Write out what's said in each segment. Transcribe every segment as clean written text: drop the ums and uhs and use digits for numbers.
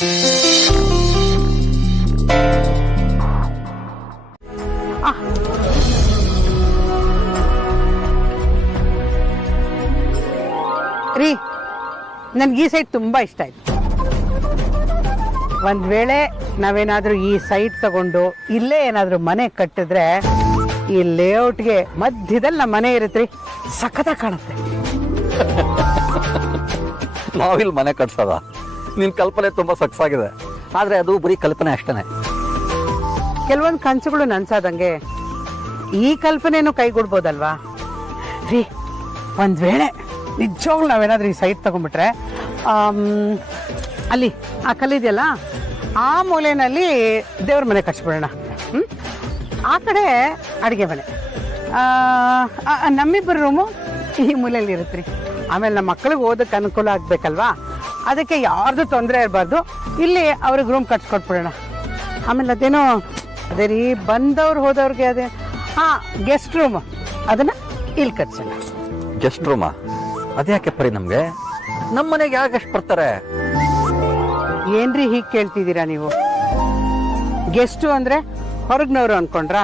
ರೀ, ನನ್ಗೆ ಈ ಸೈಟ್ ತುಂಬಾ ಇಷ್ಟ ಆಯ್ತು. ಒಂದ್ ವೇಳೆ ನಾವೇನಾದ್ರೂ ಈ ಸೈಟ್ ತಗೊಂಡು ಇಲ್ಲೇ ಏನಾದ್ರೂ ಮನೆ ಕಟ್ಟಿದ್ರೆ ಈ ಲೇಔಟ್ಗೆ ಮಧ್ಯದಲ್ಲಿ ನಮ್ಮ ಮನೆ ಇರುತ್ತೆ, ಸಖತ್ತಾಗಿ ಕಾಣುತ್ತೆ. ನಾವಿಲ್ಲಿ ಮನೆ ಕಟ್ಸೋದ? ನಿನ್ ಕಲ್ಪನೆ ತುಂಬಾ ಸೊಗಸಾಗಿದೆ, ಆದ್ರೆ ಅದು ಬರೀ ಕಲ್ಪನೆ ಅಷ್ಟೇನೆ. ಕೆಲವೊಂದು ಕನಸುಗಳು ನನ್ಸಾದಂಗೆ ಈ ಕಲ್ಪನೆನೂ ಕೈಗೂಡ್ಬೋದಲ್ವಾ ರೀ? ಒಂದ್ ವೇಳೆ ನಿಜವಾಗ್ಲೂ ನಾವೇನಾದ್ರೂ ಈ ಸೈಟ್ ತಗೊಂಡ್ಬಿಟ್ರೆ ಅಲ್ಲಿ ಆ ಕಲ್ಲಿದೆಯಲ್ಲ, ಆ ಮೂಲೆಯಲ್ಲಿ ದೇವ್ರ ಮನೆ ಕಟ್ಸ್ಬಿಡೋಣ. ಆ ಕಡೆ ಅಡುಗೆ ಮನೆ, ನಮ್ಮಿಬ್ಬರು ರೂಮು ಈ ಮೂಲೆಯಲ್ಲಿ ಇರುತ್ತೆ ರೀ. ಆಮೇಲೆ ನಮ್ಮ ಮಕ್ಕಳಿಗೆ ಓದಕ್ಕೆ ಅನುಕೂಲ ಆಗ್ಬೇಕಲ್ವಾ, ಅದಕ್ಕೆ ಯಾರ್ದು ತೊಂದರೆ ಇರಬಾರ್ದು, ಇಲ್ಲಿ ಅವ್ರಿಗೆ ರೂಮ್ ಕಟ್ಸ್ಕೊಟ್ಬಿಡೋಣ. ಆಮೇಲೆ ಅದೇನೋ ಅದೇ ರೀ, ಬಂದವ್ರು ಹೋದವ್ರಿಗೆ ಅದೇ ಗೆಸ್ಟ್ ರೂಮ್, ಅದನ್ನ ಇಲ್ಲಿ ಕಟ್ಸೋಣ. ಗೆಸ್ಟ್ ರೂಮಾ? ಅದ್ಯಾಕೆ ಪರಿ ನಮ್ಗೆ? ನಮ್ಮ ಮನೆಗೆ ಯಾಕೆ ಗೆಸ್ಟ್ ಬರ್ತಾರೆ? ಏನ್ರಿ ಹೀಗೆ ಕೇಳ್ತಿದ್ದೀರಾ ನೀವು? ಗೆಸ್ಟು ಅಂದ್ರೆ ಹೊರಗ್ನವ್ರು ಅನ್ಕೊಂಡ್ರ?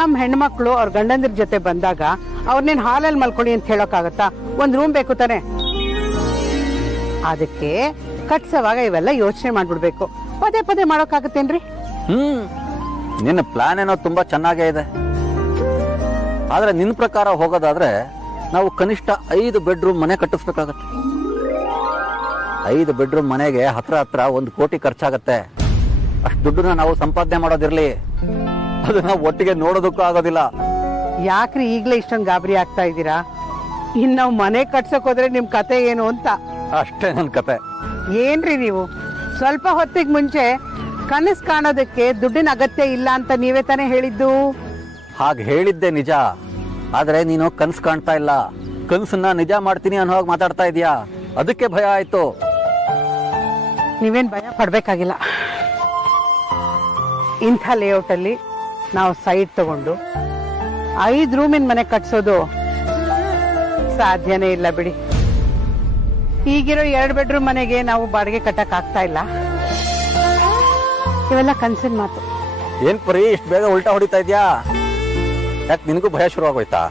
ನಮ್ಮ ಹೆಣ್ಮಕ್ಳು ಅವ್ರ ಗಂಡಂದ್ರ ಜೊತೆ ಬಂದಾಗ ಅವ್ರನ್ನೇನ್ ಹಾಲಲ್ಲಿ ಮಲ್ಕೊಳ್ಳಿ ಅಂತ ಹೇಳೋಕ್ಕಾಗತ್ತಾ? ಒಂದ್ ರೂಮ್ ಬೇಕು ತಾನೆ. ಅದಕ್ಕೆ ಕಟ್ಸೋವಾಗ ಇವೆಲ್ಲ ಯೋಚನೆ ಮಾಡ್ಬಿಡ್ಬೇಕು. ಪದೇ ಪದೇ ಮಾಡೋಕ್ಕಾಗತ್ತೇನ್ರಿ? ನಿನ್ನ ಪ್ಲಾನ್ ಏನೋ ತುಂಬಾ ಚೆನ್ನಾಗೇ ಇದೆ, ಆದ್ರೆ ನಿನ್ ಪ್ರಕಾರ ಹೋಗೋದಾದ್ರೆ ನಾವು ಕನಿಷ್ಠ 5 ಬೆಡ್ರೂಮ್ ಮನೆ ಕಟ್ಟಿಸ್ಬೇಕಾಗತ್ತೆ. 5 ಬೆಡ್ರೂಮ್ ಮನೆಗೆ ಹತ್ರ 1 ಕೋಟಿ ಖರ್ಚಾಗತ್ತೆ. ಅಷ್ಟು ದುಡ್ಡನ್ನ ನಾವು ಸಂಪಾದನೆ ಮಾಡೋದಿರ್ಲಿ, ಅದನ್ನ ಒಟ್ಟಿಗೆ ನೋಡೋದಕ್ಕೂ ಆಗೋದಿಲ್ಲ. ಯಾಕ್ರಿ ಈಗ್ಲೇ ಇಷ್ಟೊಂದು ಗಾಬರಿ ಆಗ್ತಾ ಇದ್ದೀರಾ? ಇನ್ ನಾವು ಮನೆ ಕಟ್ಸಕ್ ಹೋದ್ರೆ ನಿಮ್ ಕತೆ ಏನು ಅಂತ. ಅಷ್ಟೇ ನನ್ ಕತೆ. ಏನ್ರಿ ನೀವು? ಸ್ವಲ್ಪ ಹೊತ್ತಿಗೆ ಮುಂಚೆ ಕನಸು ಕಾಣೋದಕ್ಕೆ ದುಡ್ಡಿನ ಅಗತ್ಯ ಇಲ್ಲ ಅಂತ ನೀವೇ ತಾನೇ ಹೇಳಿದ್ದು. ಹಾಗೆ ಹೇಳಿದ್ದೆ ನಿಜ, ಆದ್ರೆ ನೀನು ಕನ್ಸು ಕಾಣ್ತಾ ಇಲ್ಲ, ಕನ್ಸನ್ನ ನಿಜ ಮಾಡ್ತೀನಿ ಅನ್ನೋ ಹಾಗೆ ಮಾತಾಡ್ತಾ ಇದೀಯಾ, ಅದಕ್ಕೆ ಭಯ ಆಯ್ತು. ನೀವೇನ್ ಭಯ ಪಡ್ಬೇಕಾಗಿಲ್ಲ. ಇಂಥ ಲೇಔಟ್ ಅಲ್ಲಿ ನಾವು ಸೈಟ್ ತಗೊಂಡು 5 ರೂಮಿನ ಮನೆ ಕಟ್ಸೋದು ಸಾಧ್ಯನೇ ಇಲ್ಲ ಬಿಡಿ. ಈಗಿರೋ 2 ಬೆಡ್ರೂಮ್ ಮನೆಗೆ ನಾವು ಬಾಡಿಗೆ ಕಟ್ಟಕ್ ಆಗ್ತಾ ಇಲ್ಲ. ಇವೆಲ್ಲ ಕನ್ಸಿನ ಮಾತು. ಏನ್ ಪರಿ ಇಷ್ಟು ಬೇಗ ಉಲ್ಟಾ ಹೊಡಿತಾ ಇದ್ಯಾ? ಯಾಕೆ ನಿನಗೂ ಭಯ ಶುರು ಆಗೋಯ್ತಾ?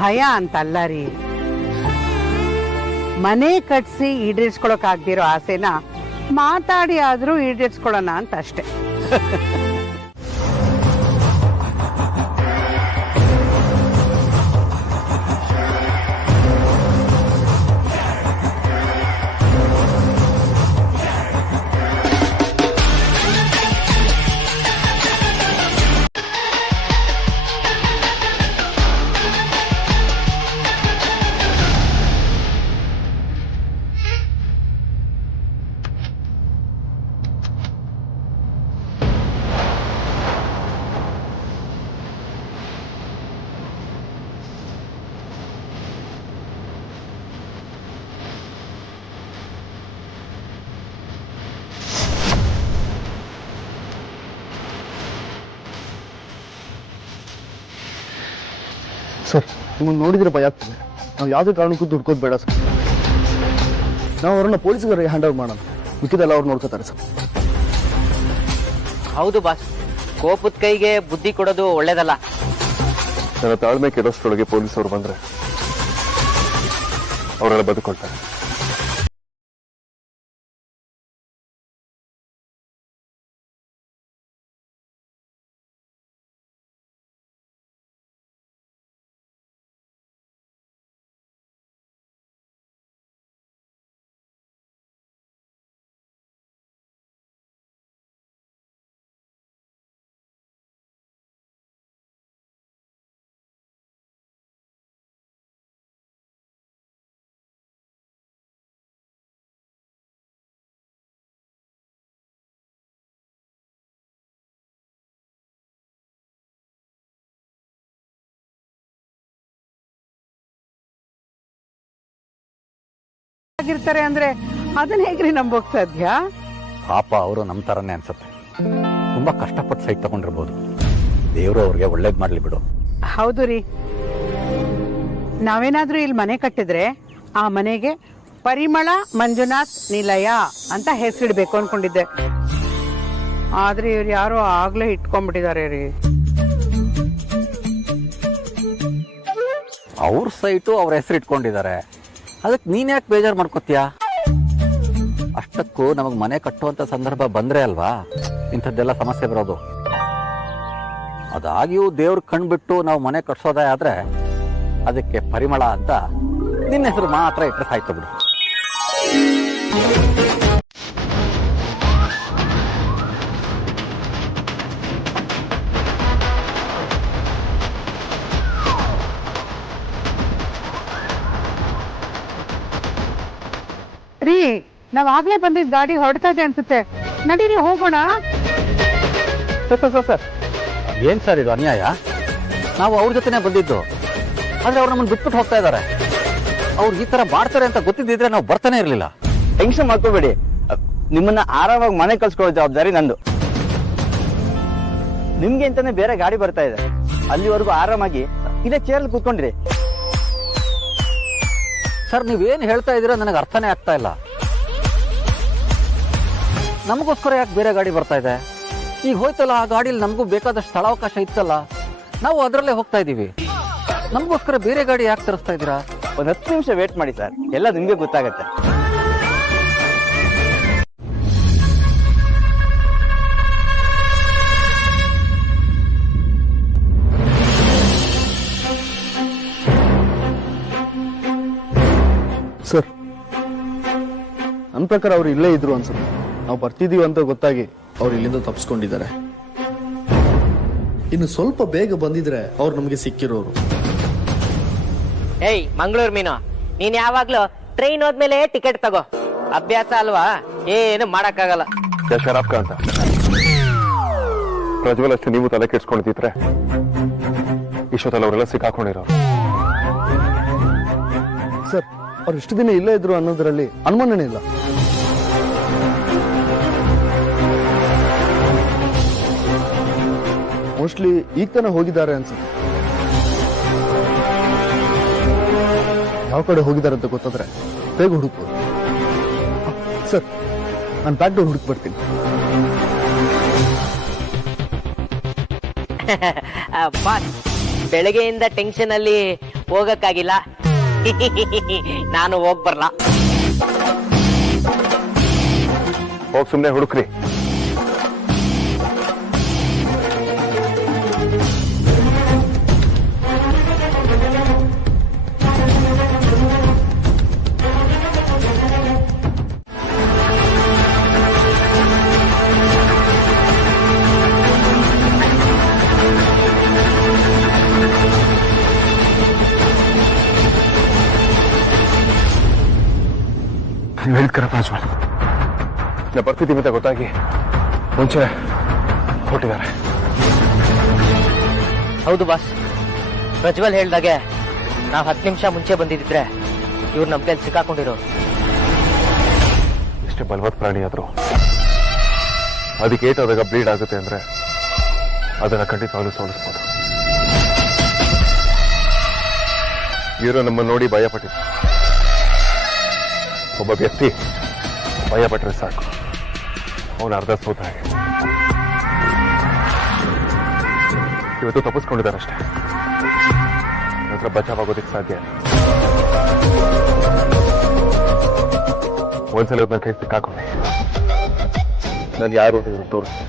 ಭಯ ಅಂತಲ್ಲ ರೀ, ಮನೆ ಕಟ್ಸಿ ಈಡೇರಿಸ್ಕೊಳಕ್ ಆಗ್ದಿರೋ ಆಸೆನ ಮಾತಾಡಿ ಆದ್ರೂ ಈಡೇರಿಸ್ಕೊಳ್ಳೋಣ ಅಂತ ಅಷ್ಟೇ. ಸರ್, ನಿಮ್ಮನ್ನು ನೋಡಿದ್ರೆ ಭಯ ಆಗ್ತದೆ. ನಾವು ಯಾವುದೇ ಕಾರಣಕ್ಕೂ ದುಡ್ಕೋದು ಬೇಡ ಸರ್. ನಾವು ಅವ್ರನ್ನ ಪೊಲೀಸ್ಗೆ ಹ್ಯಾಂಡ್ ಓವರ್ ಮಾಡೋಣ, ಮಿಕ್ಕಿದೆಲ್ಲ ಅವ್ರು ನೋಡ್ಕೋತಾರೆ ಸರ್. ಹೌದು ಬಾಸ್, ಕೋಪದ ಕೈಗೆ ಬುದ್ಧಿ ಕೊಡೋದು ಒಳ್ಳೇದಲ್ಲ. ನನ್ನ ತಾಳ್ಮೆ ಕೆಡೋಷ್ಟರೊಳಗೆ ಪೊಲೀಸ್ ಅವರು ಬಂದ್ರೆ ಅವರೆಲ್ಲ ಬದುಕೊಳ್ತಾರೆ. ಆಗಿರ್ತಾರೆ ಅಂದ್ರೆ ಅದನ್ನ ಹೇಗ್ರಿ ನಂಬೋಕ್ ಸಾಧ್ಯ? ಪಾಪ ಅವರು ನಮ್ಮ ತರನೇ ಅನ್ಸುತ್ತೆ. ತುಂಬಾ ಕಷ್ಟಪಟ್ಟು ಸೈಟ್ ತಗೊಂಡಿರ್ಬೋದು. ದೇವರು ಅವ್ರಿಗೆ ಒಳ್ಳೇದ್ ಮಾಡ್ಲಿ ಬಿಡು. ಹೌದು ರೀ, ನಾವೇನಾದ್ರೂ ಇಲ್ಲಿ ಮನೆ ಕಟ್ಟಿದ್ರೆ ಆ ಮನೆಗೆ ಪರಿಮಳ ಮಂಜುನಾಥ್ ನಿಲಯ ಅಂತ ಹೆಸರಿಡ್ಬೇಕು ಅನ್ಕೊಂಡಿದ್ದೆ. ಆದ್ರೆ ಇವ್ರು ಯಾರೋ ಆಗ್ಲೇ ಇಟ್ಕೊಂಡ್ಬಿಟ್ಟಿದ್ದಾರೆ ರೀ. ಅವ್ರ ಸೈಟು ಅವ್ರ ಹೆಸರು ಇಟ್ಕೊಂಡಿದ್ದಾರೆ, ಅದಕ್ಕೆ ನೀನ್ ಯಾಕೆ ಬೇಜಾರು ಮಾಡ್ಕೋತೀಯ? ಅಷ್ಟಕ್ಕೂ ನಮಗ್ ಮನೆ ಕಟ್ಟುವಂತ ಸಂದರ್ಭ ಬಂದ್ರೆ ಅಲ್ವಾ ಇಂಥದ್ದೆಲ್ಲ ಸಮಸ್ಯೆ ಬರೋದು. ಅದಾಗಿಯೂ ದೇವ್ರ ಕಣ್ಬಿಟ್ಟು ನಾವು ಮನೆ ಕಟ್ಸೋದೇ ಆದ್ರೆ ಅದಕ್ಕೆ ಪರಿಮಳ ಅಂತ ನಿನ್ನ ಹೆಸರು ಮಾತ್ರ ಇಟ್ಟರೆ ಸಾಯ್ತು ಬಿಡು. ರೀ, ನಾವ್ ಆಗ್ಲೇ ಬಂದಿದ್ ಗಾಡಿ ಹೊರಡ್ತಾ ಇದೆ ಅನ್ಸುತ್ತೆ, ನಡೀರಿ ಹೋಗೋಣ. ಸರ್ ಏನ್ ಸರ್ ಇದು ಅನ್ಯಾಯ? ನಾವು ಅವ್ರ ಜೊತೆನೆ ಬಂದಿದ್ದು, ಆದ್ರೆ ಅವ್ರು ನಮ್ಮನ್ನು ಬಿಟ್ಬಿಟ್ಟು ಹೋಗ್ತಾ ಇದ್ದಾರೆ. ಅವ್ರು ಈ ತರ ಮಾಡ್ತಾರೆ ಅಂತ ಗೊತ್ತಿದ್ದಿದ್ರೆ ನಾವು ಬರ್ತಾನೆ ಇರ್ಲಿಲ್ಲ. ಟೆನ್ಷನ್ ಮಾಡ್ಕೋಬೇಡಿ, ನಿಮ್ಮನ್ನ ಆರಾಮಾಗಿ ಮನೆ ಕಳ್ಸ್ಕೊಳ್ಳೋ ಜವಾಬ್ದಾರಿ ನಂದು. ನಿಮ್ಗೆ ಅಂತಾನೆ ಬೇರೆ ಗಾಡಿ ಬರ್ತಾ ಇದೆ, ಅಲ್ಲಿವರೆಗೂ ಆರಾಮಾಗಿ ಇದೇ ಚೇರಲ್ಲಿ ಕೂತ್ಕೊಂಡ್ರಿ. ಸರ್ ನೀವೇನು ಹೇಳ್ತಾ ಇದ್ದೀರಾ ನನಗೆ ಅರ್ಥನೇ ಆಗ್ತಾ ಇಲ್ಲ. ನಮಗೋಸ್ಕರ ಯಾಕೆ ಬೇರೆ ಗಾಡಿ ಬರ್ತಾ ಇದೆ? ಈಗ ಹೋಯ್ತಲ್ಲ ಆ ಗಾಡಿಯಲ್ಲಿ ನಮಗೂ ಬೇಕಾದಷ್ಟು ಸ್ಥಳಾವಕಾಶ ಇತ್ತಲ್ಲ, ನಾವು ಅದರಲ್ಲೇ ಹೋಗ್ತಾ ಇದ್ದೀವಿ. ನಮಗೋಸ್ಕರ ಬೇರೆ ಗಾಡಿ ಯಾಕೆ ತರಿಸ್ತಾ ಇದ್ದೀರಾ? ಒಂದ್ 10 ನಿಮಿಷ ವೇಟ್ ಮಾಡಿ ಸರ್, ಎಲ್ಲ ನಿಮ್ಗೆ ಗೊತ್ತಾಗತ್ತೆ. ಸರ್, ನನ್ನ ಪ್ರಕಾರ ಅವ್ರು ಇಲ್ಲೇ ಇದ್ರು ಅನ್ಸುತ್ತೆ. ನಾವು ಬರ್ತಿದೀವಿ ಅಂತ ಗೊತ್ತಾಗಿ ಅವ್ರು ಇಲ್ಲಿಂದ ತಪ್ಪಿಸ್ಕೊಂಡಿದ್ದಾರೆ. ಇನ್ನು ಸ್ವಲ್ಪ ಬೇಗ ಬಂದಿದ್ರೆ ಅವ್ರು ನಮಗೆ ಸಿಕ್ಕಿರೋರು. ಏಯ್ ಮಂಗಳೂರು ಮೀನು, ನೀನ್ ಯಾವಾಗ್ಲೂ ಟ್ರೈನ್ ಹೋದ್ಮೇಲೆ ಟಿಕೆಟ್ ತಗೋ. ಅಭ್ಯಾಸ ಅಲ್ವಾ, ಏನು ಮಾಡಕ್ಕಾಗಲ್ಲ. ಶರಾಬ್ಕ ಅಂತ ಪ್ರಜ್ವಲ್ ಅಷ್ಟು ನೀವು ತಲೆ ಕೆಡ್ಸ್ಕೊಂಡಿದ್ರೆ ಇಷ್ಟೊತ್ತಲ್ಲ ಅವರೆಲ್ಲ ಸಿಕ್ಕಾಕೊಂಡಿರೋ. ಸರ್, ಅವ್ರು ಇಷ್ಟು ದಿನ ಇಲ್ಲೇ ಇದ್ರು ಅನ್ನೋದ್ರಲ್ಲಿ ಅನುಮಾನನೇ ಇಲ್ಲ. ಮೋಸ್ಟ್ಲಿ ಈಗ ತಾನೇ ಹೋಗಿದ್ದಾರೆ ಅನ್ಸುತ್ತೆ. ಯಾವ ಕಡೆ ಹೋಗಿದ್ದಾರೆ ಅಂತ ಗೊತ್ತಾದ್ರೆ ಬೇಗ ಹುಡುಕ್ಬೋದು. ಸರ್, ನಾನು ಬ್ಯಾಕ್ ಡೋರ್ ಹುಡುಕ್ ಬರ್ತೀನಿ. ಬಾಸ್, ಬೆಳಗ್ಗೆಯಿಂದ ಟೆನ್ಷನ್ ಅಲ್ಲಿ ಹೋಗಕ್ಕಾಗಿಲ್ಲ. ನಾನು ಹೋಗ್ ಬರ್ಲಾ. ಹೋಗಿ ಸುಮ್ಮನೆ ಹುಡುಕ್ರಿ. ಹೇಳ್ಕರ ಪ್ರಜ್ವಲ್, ನಾ ಬರ್ತಿದ್ದೀವಿ ಅಂತ ಗೊತ್ತಾಗಿ ಮುಂಚೆ ಹೊರಟಿದ್ದಾರೆ. ಹೌದು ಬಾಸ್, ಪ್ರಜ್ವಲ್ ಹೇಳ್ದಾಗೆ ನಾವ್ 10 ನಿಮಿಷ ಮುಂಚೆ ಬಂದಿದ್ರೆ ಇವ್ರು ನಮ್ ಕೈಲಿ ಸಿಕ್ಕಾಕೊಂಡಿರೋರು. ಎಷ್ಟೇ ಬಲವತ್ ಪ್ರಾಣಿ ಆದ್ರು ಅದಕ್ಕೆ ಏಟಾದಾಗ ಬ್ಲೀಡ್ ಆಗುತ್ತೆ ಅಂದ್ರೆ ಅದನ್ನ ಖಂಡಿತವಾಗ್ಲೂ ಸೋಲಿಸ್ಬೋದು. ಇವರು ನಮ್ಮನ್ನು ನೋಡಿ ಭಯ ಪಟ್ಟಿದ್ರು. ಒಬ್ಬ ವ್ಯಕ್ತಿ ಭಯ ಪಟ್ಟರೆ ಸಾಕು, ಅವನು ಅರ್ಧ ಸೋತ ಹಾಗೆ. ಇವತ್ತು ತಪ್ಪಿಸ್ಕೊಂಡಿದ್ದಾರಷ್ಟೇ, ನಂತರ ಬಚಾವಾಗೋದಕ್ಕೆ ಸಾಧ್ಯ ಇಲ್ಲ. ಒಂದ್ಸಲ ನನ್ನ ಕೈ ಸಿಕ್ಕಾಕೊಂಡೆ, ನಾನು ಯಾರು ತೋರಿಸ್ತೀನಿ.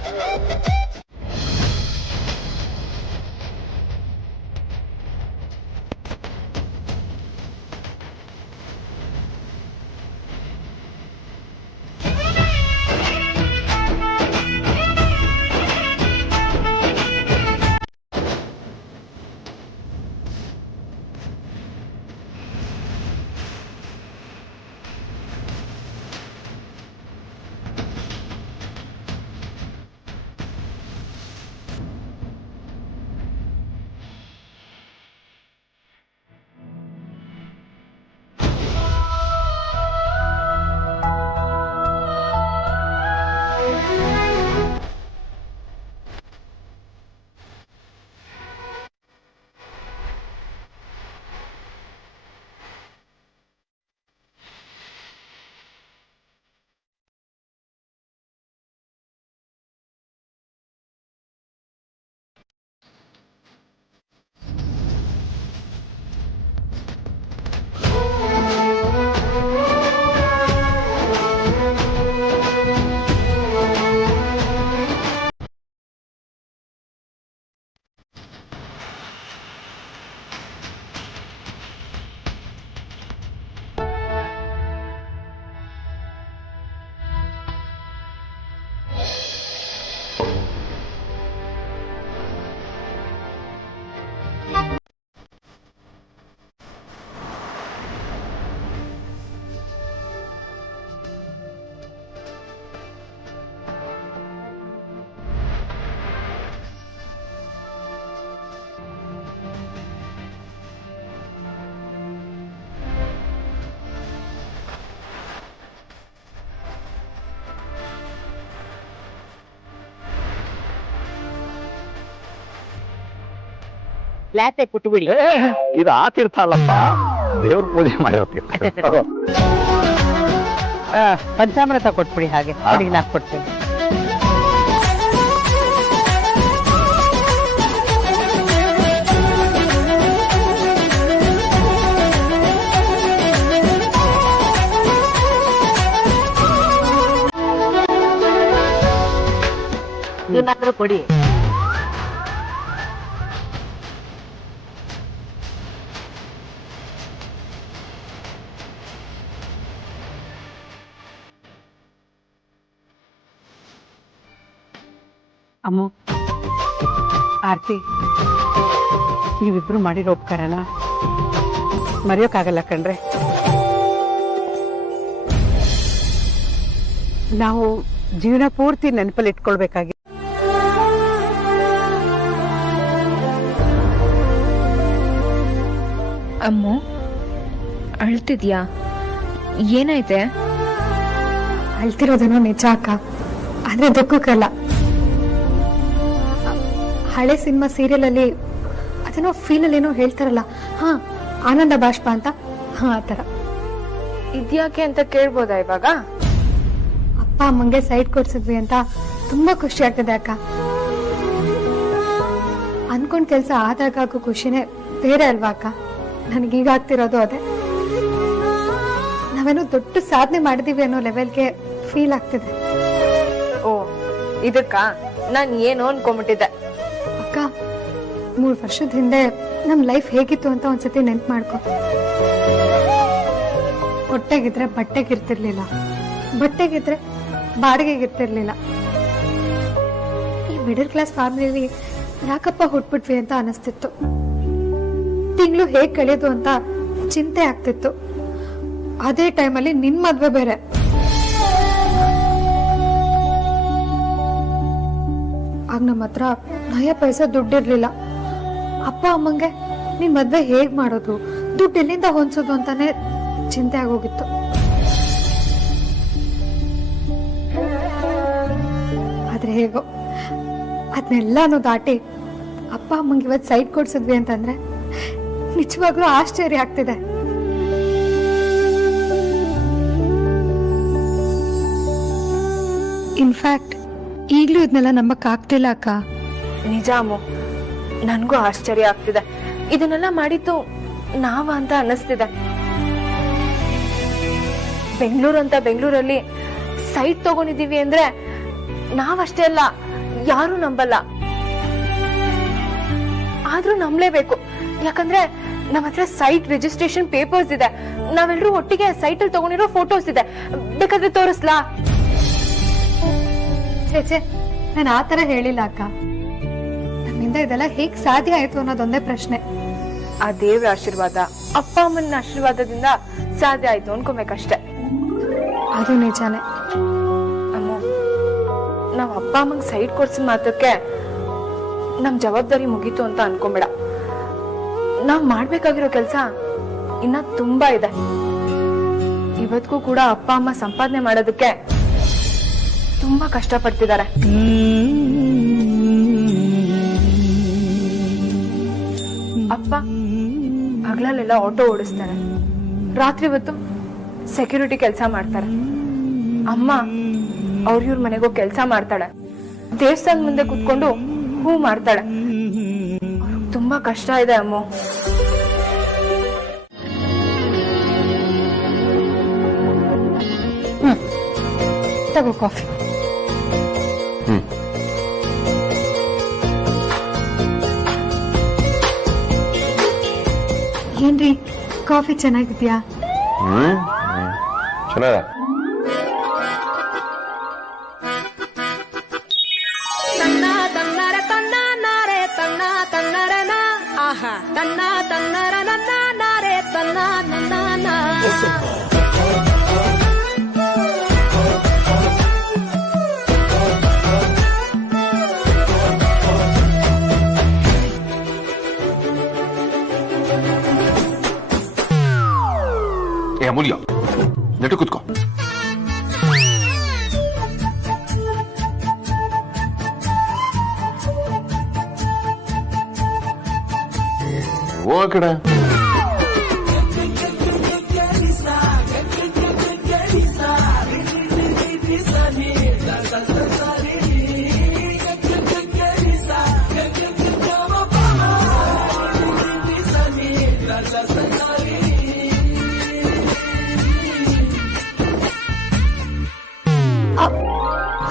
ಲ್ಯಾತೆ ಕೊಟ್ಬಿಡಿ. ಇದು ಆ ತೀರ್ಥ ಅಲ್ಲಪ್ಪ, ದೇವ್ರ ಪೂಜೆ ಮಾಡಿರೋ ತೀರ್ಥ. ಪಂಚಾಮೃತ ಕೊಟ್ಬಿಡಿ, ಹಾಗೆ ಅಡಿಗೆ ಹಾಕ್ಕೊಡ್ತೀನಿ. ಇದನ್ನಾದ್ರೂ ಕೊಡಿ. ಅಮ್ಮ, ಆರ್ತಿ, ನೀವಿಬ್ರು ಮಾಡಿರೋ ಉಪಕಾರನ ಮರೆಯೋಕ್ಕಾಗಲ್ಲ ಕಣ್ರೆ. ನಾವು ಜೀವನ ಪೂರ್ತಿ ನೆನಪಲ್ಲಿ ಇಟ್ಕೊಳ್ಬೇಕಾಗಿ. ಅಮ್ಮು, ಅಳ್ತಿದ್ಯಾ? ಏನಾಯ್ತೆ? ಅಳ್ತಿರೋದೇನೋ ನಿಜ ಅಕ್ಕ, ಆದ್ರೆ ದುಃಖಕ್ಕಲ್ಲ. ಹಳೆ ಸಿನಿಮಾ ಸೀರಿಯಲ್ ಅಲ್ಲಿ ಅದೇನೋ ಫೀಲಲ್ಲಿ ಏನೋ ಹೇಳ್ತಾರಲ್ಲ, ಹಾ ಆನಂದ ಬಾಷ್ಪ ಅಂತ, ಹಾ ಆತರ. ಇದ್ಯಾಕೆ ಅಂತ ಕೇಳ್ಬೋದಾ ಇವಾಗ? ಅಪ್ಪ ಅಮ್ಮಂಗೆ ಸೈಡ್ ಕೊಡ್ಸಿದ್ವಿ ಅಂತ ತುಂಬಾ ಖುಷಿ ಆಗ್ತದೆ ಅಕ್ಕ. ಅನ್ಕೊಂಡ್ ಕೆಲ್ಸ ಆದಾಗ ಆಗೋ ಖುಷಿನೇ ಬೇರೆ ಅಲ್ವಾ ಅಕ್ಕ? ನನಗೀಗ ಆಗ್ತಿರೋದು ಅದೇ. ನಾವೇನೋ ದೊಡ್ಡ ಸಾಧನೆ ಮಾಡಿದೀವಿ ಅನ್ನೋ ಲೆವೆಲ್ಗೆ ಫೀಲ್ ಆಗ್ತಿದೆ. ಓ, ಇದಕ್ಕ ನಾನ್ ಏನು ಅನ್ಕೊಂಬಿಟ್ಟಿದ್ದೆ. ಅಕ್ಕ, 3 ವರ್ಷದ ಹಿಂದೆ ನಮ್ ಲೈಫ್ ಹೇಗಿತ್ತು ಅಂತ ಒಂದ್ಸತಿ ನೆನ್ಪು ಮಾಡ್ಕೊ. ಹೊಟ್ಟೆಗಿದ್ರೆ ಬಟ್ಟೆಗಿರ್ತಿರ್ಲಿಲ್ಲ, ಬಟ್ಟೆಗಿದ್ರೆ ಬಾಡಿಗೆಗಿರ್ತಿರ್ಲಿಲ್ಲ. ಈ ಮಿಡಲ್ ಕ್ಲಾಸ್ ಫ್ಯಾಮಿಲಿಲಿ ಯಾಕಪ್ಪ ಹುಟ್ಬಿಟ್ವಿ ಅಂತ ಅನಿಸ್ತಿತ್ತು. ತಿಂಗಳು ಹೇಗ್ ಕಳೆಯೋದು ಅಂತ ಚಿಂತೆ ಆಗ್ತಿತ್ತು. ಅದೇ ಟೈಮಲ್ಲಿ ನಿನ್ ಮದ್ವೆ ಬೇರೆ. ಆಗ ನಮ್ಮ ಹತ್ರ ನಯ ಪೈಸಾ ದುಡ್ಡಿರ್ಲಿಲ್ಲ. ಅಪ್ಪ ಅಮ್ಮಂಗೆ ನಿನ್ ಮದ್ವೆ ಹೇಗ್ ಮಾಡೋದು, ದುಡ್ಡು ಎಲ್ಲಿಂದ ಹೊಂದ್ಸೋದು ಅಂತಾನೆ ಚಿಂತೆ ಆಗೋಗಿತ್ತು. ಆದ್ರೆ ಹೇಗೋ ಅದನ್ನೆಲ್ಲಾನು ದಾಟಿ ಅಪ್ಪ ಅಮ್ಮಂಗೆ ಇವತ್ತು ಸೈಟ್ ಕೊಡ್ಸಿದ್ವಿ ಅಂತಂದ್ರೆ ನಿಜವಾಗ್ಲೂ ಆಶ್ಚರ್ಯ ಆಗ್ತಿದೆ. ಇನ್ಫ್ಯಾಕ್ಟ್ ಈಗ್ಲೂ ಇದನ್ನೆಲ್ಲ ನಂಬಕ್ ಆಗ್ತಿಲ್ಲ ಅಕ್ಕ. ನಿಜ ಅಮ್ಮು, ನನ್ಗೂ ಆಶ್ಚರ್ಯ ಆಗ್ತಿದೆ. ಇದನ್ನೆಲ್ಲ ಮಾಡಿದ್ದು ನಾವ ಅಂತ ಅನ್ನಿಸ್ತಿದೆ. ಬೆಂಗಳೂರಲ್ಲಿ ಸೈಟ್ ತಗೊಂಡಿದೀವಿ ಅಂದ್ರೆ ನಾವಷ್ಟೇ ಅಲ್ಲ, ಯಾರು ನಂಬಲ್ಲ. ಆದ್ರೂ ನಂಬಲೇಬೇಕು, ಯಾಕಂದ್ರೆ ನಮ್ಮ ಹತ್ರ ಸೈಟ್ ರಿಜಿಸ್ಟ್ರೇಷನ್ ಪೇಪರ್ಸ್ ಇದೆ. ನಾವೆಲ್ಲರೂ ಒಟ್ಟಿಗೆ ಸೈಟ್ ಅಲ್ಲಿ ತಗೊಂಡಿರೋ ಫೋಟೋಸ್ ಇದೆ, ಬೇಕಾದ್ರೆ ತೋರಿಸ್ಲಾ? ಛೇ, ನಾನು ಆತರ ಹೇಳಿಲ್ಲ ಅಕ್ಕ. ನಮ್ಮಿಂದ ಇದೆಲ್ಲ ಹೇಗ್ ಸಾಧ್ಯ ಆಯ್ತು ಅನ್ನೋದೊಂದೇ ಪ್ರಶ್ನೆ. ಆ ದೇವ್ರ ಆಶೀರ್ವಾದ, ಅಪ್ಪ ಅಮ್ಮನ ಆಶೀರ್ವಾದದಿಂದ ಸಾಧ್ಯ ಆಯ್ತು ಅನ್ಕೋಬೇಕಷ್ಟೆ. ಅದು ನಿಜಾನೇ. ಅಮ್ಮ, ನಾವ್ ಅಪ್ಪ ಅಮ್ಮಂಗ್ ಸೈಡ್ ಕೊಡ್ಸಿದ ಮಾತ್ರಕ್ಕೆ ನಮ್ ಜವಾಬ್ದಾರಿ ಮುಗೀತು ಅಂತ ಅನ್ಕೊಂಬೇಡ. ನಾವ್ ಮಾಡ್ಬೇಕಾಗಿರೋ ಕೆಲ್ಸ ಇನ್ನ ತುಂಬಾ ಇದೆ. ಇವತ್ಗೂ ಕೂಡ ಅಪ್ಪ ಅಮ್ಮ ಸಂಪಾದನೆ ಮಾಡೋದಕ್ಕೆ ತುಂಬಾ ಕಷ್ಟ ಪಡ್ತಿದ್ದಾರೆ. ಅಪ್ಪ ಹಗಲಲ್ಲೆಲ್ಲ ಆಟೋ ಓಡಿಸ್ತಾರೆ, ರಾತ್ರಿ ಹೊತ್ತು ಸೆಕ್ಯೂರಿಟಿ ಕೆಲಸ ಮಾಡ್ತಾರೆ. ಅಮ್ಮ ಇವ್ರ ಮನೆಗೂ ಕೆಲಸ ಮಾಡ್ತಾಳೆ, ದೇವಸ್ಥಾನ ಮುಂದೆ ಕುತ್ಕೊಂಡು ಹೂ ಮಾಡ್ತಾಳೆ. ತುಂಬಾ ಕಷ್ಟ ಇದೆ ಅಮ್ಮ. ತಗೋ ಕಾಫಿ. ಏನ್ರಿ, ಕಾಫಿ ಚೆನ್ನಾಗಿದ್ಯಾ? ಚೆನ್ನಾಗ. ಅಮೂಲ್ಯ, ನೆಟ್ಟು ಕೂತ್ಕೋ. ಹೋಗೋ ಕಡೆ.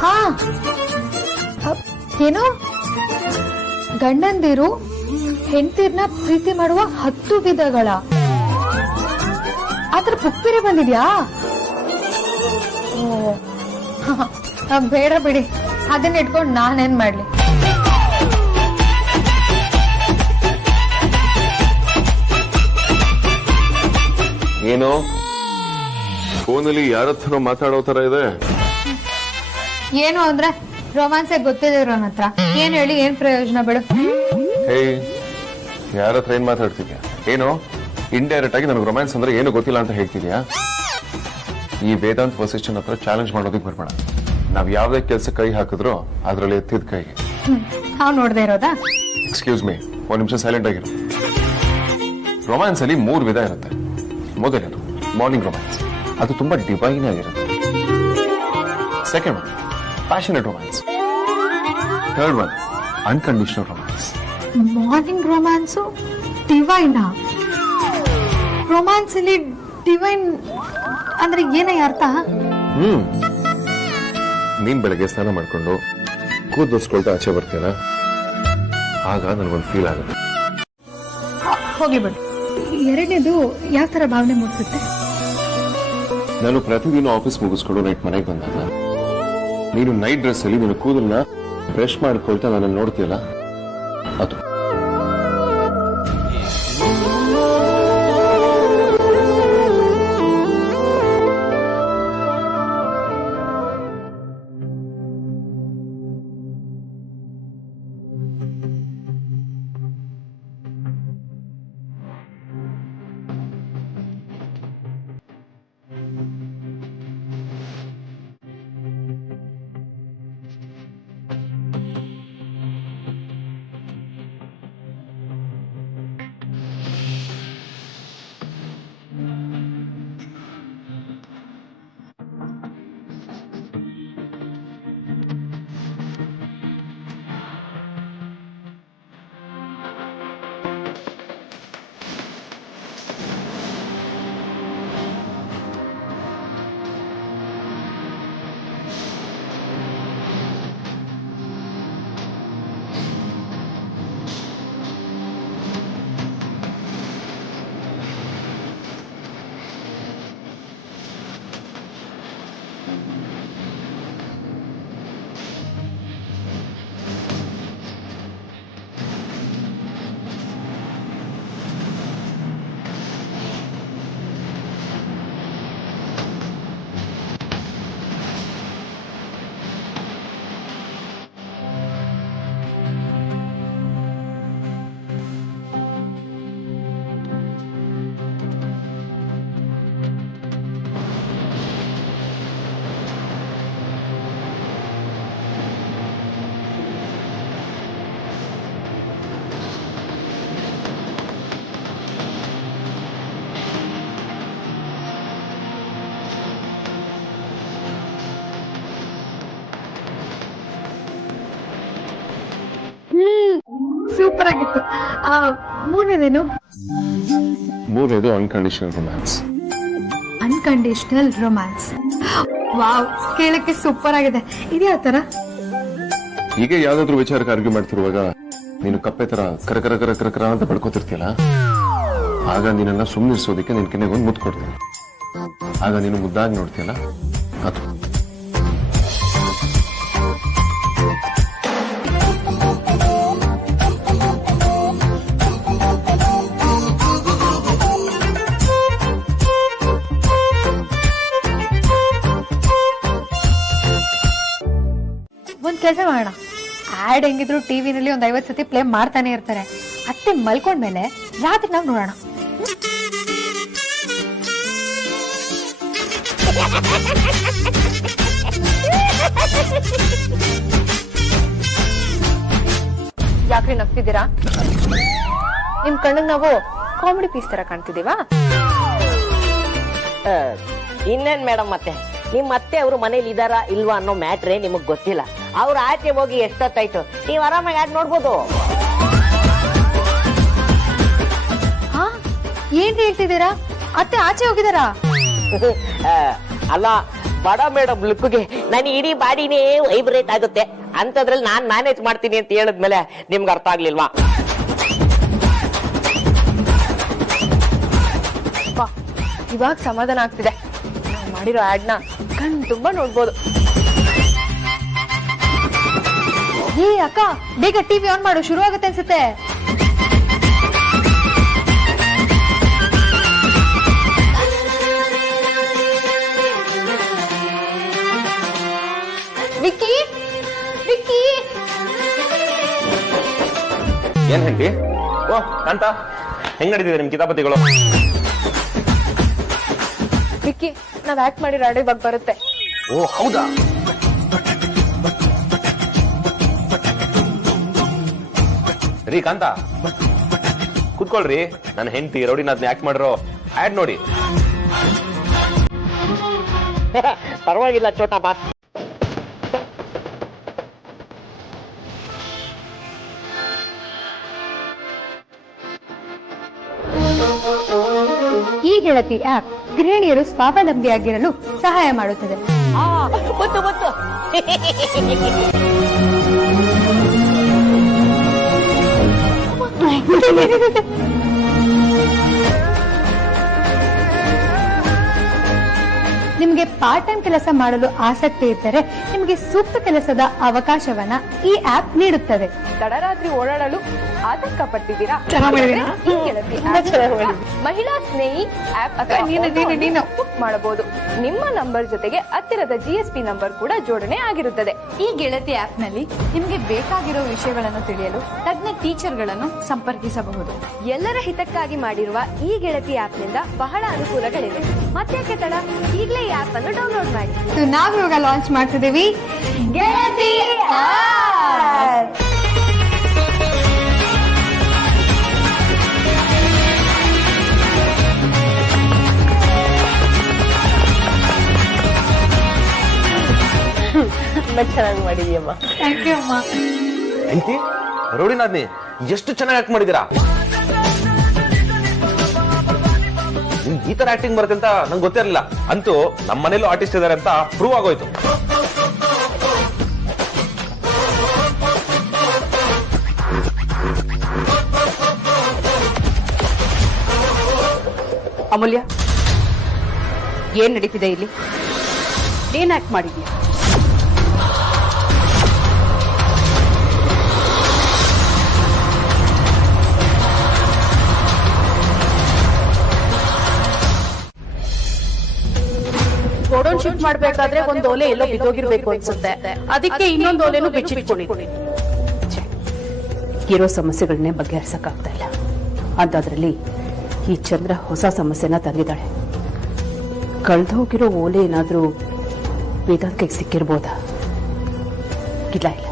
ಹಾ ಏನು ಗಂಡಂದಿರು ಹೆಂಡತಿರ್ನ ಪ್ರೀತಿ ಮಾಡುವ 10 ವಿಧಗಳ ಅದ್ರ ಬುಕ್ ಬೇರೆ ಬಂದಿದ್ಯಾ? ಓ ಬೇಡ ಬಿಡಿ, ಅದನ್ನ ಇಟ್ಕೊಂಡು ನಾನೇನ್ ಮಾಡ್ಲಿ. ಏನು ಫೋನಲ್ಲಿ ಯಾರ ಹತ್ರನೋ ಮಾತಾಡೋ ತರ ಇದೆ? ಏನು ಅಂದ್ರೆ ರೊಮ್ಯಾನ್ಸ್ ಗೊತ್ತಿದೆ ನನ್ನ ಹತ್ರ. ಏನ್ ಹೇಳಿ, ಏನ್ ಪ್ರಯೋಜನ ಬಿಡು. ಹೇ, ಯಾರ ಹತ್ರ ಏನ್ ಮಾತಾಡ್ತಿದ್ಯಾ? ಏನು ಇಂಡೈರೆಕ್ಟ್ ಆಗಿ ನನಗೆ ರೊಮ್ಯಾನ್ಸ್ ಅಂದ್ರೆ ಏನು ಗೊತ್ತಿಲ್ಲ ಅಂತ ಹೇಳ್ತಿದ್ಯಾ? ಈ ವೇದಾಂತ್ ವಸಿಷ್ಠನ್ ಹತ್ರ ಚಾಲೆಂಜ್ ಮಾಡೋದಕ್ಕೆ ಬರ್ಬೇಡ. ನಾವ್ ಯಾವ್ದೇ ಕೆಲಸ ಕೈ ಹಾಕಿದ್ರು ಅದ್ರಲ್ಲಿ ಎತ್ತಿದ ಕೈಗೆ. ನಾವ್ ನೋಡ್ದೆ ಇರೋದಾ? ಎಕ್ಸ್ಕ್ಯೂಸ್ ಮೀ, ಒಂದ್ ನಿಮಿಷ ಸೈಲೆಂಟ್ ಆಗಿರು. ರೊಮ್ಯಾನ್ಸ್ ಅಲ್ಲಿ 3 ವಿಧ ಇರುತ್ತೆ. ಮೊದಲನೇದು ಮಾರ್ನಿಂಗ್ ರೊಮ್ಯಾನ್ಸ್, ಅದು ತುಂಬಾ ಡಿವೈನ್ ಆಗಿರುತ್ತೆ. Second one passionate romance. Third one unconditional romance. Morning romance ಡಿವೈನಾ? ರೊಮ್ಯಾನ್ಸ್ ಅಲ್ಲಿ ಡಿವೈನ್ ಅಂದ್ರೆ ಏನಯ್ಯ ಅರ್ಥ? ನೀನ್ ಬೆಳಗ್ಗೆ ಸ್ನಾನ ಮಾಡ್ಕೊಂಡು ಕೂದಲಿಸ್ಕೊಳ್ತಾ ಆಚೆ ಬರ್ತೀಯಲ್ಲ, ಆಗ ನನಗೊಂದು ಫೀಲ್ ಆಗುತ್ತೆ. ಹೋಗ್ಲಿ ಬಿಡು. ಎರಡನೇದು ಯಾವ ತರ ಭಾವನೆ ಮೂಡಿಸುತ್ತೆ? ನಾನು ಪ್ರತಿದಿನ ಆಫೀಸ್ ಮುಗಿಸ್ಕೊಂಡು ನೈಟ್ ಮನೆಗೆ ಬಂದಾಗ ನೀನು ನೈಟ್ ಡ್ರೆಸ್ ಅಲ್ಲಿ ನಿನ್ನ ಕೂದಲನ್ನ ಬ್ರಷ್ ಮಾಡ್ಕೊಳ್ತಾ ನನ್ನ ನೋಡ್ತೀಯಲ್ಲ, ಅದು. ಸೂಪರ್ ಆಗಿತ್ತು. ಮೂರನೇದೇನು? ಮೂರನೇದು unconditional romance. Unconditional romance, wow, ಕೇಳಕ್ಕೆ ಸೂಪರ್ ಆಗಿದೆ. ಇದೇ ಆ ತರ? ಈಗ ಯಾವ್ದಾದ್ರು ವಿಚಾರಕ್ಕೆ ಆರ್ಗ್ಯೂ ಮಾಡ್ತಿರುವಾಗ ನೀನು ಕಪ್ಪೆ ತರ ಕರ ಕರ ಕರ ಕರ ಕರ ಅಂತ ಬಡ್ಕೋತಿರ್ತೀಯಲ್ಲ, ಆಗ ನೀನನ್ನ ಸುಮ್ಮನಿಸೋದಕ್ಕೆ ನಿನ್ ಕೆನೆಗೆ ಒಂದು ಮುದ್ದು ಕೊಡ್ತೀನಿ. ಆಗ ನೀನು ಮುದ್ದಾಗಿ ನೋಡ್ತೀಯಲ್ಲ, ಅದು. ಒಂದ್ ಕೆಲಸ ಮಾಡೋಣ, ಆಡ್ ಹೆಂಗಿದ್ರು ಟಿವಿನಲ್ಲಿ 50 ಸತಿ ಪ್ಲೇ ಮಾಡ್ತಾನೆ ಇರ್ತಾರೆ. ಅತ್ತೆ ಮಲ್ಕೊಂಡ್ಮೇಲೆ ರಾತ್ರಿ ನಾವು ನೋಡೋಣ. ಯಾಕ್ರಿ ನಗ್ತಿದ್ದೀರಾ? ನಿಮ್ ಕಣ್ಣಿಗೆ ನಾವು ಕಾಮಿಡಿ ಪೀಸ್ ತರ ಕಾಣ್ತಿದೀವಾ? ಇನ್ನೇನ್ ಮೇಡಮ್, ಮತ್ತೆ ನಿಮ್ ಮತ್ತೆ ಅವರು ಮನೇಲಿ ಇದಾರಾ ಇಲ್ವಾ ಅನ್ನೋ ಮ್ಯಾಟ್ರೇ ನಿಮಗ್ ಗೊತ್ತಿಲ್ಲ. ಅವ್ರು ಆಚೆ ಹೋಗಿ ಎಷ್ಟೊತ್ತಾಯ್ತು, ನೀವ್ ಆರಾಮಾಗಿ ಆಡ್ ನೋಡ್ಬೋದು. ಹಾ, ಏನ್ ಹೇಳ್ತಿದ್ದೀರಾ? ಅತ್ತೆ ಆಚೆ ಹೋಗಿದಾರಾ? ಅಲ್ಲ, ಬಡ ಮೇಡಮ್ ಲುಕ್ಗೆ ನಾನು ಇಡೀ ಬಾಡಿನೇ ವೈಬ್ರೇಟ್ ಆಗುತ್ತೆ ಅಂತದ್ರಲ್ಲಿ ನಾನ್ ಮ್ಯಾನೇಜ್ ಮಾಡ್ತೀನಿ ಅಂತ ಹೇಳಿದ್ಮೇಲೆ ನಿಮ್ಗೆ ಅರ್ಥ ಆಗ್ಲಿಲ್ವಾ? ಇವಾಗ ಸಮಾಧಾನ ಆಗ್ತಿದೆ. ನಾವ್ ಮಾಡಿರೋ ಆಡ್ ನ ಕಣ್ ತುಂಬಾ ನೋಡ್ಬೋದು. ಏ ಅಕ್ಕ, ಬೇಗ ಟಿವಿ ಆನ್ ಮಾಡು, ಶುರು ಆಗುತ್ತೆ ಅನ್ಸುತ್ತೆ. ವಿಕ್ಕಿ, ವಿಕ್ಕಿ. ಏನ್ ಹೆಂಡಿ? ಓ ಕಾಂತ, ಹೆಂಗ್ ನಡೀತಿದೆ ನಿಮ್ ಕಿತಾಪತಿಗಳು? ವಿಕ್ಕಿ, ನಾವ್ ಆಕ್ಟ್ ಮಾಡಿರೋ ಆಡ್ ಇವಾಗ ಬರುತ್ತೆ. ಓ ಹೌದಾ? ರೀ ಕಾಂತ, ಕುತ್ಕೊಳ್ರಿ. ನನ್ನ ಹೆಂಡತಿ ರೌಡಿನ ಅದನ್ನ ಆಕ್ಟ್ ಮಾಡಿರೋ ಆಡ್ ನೋಡಿ. ಪರವಾಗಿಲ್ಲ ಚೋಟಾ ಬಾಸ್. ಈ ಗೆಳತಿ ಆಪ್ ಗೃಹಿಣಿಯರು ಸ್ವಾವಲಂಬಿಯಾಗಿರಲು ಸಹಾಯ ಮಾಡುತ್ತದೆ. ಗೊತ್ತು ಗೊತ್ತು. ನಿಮಗೆ ಪಾರ್ಟ್ ಟೈಮ್ ಕೆಲಸ ಮಾಡಲು ಆಸಕ್ತಿ ಇದ್ದರೆ ನಿಮಗೆ ಸೂಕ್ತ ಕೆಲಸದ ಅವಕಾಶವನ್ನ ಈ ಆಪ್ ನೀಡುತ್ತದೆ. ತಡರಾತ್ರಿ ಓಡಾಡಲು ಆತಂಕ ಪಟ್ಟಿದ್ದೀರಾ? ಈ ಗೆಳತಿ ಮಹಿಳಾ ಸ್ನೇಹಿ ಆಪ್ ಅಥವಾ ಬುಕ್ ಮಾಡಬಹುದು. ನಿಮ್ಮ ನಂಬರ್ ಜೊತೆಗೆ ಹತ್ತಿರದ GSP ನಂಬರ್ ಕೂಡ ಜೋಡಣೆ ಆಗಿರುತ್ತದೆ. ಈ ಗೆಳತಿ ಆಪ್ ನಲ್ಲಿ ನಿಮಗೆ ಬೇಕಾಗಿರೋ ವಿಷಯಗಳನ್ನು ತಿಳಿಯಲು ತಜ್ಞ ಟೀಚರ್ಗಳನ್ನು ಸಂಪರ್ಕಿಸಬಹುದು. ಎಲ್ಲರ ಹಿತಕ್ಕಾಗಿ ಮಾಡಿರುವ ಈ ಗೆಳತಿ ಆಪ್ ನಿಂದ ಬಹಳ ಅನುಕೂಲಗಳಿವೆ. ಮತ್ತೆ ತಡ, ಈಗಲೇ ಈ ಆಪ್ ಅನ್ನು ಡೌನ್ಲೋಡ್ ಮಾಡಿ. ನಾವು ಇವಾಗ ಲಾಂಚ್ ಮಾಡ್ತಿದ್ದೀವಿ ಗೆಳತಿ ಆಪ್. ಚೆನ್ನಾಗಿ ಮಾಡಿದೀಯಮ್ಮ. ಥ್ಯಾಂಕ್ ಯು ಅಮ್ಮ. ಹೆಂಡತಿ ರೌಡಿನಾದ್ನಿ ಎಷ್ಟು ಚೆನ್ನಾಗಿ ಆಕ್ಟ್ ಮಾಡಿದೀರಾ. ನಿಮ್ಗೆ ಈ ತರ ಆಕ್ಟಿಂಗ್ ಬರುತ್ತೆ ಅಂತ ನಂಗೆ ಗೊತ್ತಿರಲಿಲ್ಲ. ಅಂತೂ ನಮ್ಮ ಮನೇಲೂ ಆರ್ಟಿಸ್ಟ್ ಇದಾರೆ ಅಂತ ಪ್ರೂವ್ ಆಗೋಯ್ತು. ಅಮೂಲ್ಯ, ಏನ್ ನಡೀತಿದೆ ಇಲ್ಲಿ? ಏನ್ ಆಕ್ಟ್ ಮಾಡಿದ್ಯಾ? ಗೋಡೌನ್ ಶಿಫ್ಟ್ ಮಾಡ್ಬೇಕಾದ್ರೆ ಒಂದ್ ಓಲೆ ಎಲ್ಲೋ ಬಿದ್ದೋಗಿರ್ಬೇಕು ಅನ್ಸುತ್ತೆ. ಅದಕ್ಕೆ ಇನ್ನೊಂದು ಓಲೆನೂ ಬಿಚ್ಚಿಟ್ಕೊಂಡಿದ್ದೀನಿ. ಇರೋ ಸಮಸ್ಯೆಗಳನ್ನೇ ಬಗೆಹರಿಸಕ್ಕಾಗ್ತಾ ಇಲ್ಲ. ಅದಾದ್ರಲ್ಲಿ ಈ ಚಂದ್ರ ಹೊಸ ಸಮಸ್ಯೆನ ತಂದಿದ್ದಾಳೆ. ಕಳ್ದೋಗಿರೋ ಓಲೆ ಏನಾದ್ರೂ ವೇದಾಂತಕ್ಕೆ ಸಿಕ್ಕಿರ್ಬೋದಾ? ಇಲ್ಲ ಇಲ್ಲ,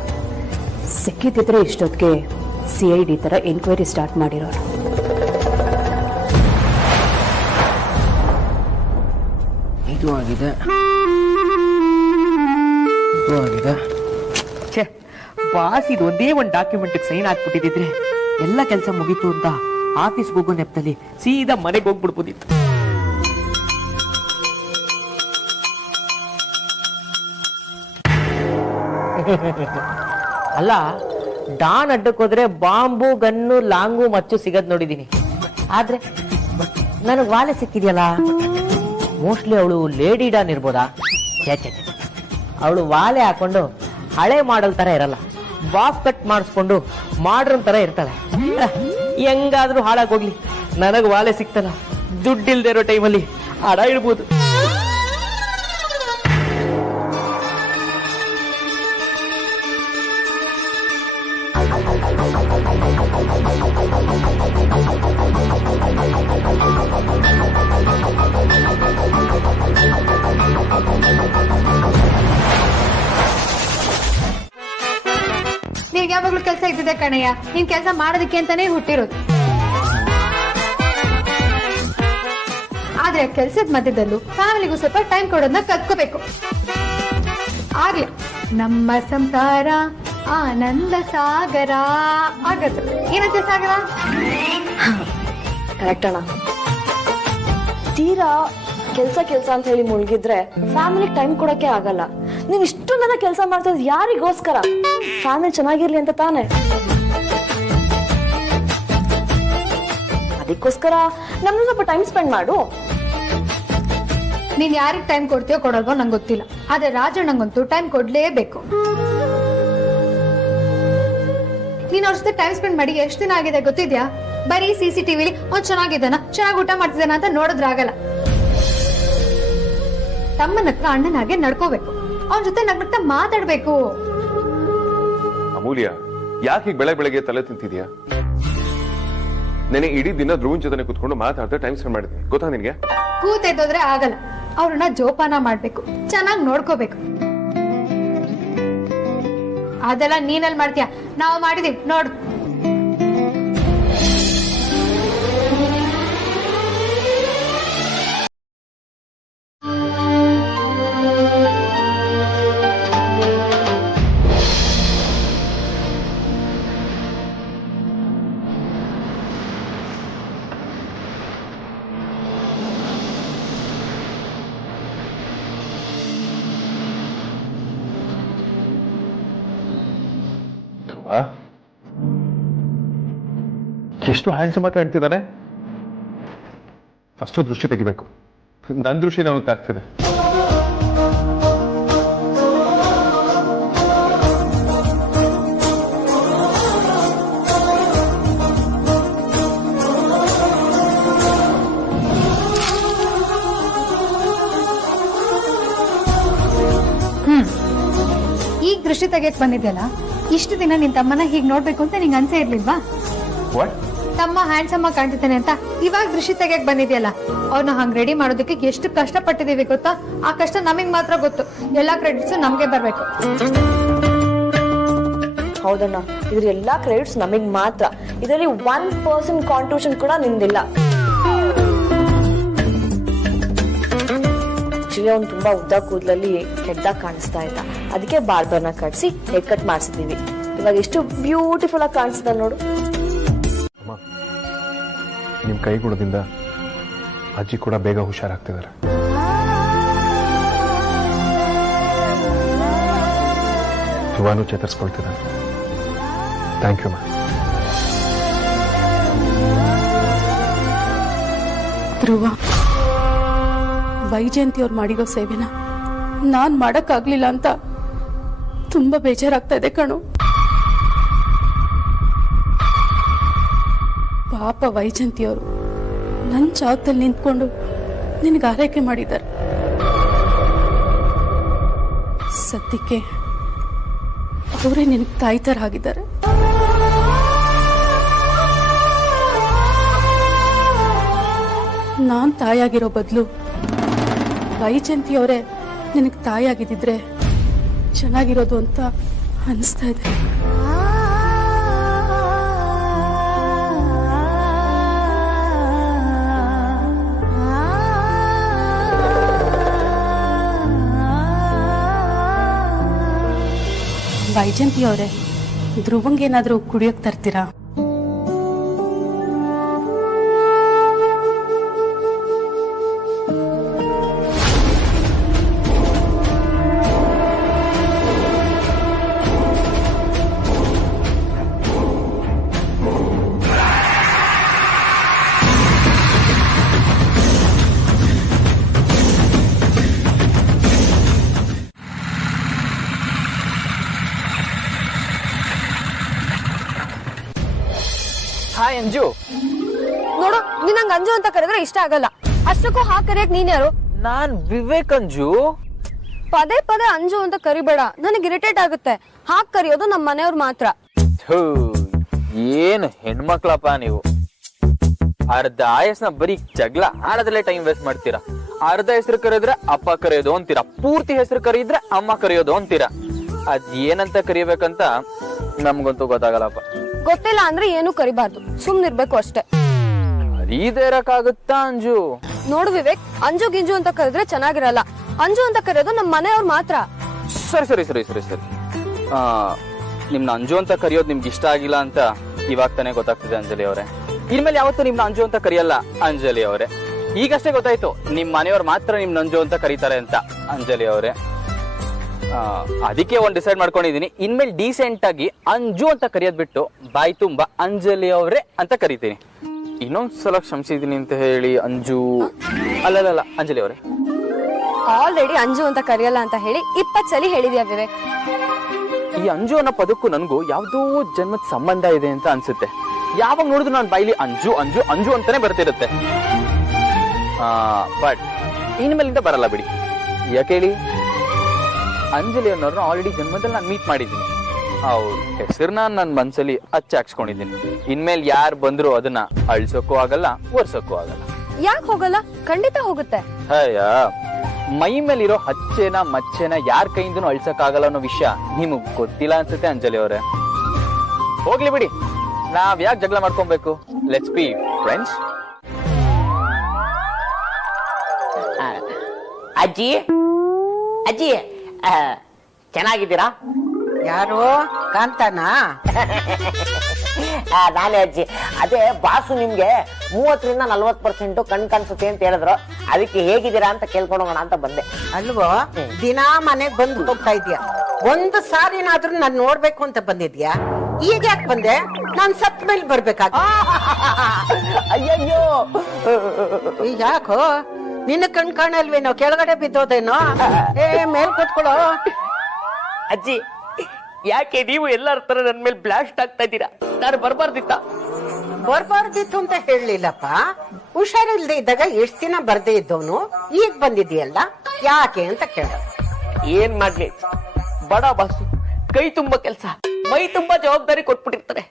ಸಿಕ್ಕಿದ್ರೆ ಇಷ್ಟೊತ್ತಿಗೆ CID ತರ ಎನ್ಕ್ವೈರಿ ಸ್ಟಾರ್ಟ್ ಮಾಡಿರೋರು. ಇದು ಆಗಿದೆ, ಇದು ಆಗಿದೆ. ಛೇ ಬಾಸ್, ಇದು ಒಂದೇ ಒಂದು ಡಾಕ್ಯುಮೆಂಟ್ ಸೈನ್ ಹಾಕ್ಬಿಟ್ಟಿದ್ರೆ ಎಲ್ಲ ಕೆಲಸ ಮುಗೀತು ಅಂತ ಆಫೀಸ್ ಹೋಗೋ ನೆಪದಲ್ಲಿ ಸೀದಾ ಮನೆಗೆ ಹೋಗ್ಬಿಡ್ಬೋದಿತ್ತು. ಅಲ್ಲ, ಡಾನ್ ಅಡ್ಡಕ್ಕೋದ್ರೆ ಬಾಂಬು, ಗನ್ನು, ಲಾಂಗು, ಮಚ್ಚು ಸಿಗದ್ ನೋಡಿದೀನಿ. ಆದ್ರೆ ನನಗ್ ವಾಲೆ ಸಿಕ್ಕಿದ್ಯಲ್ಲ, ಮೋಸ್ಟ್ಲಿ ಅವಳು ಲೇಡಿ ಡಾನ್ ಇರ್ಬೋದಾ? ಅವಳು ವಾಲೆ ಹಾಕೊಂಡು ಹಳೆ ಮಾಡಲ್ ತರ ಇರಲ್ಲ, ಬಾಫ್ ಕಟ್ ಮಾಡಿಸ್ಕೊಂಡು ಮಾಡ್ರನ್ ತರ ಇರ್ತಾಳೆ. ಹೆಂಗಾದ್ರೂ ಹಾಳಾಗೋಗ್ಲಿ, ನನಗ್ ವಾಲೆ ಸಿಕ್ತಲ್ಲ, ದುಡ್ಡಿಲ್ದೇ ಇರೋ ಟೈಮಲ್ಲಿ ಅಡ ಇಡ್ಬೋದು. ನಿನ್ಗೆ ಯಾವಾಗ್ಲೂ ಕೆಲಸ ಇದ್ದಿದೆ ಕಣಯ್ಯ. ನೀನ್ ಕೆಲಸ ಮಾಡೋದಕ್ಕೆ ಅಂತಾನೆ ಹುಟ್ಟಿರೋದು. ಆದ್ರೆ ಕೆಲ್ಸದ ಮಧ್ಯದಲ್ಲೂ ಫ್ಯಾಮಿಲಿಗೂ ಸ್ವಲ್ಪ ಟೈಮ್ ಕೊಡೋದನ್ನ ಕಲ್ತ್ಕೋಬೇಕು. ಆಗ್ಲಿ ನಮ್ಮ ಸಂಸಾರ ಆನಂದ ಸಾಗರ ಆಗದು. ಏನಂತೆ ಸಾಗರ? ಕರೆಕ್ಟ್ ಅಣ್ಣ. ತೀರಾ ಕೆಲ್ಸ ಅಂತ ಹೇಳಿ ಮುಳುಗಿದ್ರೆ ಫ್ಯಾಮಿಲಿ ಟೈಮ್ ಕೊಡಕ್ಕೆ ಆಗಲ್ಲ. ನೀವ್ ಇಷ್ಟು ನನ್ನ ಕೆಲಸ ಮಾಡ್ತಿದ್ ಯಾರಿಗೋಸ್ಕರ? ಫ್ಯಾಮಿಲಿ ಚೆನ್ನಾಗಿರ್ಲಿ ಅಂತ ತಾನೆ. ಅದಕ್ಕೋಸ್ಕರ ನಮ್ಗೆ ಸ್ವಲ್ಪ ಟೈಮ್ ಸ್ಪೆಂಡ್ ಮಾಡು. ನೀನ್ ಯಾರಿಗ್ ಟೈಮ್ ಕೊಡ್ತೀಯೋ ಕೊಡಲ್ವೋ ನಂಗೆ ಗೊತ್ತಿಲ್ಲ, ಆದ್ರೆ ರಾಜಣ್ಣಂಗಂತೂ ಟೈಮ್ ಕೊಡ್ಲೇಬೇಕು. ನೀನ್ ಅವ್ರ ಜೊತೆ ಟೈಮ್ ಸ್ಪೆಂಡ್ ಮಾಡಿ ಎಷ್ಟು ದಿನ ಆಗಿದೆ ಗೊತ್ತಿದ್ಯಾ? ಬರೀ CCTVಲಿ ಅವ್ನು ಚೆನ್ನಾಗಿದ್ದಾನ, ಚೆನ್ನಾಗಿ ಊಟ ಮಾಡ್ತಿದ್ದಾನ ಅಂತ ನೋಡಿದ್ರಾಗಲ್ಲ. ತಮ್ಮನ ಹತ್ರ ಅಣ್ಣನಾಗೆ ನಡ್ಕೋಬೇಕು, ಅವನ ಜೊತೆ ನಗ್ನಗ್ತಾ ಮಾತಾಡ್ಬೇಕು. ಅಮೂಲ್ಯ, ಯಾಕೆ ಈಗ ಬೆಳಗ್ಗೆ ತಲೆ ತಿಂತಿದ್ಯಾ? ನೆನೆ ಇಡೀ ದಿನ ಧ್ರುವನ್ ಜೊತೆ ಕುತ್ಕೊಂಡು ಮಾತಾಡ್ತಾ ಟೈಮ್ ಸ್ಪೆಂಡ್ ಮಾಡಿದ್ದೀನಿ, ಗೊತ್ತಾ ನಿನ್ಗೆ? ಕೂತೆದ್ದೋದ್ರೆ ಆಗಲ್ಲ, ಅವ್ರನ್ನ ಜೋಪಾನ ಮಾಡ್ಬೇಕು, ಚೆನ್ನಾಗಿ ನೋಡ್ಕೋಬೇಕು. ಅದೆಲ್ಲ ನೀನಲ್ಲಿ ಮಾಡ್ತೀಯ, ನಾವು ಮಾಡಿದೀವಿ ನೋಡು. ಎಷ್ಟು ಹ್ಯಾಂಡ್ಸಮ್ ಆಗಿ ಕಾಣ್ತಿದ್ದಾನೆ. ಫಸ್ಟ್ ದೃಷ್ಟಿ ತೆಗಿಬೇಕು. ನನ್ನ ದೃಷ್ಟಿ ನಮಗೆ ಆಗ್ತಿದೆ. ಈಗ ದೃಷ್ಟಿ ತೆಗಿಯಕ್ ಬಂದಿದ್ಯಲ್ಲ, ಇಷ್ಟು ದಿನ ನಿನ್ ತಮ್ಮನ ಹೀಗ್ ನೋಡ್ಬೇಕು ಅಂತ ನಿಂಗೆ ಅನ್ಸೇ ಇರ್ಲಿಲ್ವಾ? ತಮ್ಮ ಹ್ಯಾಂಡ್ಸಮ್ ಆಗಿ ಕಾಣ್ತಿದ್ದಾನೆ ಅಂತ ಇವಾಗ ದೃಷ್ಟಿ ತೆಗಿಯಕ್ ಬಂದಿದ್ಯಲ್ಲ, ಅವ್ನ ಹಂಗ್ ರೆಡಿ ಮಾಡೋದಕ್ಕೆ ಎಷ್ಟು ಕಷ್ಟ ಪಟ್ಟಿದೀವಿ ಗೊತ್ತಾ? ಆ ಕಷ್ಟ ನಮಗ್ ಮಾತ್ರ ಗೊತ್ತು, ಎಲ್ಲಾ ಕ್ರೆಡಿಟ್ಸ್ ನಮ್ಗೆ ಬರ್ಬೇಕು. ಹೌದಣ್ಣ, ಇದ್ರ ಎಲ್ಲಾ ಕ್ರೆಡಿಟ್ಸ್ ನಮಗ್ ಮಾತ್ರ. ಇದರಲ್ಲಿ 1% ಕಾಂಟ್ರಿಬ್ಯೂಷನ್ ಕೂಡ ನಿಂದಿಲ್ಲ. ಅವ್ನು ತುಂಬಾ ಉದ್ದ ಕೂದಲಲ್ಲಿ ಕೆಟ್ಟದಾಗ ಕಾಣಿಸ್ತಾ ಇದ್ದ, ಅದಕ್ಕೆ ಬಾರ್ಬರ್ನ ಕಟ್ಸಿ ಹೇರ್ ಕಟ್ ಮಾಡಿಸಿದೀವಿ. ಇವಾಗ ಎಷ್ಟು ಬ್ಯೂಟಿಫುಲ್ ಆಗಿ ಕಾಣಿಸ್ತಾ ನೋಡು. ನಿಮ್ ಕೈಗುಣದಿಂದ ಅಜ್ಜಿ ಕೂಡ ಬೇಗ ಹುಷಾರಾಗ್ತಿದ್ದಾರೆ. ಧ್ರುವನು ಚೇತರಿಸ್ಕೊಳ್ತಿದ್ದಾರೆ. Thank you. ಧ್ರುವ, ವೈಜಯಂತಿ ಅವ್ರು ಮಾಡಿರೋ ಸೇವೆನ ನಾನ್ ಮಾಡಕ್ಕಾಗ್ಲಿಲ್ಲ ಅಂತ ತುಂಬಾ ಬೇಜಾರಾಗ್ತಾ ಇದೆ ಕಣು. ಪಾಪ ವೈಜಯಂತಿ ಅವರು ನನ್ನ ಜಾಗದಲ್ಲಿ ನಿಂತ್ಕೊಂಡು ನಿನಗೆ ಆರೈಕೆ ಮಾಡಿದ್ದಾರೆ. ಸದ್ಯಕ್ಕೆ ಅವರೇ ನಿನಗೆ ತಾಯಿ ತರ ಆಗಿದ್ದಾರೆ. ನಾನ್ ತಾಯಾಗಿರೋ ಬದಲು ವೈಜಯಂತಿ ಅವರೇ ನಿನಗೆ ತಾಯಿಯಾಗಿದ್ದಿದ್ರೆ ಚೆನ್ನಾಗಿರೋದು ಅಂತ ಅನಿಸ್ತಾ ಇದೆ. ವೈಜಯಂತಿ ಅವರೇ, ಧ್ರುವಂಗೇನಾದ್ರೂ ಕುಡಿಯೋಕ್ ತರ್ತೀರಾ? ಹಾಯ್ ಅಂಜು. ನೋಡು, ನೀನ್ ನಂಗೆ ಅಂಜು ಅಂತ ಕರೆದ್ರೆ ಇಷ್ಟ ಆಗಲ್ಲ. ಅಷ್ಟಕ್ಕೂ ಹಾಗೆ ಕರೆಯಕ್ ನೀನ್ ಯಾರು? ನಾನ್ ವಿವೇಕ್ ಅಂಜು. ಪದೇ ಪದೇ ಅಂಜು ಅಂತ ಕರಿಬೇಡ, ನನಗೆ ಇರಿಟೇಟ್ ಆಗುತ್ತೆ. ಹಾಗೆ ಕರೆಯೋದು ನಮ್ಮ ಮನೆಯವ್ರು ಮಾತ್ರ. ಏನು ಹೆಣ್ಮಕ್ಳಪ್ಪ ನೀವು. ಅರ್ಧ ಆಯಸ್ನ ಬರೀ ಜಗಳ ಆಡೋದ್ರಲ್ಲೇ ಟೈಮ್ ವೇಸ್ಟ್ ಮಾಡ್ತೀರಾ. ಅರ್ಧ ಹೆಸರು ಕರೆಯೋದ್ರೆ ಅಪ್ಪ ಕರೆಯೋದು ಅಂತೀರಾ, ಪೂರ್ತಿ ಹೆಸರು ಕರೆಯಿದ್ರೆ ಅಮ್ಮ ಕರೆಯೋದು ಅಂತೀರಾ. ಅದ್ ಏನಂತ ಕರಿಬೇಕಂತ ನಮ್ಗಂತೂ ಗೊತ್ತಾಗಲ್ಲಪ್ಪ. ಗೊತ್ತಿಲ್ಲ ಅಂದ್ರೆ ಏನು ಕರಿಬಾರ್ದು, ಸುಮ್ನಿರ್ಬೇಕು ಅಷ್ಟೇ. ಕರೀದೇ ಇರಕ್ಕಾಗುತ್ತಾ ಅಂಜು? ನೋಡು ವಿವೇಕ್, ಅಂಜು ಗಿಂಜು ಅಂತ ಕರೆದ್ರೆ ಚೆನ್ನಾಗಿರಲ್ಲ. ಅಂಜು ಅಂತ ಕರೆಯೋದು ನಮ್ಮ ಮನೆಯವ್ರು ಮಾತ್ರ. ಸರಿ ಸರಿ ಸರಿ ಸರಿ ಸರಿ ನಿಮ್ನ ಅಂಜು ಅಂತ ಕರೆಯೋದು ನಿಮ್ಗೆ ಇಷ್ಟ ಆಗಿಲ್ಲ ಅಂತ ಇವಾಗ ತಾನೇ ಗೊತ್ತಾಗ್ತಿದೆ ಅಂಜಲಿ ಅವರೇ. ಇನ್ಮೇಲೆ ಯಾವತ್ತೂ ನಿಮ್ನ ಅಂಜು ಅಂತ ಕರೆಯಲ್ಲ ಅಂಜಲಿ ಅವರೇ. ಈಗಷ್ಟೇ ಗೊತ್ತಾಯ್ತು ನಿಮ್ ಮನೆಯವ್ರು ಮಾತ್ರ ನಿಮ್ನ ಅಂಜು ಅಂತ ಕರೀತಾರೆ ಅಂತ ಅಂಜಲಿ ಅವರೇ. ಅದಕ್ಕೆ ಒಂದ್ ಡಿಸೈಡ್ ಮಾಡ್ಕೊಂಡಿದೀನಿ, ಇನ್ಮೇಲೆ ಡೀಸೆಂಟ್ ಆಗಿ ಅಂಜು ಅಂತ ಕರೆಯೋದ್ ಬಿಟ್ಟು ಬಾಯಿ ತುಂಬಾ ಅಂಜಲಿ ಅವರೇ ಅಂತ ಕರಿತೀನಿ. ಇನ್ನೊಂದ್ಸಲ ಕ್ಷಮಿಸಿದೀನಿ ಅಂತ ಹೇಳಿ ಅಂಜು ಅಲ್ಲಲ್ಲ ಅಂಜಲಿ ಅವರೇ. ಆಲ್ರೆಡಿ ಅಂಜು ಅಂತ ಕರೆಯಲ್ಲ ಅಂತ ಹೇಳಿ 20 ಸಲ ಹೇಳಿದ್ಯಾ ವಿವೇಕ್. ಈ ಅಂಜು ಅನ್ನೋ ಪದಕ್ಕೂ ನನಗೂ ಯಾವ್ದೋ ಜನ್ಮದ ಸಂಬಂಧ ಇದೆ ಅಂತ ಅನ್ಸುತ್ತೆ. ಯಾವಾಗ ನೋಡಿದ್ರು ನಾನು ಬಾಯಿಲಿ ಅಂಜು ಅಂಜು ಅಂಜು ಅಂತಾನೆ ಬರ್ತಿರುತ್ತೆ. ಬಟ್ ಇನ್ಮೇಲಿಂದ ಬರಲ್ಲ ಬಿಡಿ. ಯಾಕೆ ಹೇಳಿ, ಅಂಜಲಿ ಅನ್ನೋರ್ನ ಆಲ್ರೆಡಿ ಜನ್ಮದಲ್ಲಿ ನಾನು ಮೀಟ್ ಮಾಡಿದ್ದೀನಿ. ಅವ್ರ ಹೆಸರನ್ನ ನನ್ನ ಮನ್ಸಲ್ಲಿ ಹಾಕ್ಸ್ಕೊಂಡಿದ್ದೀನಿ. ಇನ್ಮೇಲೆ ಯಾರು ಬಂದ್ರು ಅದನ್ನ ಅಳ್ಸೋಕ್ಕೂ ಆಗಲ್ಲ, ಒರ್ಸೋಕ್ಕೂ ಆಗಲ್ಲ. ಯಾಕೆ ಹೋಗಲ್ಲ? ಖಂಡಿತ ಹೋಗುತ್ತೆ. ಅಯ್ಯ, ಮೈ ಮೇಲಿರೋ ಹಚ್ಚೆನ ಮಚ್ಚೆನ ಯಾರ ಕೈಯಿಂದನೂ ಅಳ್ಸಕ್ಕಾಗಲ್ಲ ಅನ್ನೋ ವಿಷಯ ನಿಮಗ್ ಗೊತ್ತಿಲ್ಲ ಅನ್ಸುತ್ತೆ ಅಂಜಲಿ ಅವರೇ. ಹೋಗ್ಲಿ ಬಿಡಿ, ನಾವ್ ಯಾಕೆ ಜಗಳ ಮಾಡ್ಕೊಬೇಕು? Let's be friends. ಅಜ್ಜಿ ಅಜ್ಜಿ ಚೆನ್ನಾಗಿದ್ದೀರಾ? ಯಾರು ಕಾಂತಾನ? ನಾನೇ ಅಜ್ಜಿ. ಅದೇ ಬಾಸು ನಿಮ್ಗೆ 30ರಿಂದ 40% ಕಣ್ ಕಾಣಿಸುತ್ತೆ ಅಂತ ಹೇಳಿದ್ರು. ಅದಕ್ಕೆ ಹೇಗಿದ್ದೀರಾ ಅಂತ ಕೇಳ್ಕೊಂಡು ಹೋಗೋಣ ಅಂತ ಬಂದೆ. ಅಲ್ವೋ, ದಿನಾ ಮನೆಗ್ ಬಂದು ಹೋಗ್ತಾ ಇದ್ಯಾ? ಒಂದು ಸಾರಿನಾದ್ರೂ ನಾನ್ ನೋಡ್ಬೇಕು ಅಂತ ಬಂದಿದ್ಯಾ? ಈಗ ಯಾಕೆ ಬಂದೆ? ನಾನ್ ಸತ್ ಮೇಲೆ ಬರ್ಬೇಕಾಗ. ಅಯ್ಯಯ್ಯೋ, ಈಗ ಯಾಕೋ ನಿನ್ನ ಕಣ್ ಕಾಣಲ್ವೇನೋ? ಕೆಳಗಡೆ ಬಿದ್ದೋದೇನೋ? ಮೇಲ್ ಕೂತ್ಕೊಳ್ಳೋ. ಅಜ್ಜಿ, ಯಾಕೆ ನೀವು ಎಲ್ಲರ ತರ ನನ್ ಮೇಲೆ ಬ್ಲಾಸ್ಟ್ ಆಗ್ತಾ ಇದ್ದೀರಾ? ನಾನು ಬರ್ಬಾರ್ದಿತ್ತ? ಬರ್ಬಾರ್ದಿತ್ತು ಅಂತ ಹೇಳಲಿಲ್ಲಪ್ಪ. ಹುಷಾರಿಲ್ದೆ ಇದ್ದಾಗ ಎಷ್ಟ್ ದಿನ ಬರ್ದೇ ಇದ್ದವನು ಈಗ ಬಂದಿದ್ಯಲ್ಲ, ಯಾಕೆ ಅಂತ ಕೇಳ. ಏನ್ ಮಾಡ್ಲಿ, ಬಡ ಬಾಸು ಕೈ ತುಂಬಾ ಕೆಲ್ಸ, ಮೈ ತುಂಬಾ ಜವಾಬ್ದಾರಿ ಕೊಟ್ಬಿಟ್ಟಿರ್ತಾರೆ.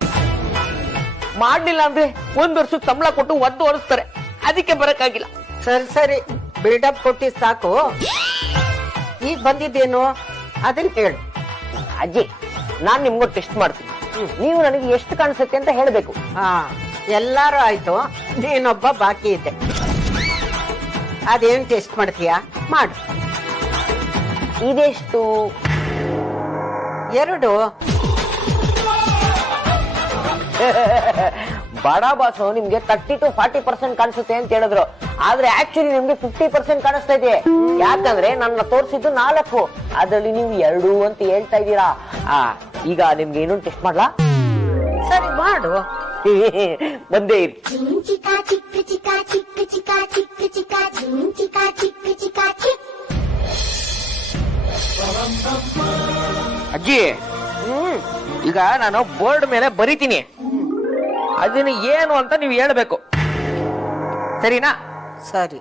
ಮಾಡ್ಲಿಲ್ಲ ಅಂದ್ರೆ 1 ವರ್ಷ ಸಂಬಳ ಕೊಟ್ಟು ಒದ್ದು ಹೊರಿಸ್ತಾರೆ. ಅದಕ್ಕೆ ಬರಕ್ಕಾಗಿಲ್ಲ. ಸರಿ ಸರಿ, ಬಿಲ್ಡಪ್ ಕೊಟ್ಟಿ ಸಾಕು. ಈಗ ಬಂದಿದ್ದೇನು ಅದನ್ನ ಹೇಳು. ಅಜ್ಜಿ, ನಾನ್ ನಿಮ್ಗೂ ಟೆಸ್ಟ್ ಮಾಡ್ತೀನಿ. ನೀವು ನನಗೆ ಎಷ್ಟು ಕಾಣಿಸುತ್ತೆ ಅಂತ ಹೇಳ್ಬೇಕು. ಎಲ್ಲಾರು ಆಯ್ತು, ನೀನೊಬ್ಬ ಬಾಕಿ ಇದ್ದೆ. ಅದೇನ್ ಟೆಸ್ಟ್ ಮಾಡ್ತೀಯಾ? ಮಾಡು. ಇದೆಷ್ಟು? 2. ಬಡ ಬಾಸು ನಿಮ್ಗೆ 30 to 40% ಕಾಣಿಸುತ್ತೆ ಅಂತ ಹೇಳಿದ್ರು. ಆದ್ರೆ ಆಕ್ಚುಲಿ ನಿಮ್ಗೆ 50% ಕಾಣಿಸ್ತಾ ಇದೆ. ಯಾಕಂದ್ರೆ ನನ್ನ ತೋರಿಸಿದ್ದು 4, ಅದ್ರಲ್ಲಿ ನೀವು 2 ಅಂತ ಹೇಳ್ತಾ ಇದ್ದೀರಾ. ಈಗ ನಿಮ್ಗೆ ಏನೋ ಟೆಸ್ಟ್ ಮಾಡ್ಲಾ? ಸರಿ ಮಾಡು. ಬಂದೇ ಇರಿ. ಅಜ್ಜಿ, ಈಗ ನಾನು ಬೋರ್ಡ್ ಮೇಲೆ ಬರಿತೀನಿ, ಅದನ್ನ ಏನು ಅಂತ ನೀವು ಹೇಳ್ಬೇಕು, ಸರಿನಾ? ಸರಿ.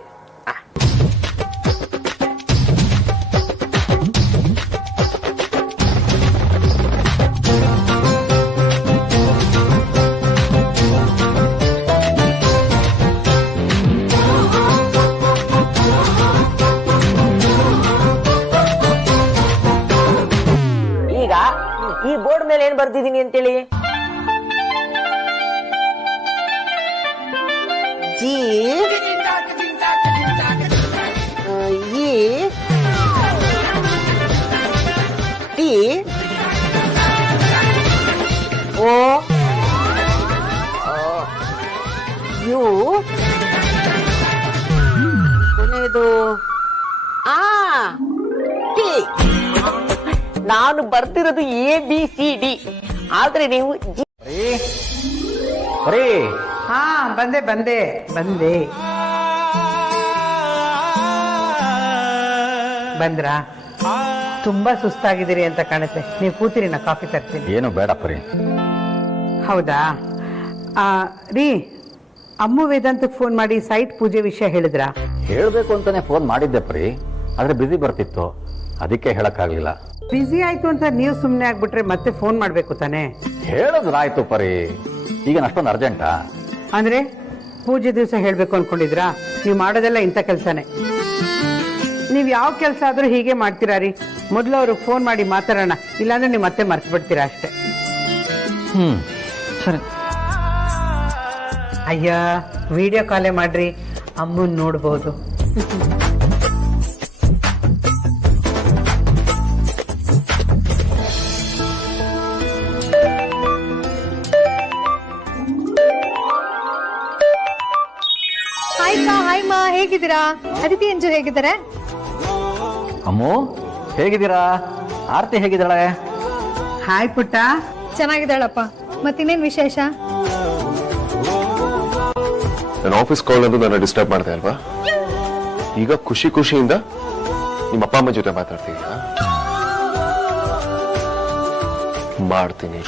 ಈಗ ಈ ಬೋರ್ಡ್ ಮೇಲೆ ಏನ್ ಬರ್ದಿದ್ದೀನಿ ಅಂತೇಳಿ? G E T O U ಕೊನೆಯದು ಟಿ. ನಾನು ಬರ್ತಿರೋದು ABCD, ಆದ್ರೆ ನೀವು ಬಂದೆ ಬಂದೆ ಬಂದೆ. ಬಂದ್ರಾ? ತುಂಬಾ ಸುಸ್ತಾಗಿದ್ದೀರಿ ಅಂತ ಕಾಣುತ್ತೆ. ನೀವು ಕೂತಿರಿ, ನಾ ಕಾಫಿ ತರ್ತೀನಿ. ಏನು ಬೇಡ ಪರಿ. ಹೌದಾ? ರೀ, ಅಮ್ಮ ವೇದಾಂತಕ್ಕೆ ಫೋನ್ ಮಾಡಿ ಸೈಟ್ ಪೂಜೆ ವಿಷಯ ಹೇಳಿದ್ರಾ? ಹೇಳ್ಬೇಕು ಅಂತಾನೆ ಫೋನ್ ಮಾಡಿದ್ದೆ ಪರಿ, ಆದ್ರೆ ಬಿಸಿ ಬರ್ತಿತ್ತು, ಅದಕ್ಕೆ ಹೇಳಕ್ಕಾಗ್ಲಿಲ್ಲ. ಬಿಸಿ ಆಯ್ತು ಅಂತ ನೀವು ಸುಮ್ಮನೆ ಆಗ್ಬಿಟ್ರೆ ಮತ್ತೆ ಫೋನ್ ಮಾಡ್ಬೇಕು ತಾನೆ? ಹೇಳೋದ್ರಾಯ್ತು ಪರಿ, ಈಗ ಅಷ್ಟೊಂದು ಅರ್ಜೆಂಟಾ? ಅಂದ್ರೆ ಪೂಜೆ ದಿವಸ ಹೇಳ್ಬೇಕು ಅನ್ಕೊಂಡಿದ್ರಾ? ನೀವು ಮಾಡೋದೆಲ್ಲ ಇಂಥ ಕೆಲ್ಸನೇ. ನೀವ್ ಯಾವ ಕೆಲಸ ಆದ್ರೂ ಹೀಗೆ ಮಾಡ್ತೀರಾ ರೀ? ಮೊದ್ಲು ಅವ್ರಿಗೆ ಫೋನ್ ಮಾಡಿ ಮಾತಾಡೋಣ, ಇಲ್ಲಾಂದ್ರೆ ನೀವು ಮತ್ತೆ ಮರ್ತು ಬಿಡ್ತೀರಾ ಅಷ್ಟೇ. ಸರಿ. ಅಯ್ಯ, ವಿಡಿಯೋ ಕಾಲೇ ಮಾಡ್ರಿ. ಅಮ್ಮನ್ ನೋಡ್ಬೋದು. ಹಾಯ್ ಮಾ, ಹೇಗಿದ್ದೀರಾ? ಅದಿತಿ ಅಂಜು ಹೇಗಿದ್ದಾರೆ? ಅಮ್ಮು ಹೇಗಿದ್ದೀರಾ? ಆರತಿ ಹೇಗಿದ್ದಾಳೆ? ಹಾಯ್ ಪುಟ್ಟ. ಚೆನ್ನಾಗಿದ್ದಾಳಪ್ಪ. ಮತ್ತಿನ್ನೇನ್ ವಿಶೇಷ? ನನ್ನ ಆಫೀಸ್ ಕಾಲ್ ಅಂದು ನನ್ನ ಡಿಸ್ಟರ್ಬ್ ಮಾಡ್ದೆ ಅಲ್ವಾ? ಈಗ ಖುಷಿಯಿಂದ ನಿಮ್ಮ ಅಪ್ಪ ಅಮ್ಮ ಜೊತೆ ಮಾತಾಡ್ತೀಯಾ? ಮಾಡ್ತೀನಿ.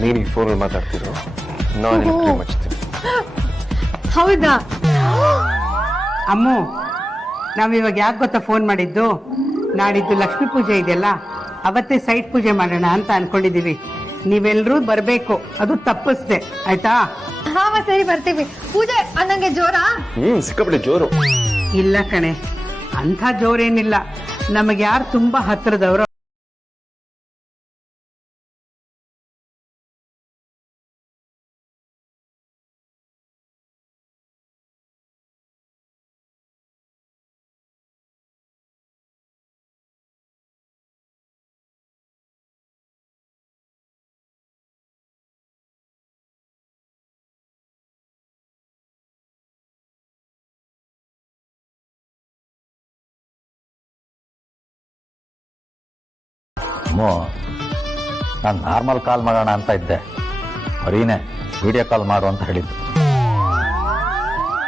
ನೀನು ಈ ಫೋನಲ್ಲಿ ಮಾತಾಡ್ತಿರೋ, ನಾನು ಕ್ರೀಮ್ ಹಚ್ತೀನಿ. ಹೌದಾ? ಅಮ್ಮು, ನಾವಿವಾಗ ಯಾಕೆ ಗೊತ್ತಾ ಫೋನ್ ಮಾಡಿದ್ದು? ನಾಡಿದ್ದು ಲಕ್ಷ್ಮೀ ಪೂಜೆ ಇದೆಯಲ್ಲ, ಅವತ್ತೇ ಸೈಟ್ ಪೂಜೆ ಮಾಡೋಣ ಅಂತ ಅನ್ಕೊಂಡಿದೀವಿ. ನೀವೆಲ್ಲರೂ ಬರ್ಬೇಕು, ಅದು ತಪ್ಪಿಸ್ದೆ, ಆಯ್ತಾ? ಹಾ ಸರಿ, ಬರ್ತೀವಿ. ಪೂಜೆ ಅನ್ನಂಗೆ ಜೋರಾ? ಸಿಕ್ಕಾಪಟ್ಟೆ ಜೋರು. ಇಲ್ಲ ಕಣೆ, ಅಂಥ ಜೋರೇನಿಲ್ಲ. ನಮಗೆ ಯಾರು ತುಂಬಾ ಹತ್ತಿರದವರು ನಾನು ನಾರ್ಮಲ್ ಕಾಲ್ ಮಾಡೋಣ ಅಂತ ಇದ್ದೆ, ಬರೀನೇ ವಿಡಿಯೋ ಕಾಲ್ ಮಾಡು ಅಂತ ಹೇಳಿದ್ದು.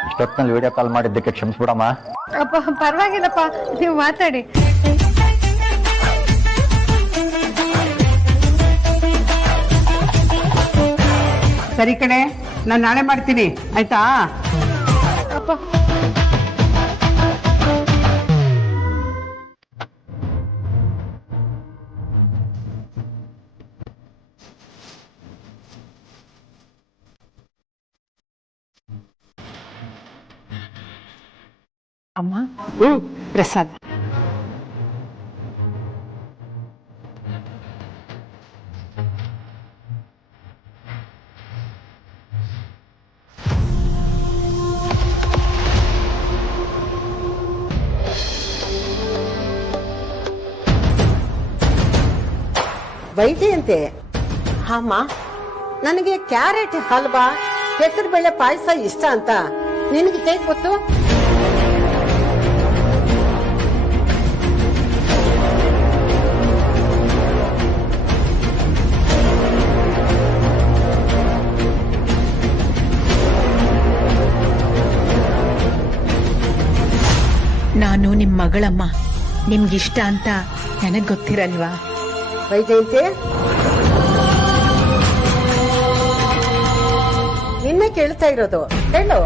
ಇಷ್ಟೊತ್ತಿನಲ್ಲಿ ವಿಡಿಯೋ ಕಾಲ್ ಮಾಡಿದ್ದಕ್ಕೆ ಕ್ಷಮಿಸ್ಬಿಡಮ್ಮ. ಅಪ್ಪ ಪರವಾಗಿಲ್ಲಪ್ಪ, ನೀವು ಮಾತಾಡಿ. ಸರಿ ಕಣೆ, ನಾನು ನಾಳೆ ಮಾಡ್ತೀನಿ, ಆಯ್ತಾ? ಅಪ್ಪ ಅಮ್ಮ, ಪ್ರಸಾದ್. ವೈಜಯಂತಿ, ಅಮ್ಮ ನನಗೆ ಕ್ಯಾರೆಟ್ ಹಲ್ವಾ, ಹೆಸರು ಬೇಳೆ ಪಾಯಸ ಇಷ್ಟ ಅಂತ ನಿನಗೆ ಹೇಗೆ ಗೊತ್ತು? ನಾನು ನಿಮ್ ಮಗಳಮ್ಮ, ನಿಮ್ಗಿಷ್ಟ ಅಂತ ನನಗ್ ಗೊತ್ತಿರಲ್ವಾ? ವೈಜಯಂತಿ, ನಿನ್ನೆ ಕೇಳ್ತಾ ಇರೋದು, ಹೇಳು.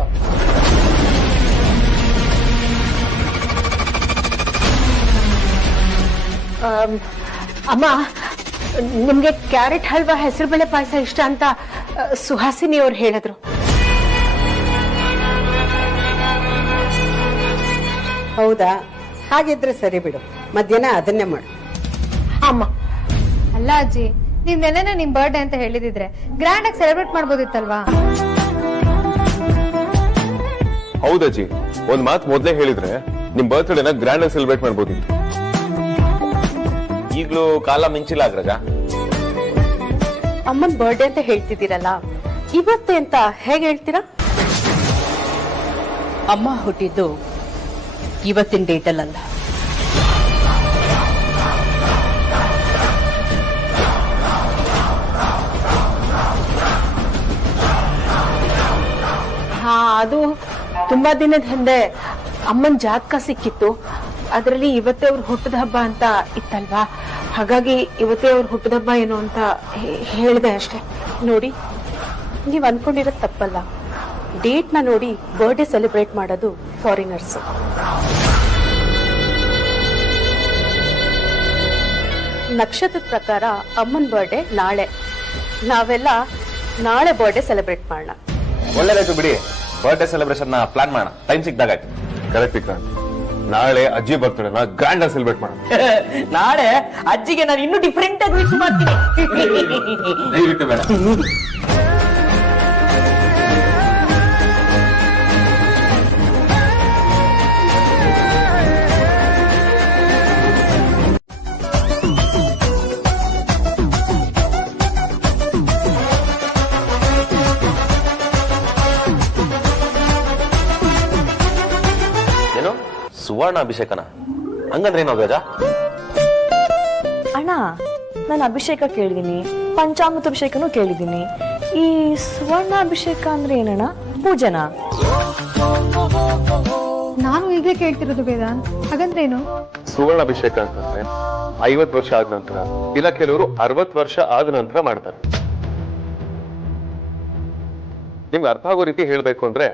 ಅಮ್ಮ, ನಿಮ್ಗೆ ಕ್ಯಾರೆಟ್ ಹಲ್ವಾ, ಹೆಸರುಬೇಳೆ ಪಾಯಸ ಇಷ್ಟ ಅಂತ ಸುಹಾಸಿನಿ ಅವ್ರು ಹೇಳಿದ್ರು. ಹೌದಾ? ಹಾಗಿದ್ರೆ ಸರಿ ಬಿಡು, ಮಧ್ಯಾಹ್ನ ಅದನ್ನೇ ಮಾಡು. ಅಮ್ಮ, ಅಲ್ಲ ಅಜ್ಜಿ, ನೀವ್ ನೆನ್ನೆನೆ ನಿಮ್ ಬರ್ಡೇ ಅಂತ ಹೇಳಿದಿದ್ರೆ ಗ್ರ್ಯಾಂಡ್ ಆಗಿ ಸೆಲೆಬ್ರೇಟ್ ಮಾಡ್ಬೋದಿತ್ತಲ್ವಾ? ಹೌದಜ್ಜಿ, ಒಂದ್ ಮಾತು ಮೊದ್ಲೇ ಹೇಳಿದ್ರೆ ನಿಮ್ ಬರ್ತ್ಡೇನ ಗ್ರ್ಯಾಂಡ್ ಆಗಿ ಸೆಲೆಬ್ರೇಟ್ ಮಾಡ್ಬೋದಿತ್ತು. ಈಗ್ಲೂ ಕಾಲ ಮಿಂಚಿಲ್ಲ ಅಗ್ರಜ. ಅಮ್ಮನ್ ಬರ್ಡೇ ಅಂತ ಹೇಳ್ತಿದ್ದೀರಲ್ಲ, ಇವತ್ತೇ ಅಂತ ಹೇಗೆ ಹೇಳ್ತೀರಾ? ಅಮ್ಮ ಹುಟ್ಟಿದ್ದು ಇವತ್ತಿನ ಡೇಟಲ್ಲ. ಹಾ, ಅದು ತುಂಬಾ ದಿನದ ಹಿಂದೆ ಅಮ್ಮನ್ ಜಾತಕ ಸಿಕ್ಕಿತ್ತು. ಅದರಲ್ಲಿ ಇವತ್ತೇ ಅವ್ರ ಹುಟ್ಟದ ಹಬ್ಬ ಅಂತ ಇತ್ತಲ್ವಾ, ಹಾಗಾಗಿ ಇವತ್ತೇ ಅವ್ರ ಹುಟ್ಟದ ಹಬ್ಬ ಏನು ಅಂತ ಹೇಳಿದೆ ಅಷ್ಟೇ. ನೋಡಿ, ನೀವ್ ಅನ್ಕೊಂಡಿರೋದು ತಪ್ಪಲ್ಲ. ಡೇಟ್ ನ ನೋಡಿ ಬರ್ಡೇ ಸೆಲೆಬ್ರೇಟ್ ಮಾಡೋದು ಫಾರಿನರ್ಸ್. ನಕ್ಷತ್ರದ ಪ್ರಕಾರ ಅಮ್ಮನ್ ಬರ್ಡೇ ನಾಳೆ. ನಾವೆಲ್ಲ ನಾಳೆ ಬರ್ಡೇ ಸೆಲೆಬ್ರೇಟ್ ಮಾಡೋಣ. ಒಳ್ಳೆದಾಯ್ತು ಬಿಡಿ, ಬರ್ಡೇ ಸೆಲೆಬ್ರೇಷನ್ ಪ್ಲಾನ್ ಮಾಡೋಣ. ಟೈಮ್ ಸಿಕ್ದಾಗಾಯ್ತು. ಕರೆಕ್ಟ್ ವಿಕ್ರಾಂತ್, ನಾಳೆ ಅಜ್ಜಿ ಬರ್ತಡೆ ಗ್ರ್ಯಾಂಡ್ ಆಗಿ ಸೆಲೆಬ್ರೇಟ್ ಮಾಡೋಣ. ನಾಳೆ ಅಜ್ಜಿಗೆ ನಾನು ಇನ್ನೂ ಡಿಫ್ರೆಂಟ್ ಆಗಿ ವಿಶ್ ಮಾಡ್ತೀನಿ. ದಯವಿಟ್ಟು ಬೇಡ. ಸುವರ್ಣ ಅಭಿಷೇಕನ ಹಂಗಂದ್ರೆ ಏನೋ ಗಜ? ಅಣ್ಣ ನಾನು ಅಭಿಷೇಕ ಕೇಳಿದೀನಿ, ಪಂಚಾಮೃತ ಅಭಿಷೇಕನೂ ಕೇಳಿದೀನಿ. ಈ ಸುವರ್ಣಾಭಿಷೇಕ ಅಂದ್ರೆ ಏನಣ್ಣ? ಪೂಜನಾ? ನಾನು ಈಗಲೇ ಕೇಳ್ತಿರೋದು ವೇದಾಂತ್. ಹಾಗಂದ್ರೇನು? ಸುವರ್ಣಾಭಿಷೇಕ ಅಂತಂದ್ರೆ 50 ವರ್ಷ ಆದ ನಂತರ, ಇಲ್ಲ ಕೆಲವರು 60 ವರ್ಷ ಆದ ನಂತರ ಮಾಡ್ತಾರೆ. ನಿಮ್ಗೆ ಅರ್ಥ ಆಗೋ ರೀತಿ ಹೇಳ್ಬೇಕು ಅಂದ್ರೆ,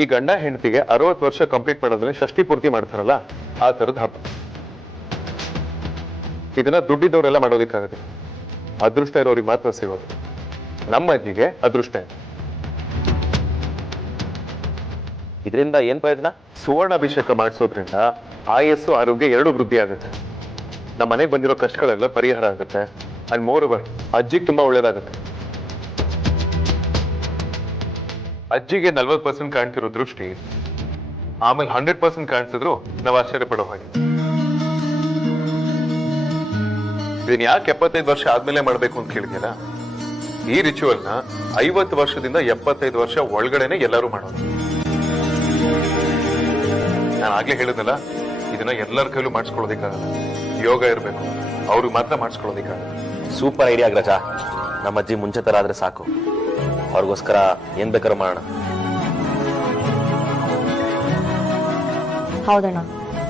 ಈ ಗಂಡ ಹೆಂಡತಿಗೆ 60 ವರ್ಷ ಕಂಪ್ಲೀಟ್ ಮಾಡೋದ್ರೆ ಷಷ್ಠಿ ಪೂರ್ತಿ ಮಾಡ್ತಾರಲ್ಲ, ಆ ತರದ ಹಬ್ಬ. ಇದನ್ನ ದುಡ್ಡಿದ್ದವರೆಲ್ಲ ಮಾಡೋದಿಕ್ಕಾಗತ್ತೆ, ಅದೃಷ್ಟ ಇರೋರಿಗೆ ಮಾತ್ರ ಸಿಗೋದು. ನಮ್ಮ ಅಜ್ಜಿಗೆ ಅದೃಷ್ಟ ಇದೆ. ಇದರಿಂದ ಏನ್ ಪ್ರಯೋಜನ? ಸುವರ್ಣಾಭಿಷೇಕ ಮಾಡಿಸೋದ್ರಿಂದ ಆಯಸ್ಸು ಆರೋಗ್ಯ ಎರಡು ವೃದ್ಧಿ ಆಗುತ್ತೆ. ನಮ್ಮ ಮನೆಗೆ ಬಂದಿರೋ ಕಷ್ಟಗಳೆಲ್ಲ ಪರಿಹಾರ ಆಗುತ್ತೆ. ಅಂಡ್ ಮೋರ್ ಓವರ್ ಅಜ್ಜಿಗೆ ತುಂಬಾ ಒಳ್ಳೇದಾಗುತ್ತೆ. ಅಜ್ಜಿಗೆ 40% ಕಾಣ್ತಿರೋ ದೃಷ್ಟಿ ಆಮೇಲೆ 100% ಕಾಣಿಸಿದ್ರು ನಾವು ಆಶ್ಚರ್ಯ ಪಡೋ ಹಾಗೆ. ಇದನ್ನ ಯಾಕೆ 75 ವರ್ಷ ಆದ್ಮೇಲೆ ಮಾಡ್ಬೇಕು ಅಂತ ಕೇಳಿದ್ಯಲ್ಲ? ಈ ರಿಚುವಲ್ನ 50 ವರ್ಷದಿಂದ 75 ವರ್ಷ ಒಳಗಡೆನೆ ಎಲ್ಲರೂ ಮಾಡೋದು. ನಾನು ಆಗ್ಲೇ ಹೇಳಿದ್ನಲ್ಲ, ಇದನ್ನ ಎಲ್ಲರ ಕೈಲೂ ಮಾಡಿಸ್ಕೊಳ್ಳೋದಿಕ್ಕಾಗಲ್ಲ. ಯೋಗ ಇರಬೇಕು, ಅವ್ರಿಗೆ ಮಾತ್ರ ಮಾಡಿಸ್ಕೊಳ್ಳೋದಿಕ್ಕಾಗಲ್ಲ. Super idea ಗ್ರಜ. ನಮ್ಮ ಅಜ್ಜಿ ಮುಂಚೆ ತರ ಆದ್ರೆ ಸಾಕು. ಅವ್ರಿಗೋಸ್ಕರ ಏನ್ ಬೇಕಾದ್ರೂ ಮಾಡೋಣ. ಹೌದಣ್ಣ,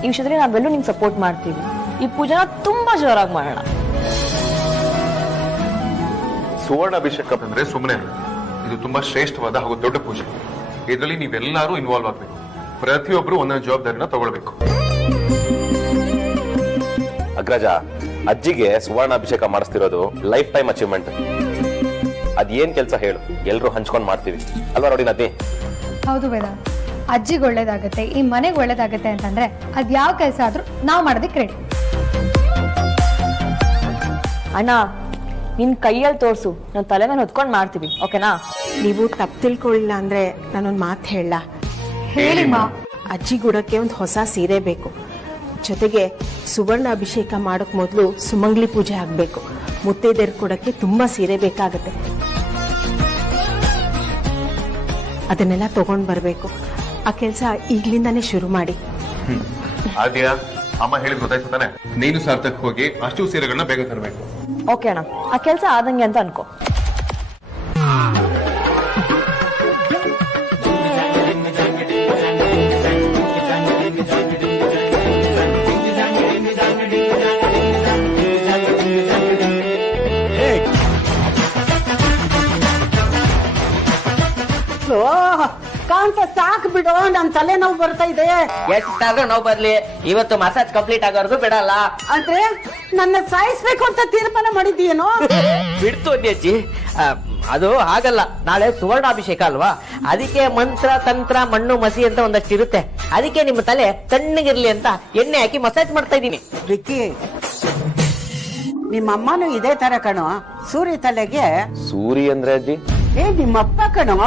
ಈ ವಿಷಯದಲ್ಲಿ ನಾವೆಲ್ಲೂ ನಿಮ್ಗೆ ಸಪೋರ್ಟ್ ಮಾಡ್ತೀವಿ. ಈ ಪೂಜೆನ ತುಂಬಾ ಜೋರಾಗಿ ಮಾಡೋಣ. ಸುವರ್ಣಾಭಿಷೇಕ ಅಂದ್ರೆ ಸುಮ್ಮನೆ ಅಲ್ಲ, ಇದು ತುಂಬಾ ಶ್ರೇಷ್ಠವಾದ ಹಾಗೂ ದೊಡ್ಡ ಪೂಜೆ. ಇದರಲ್ಲಿ ನೀವೆಲ್ಲರೂ ಇನ್ವಾಲ್ವ್ ಆಗ್ಬೇಕು. ಪ್ರತಿಯೊಬ್ರು ಒಂದೊಂದು ಜವಾಬ್ದಾರಿನ ತಗೊಳ್ಬೇಕು. ಅಗ್ರಜ, ಅಜ್ಜಿಗೆ ಸುವರ್ಣಾಭಿಷೇಕ ಮಾಡಿಸ್ತಿರೋದು ಲೈಫ್ ಟೈಮ್ ಅಚೀವ್ಮೆಂಟ್. ಅದೇನ್ ಕೆಲಸ ಹೇಳು, ಎಲ್ರು ಹಂಚ್ಕೊಂಡ್ ಮಾಡ್ತೀವಿ ಅಲ್ವಾ? ನೋಡಿ ನದಿ. ಹೌದು ವೇದಾಂತ್, ಅಜ್ಜಿಗೆ ಒಳ್ಳೇದಾಗತ್ತೆ, ಈ ಮನೆಗೆ ಒಳ್ಳೇದಾಗತ್ತೆ ಅಂತಂದ್ರೆ ಅದ್ ಯಾವ ಕೆಲಸ ಆದ್ರೂ ನಾವು ಮಾಡೋದಕ್ಕೆ ರೆಡಿ. ಅಣ್ಣ, ನಿನ್ ಕೈಯಲ್ಲಿ ತೋರ್ಸು, ನಾವು ತಲೆ ಮೇಲೆ ಹೊತ್ಕೊಂಡ್ ಮಾಡ್ತೀವಿ, ಓಕೆನಾ? ನೀವು ತಪ್ಪು ತಿಳ್ಕೊಳ್ಳಿಲ್ಲ ಅಂದ್ರೆ ನಾನೊಂದು ಮಾತು ಹೇಳ. ಹೇಳಿಮ್ಮ. ಅಜ್ಜಿ ಗುಡಕ್ಕೆ ಒಂದು ಹೊಸ ಸೀರೆ ಬೇಕು. ಜೊತೆಗೆ ಸುವರ್ಣ ಅಭಿಷೇಕ ಮಾಡೋಕ್ ಮೊದಲು ಸುಮಂಗ್ಲಿ ಪೂಜೆ ಆಗ್ಬೇಕು. ಮುತ್ತೈದೆಯರ್ ಕೊಡಕ್ಕೆ ತುಂಬಾ ಸೀರೆ ಬೇಕಾಗತ್ತೆ. ಅದನ್ನೆಲ್ಲ ತಗೊಂಡ್ ಬರ್ಬೇಕು. ಆ ಕೆಲಸ ಈಗ್ಲಿಂದಾನೇ ಶುರು ಮಾಡಿ. ಆದ್ಯಾ, ಅಮ್ಮ ಹೇಳಿದ್ ಗೊತ್ತಾಯ್ತು ತಾನೆ? ನೀನು ಸಾರ್ಥಕ್ ಹೋಗಿ ಅಷ್ಟು ಸೀರೆಗಳನ್ನ ಬೇಗ ತರಬೇಕು. ಓಕೆ ಅಣ್ಣ, ಆ ಕೆಲಸ ಆದಂಗೆ ಅಂತ ಅನ್ಕೋ. ಕಾಂತ ಸಾಕು ಬಿಡು, ನನ್ ತಲೆ ನೋವು ಬರ್ತಾ ಇದೆ. ಎಷ್ಟಾದ್ರೂ ನೋವು ಬರ್ಲಿ, ಇವತ್ತು ಮಸಾಜ್ ಕಂಪ್ಲೀಟ್ ಆಗೋರ್ದು ಬಿಡಲ್ಲ. ಅಂದ್ರೆ ನನ್ನ ಸಾಯಿಸ್ಬೇಕು ಅಂತ ತೀರ್ಮಾನ ಮಾಡಿದ್ದೀನೋ? ಬಿಡ್ತು ಅಜ್ಜಿ, ಅದು ಹಾಗಲ್ಲ. ನಾಳೆ ಸುವರ್ಣಾಭಿಷೇಕ ಅಲ್ವಾ, ಅದಕ್ಕೆ ಮಂತ್ರ ತಂತ್ರ ಮಣ್ಣು ಮಸಿ ಅಂತ ಒಂದಷ್ಟು ಇರುತ್ತೆ. ಅದಕ್ಕೆ ನಿಮ್ಮ ತಲೆ ತಣ್ಣಗಿರ್ಲಿ ಅಂತ ಎಣ್ಣೆ ಹಾಕಿ ಮಸಾಜ್ ಮಾಡ್ತಾ ಇದ್ದೀನಿ. ವಿಕ್ಕಿ, ನಿಮ್ಮಮ್ಮನೂ ಇದೇ ತರ ಕಣೋ. ಸೂರಿ ತಲೆಗೆ ಸೂರಿ ಅಂದ್ರೆ ಅಜ್ಜಿ? ನಿಮ್ಮಪ್ಪ ಕಣೋ.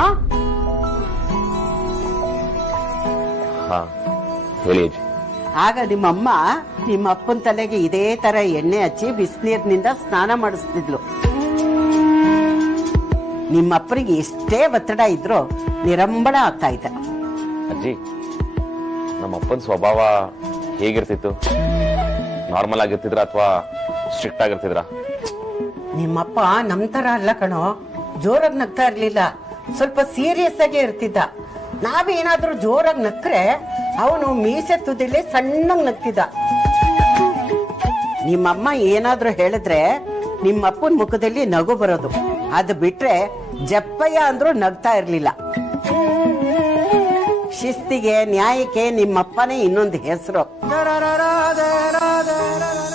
ಹಾ, ಹೇಳಿ ಅಜ್ಜಿ. ಆಗ ನಿಮ್ಮಮ್ಮ ನಿಮ್ಮಪ್ಪನ ತಲೆಗೆ ಇದೇ ತರ ಎಣ್ಣೆ ಹಚ್ಚಿ ಬಿಸಿನೀರಿನಿಂದ ಸ್ನಾನ ಮಾಡಿಸ್ತಿದ್ಲು. ನಿಮ್ಮಪ್ಪನಿಗೆ ಎಷ್ಟೇ ಒತ್ತಡ ಇದ್ರು ನಿರಂಬಳ ಆಗ್ತಾ ಇದ್ದ. ಅಜ್ಜಿ, ನಮ್ಮ ಅಪ್ಪನ ಸ್ವಭಾವ ಹೇಗಿರ್ತಿತ್ತು? ನಾರ್ಮಲ್ ಆಗಿರ್ತಿದ್ರ ಅಥವಾ ಸ್ಟ್ರಿಕ್ಟ್ ಆಗಿರ್ತಿದ್ರ? ನಿಮ್ಮಪ್ಪ ನಮ್ ತರ ಅಲ್ಲ ಕಣೋ, ಜೋರಾಗಿ ನಗ್ತಾ ಇರ್ಲಿಲ್ಲ, ಸ್ವಲ್ಪ ಸೀರಿಯಸ್ ಆಗಿ ಇರ್ತಿದ್ದ. ನಾವೇನಾದ್ರೂ ಜೋರಾಗಿ ನಕ್ರೆ ಅವನು ಮೀಸೆ ತುದಿಲಿ ಸಣ್ಣಗ್ ನಗ್ತಿದ್ದ. ನಿಮ್ಮಮ್ಮ ಏನಾದ್ರೂ ಹೇಳಿದ್ರೆ ನಿಮ್ಮಪ್ಪನ ಮುಖದಲ್ಲಿ ನಗು ಬರೋದು. ಅದು ಬಿಟ್ರೆ ಜಪ್ಪಯ್ಯ ಅಂದ್ರೂ ನಗ್ತಾ ಇರ್ಲಿಲ್ಲ. ಶಿಸ್ತಿಗೆ ನ್ಯಾಯಕ್ಕೆ ನಿಮ್ಮಪ್ಪನೇ ಇನ್ನೊಂದು ಹೆಸರು.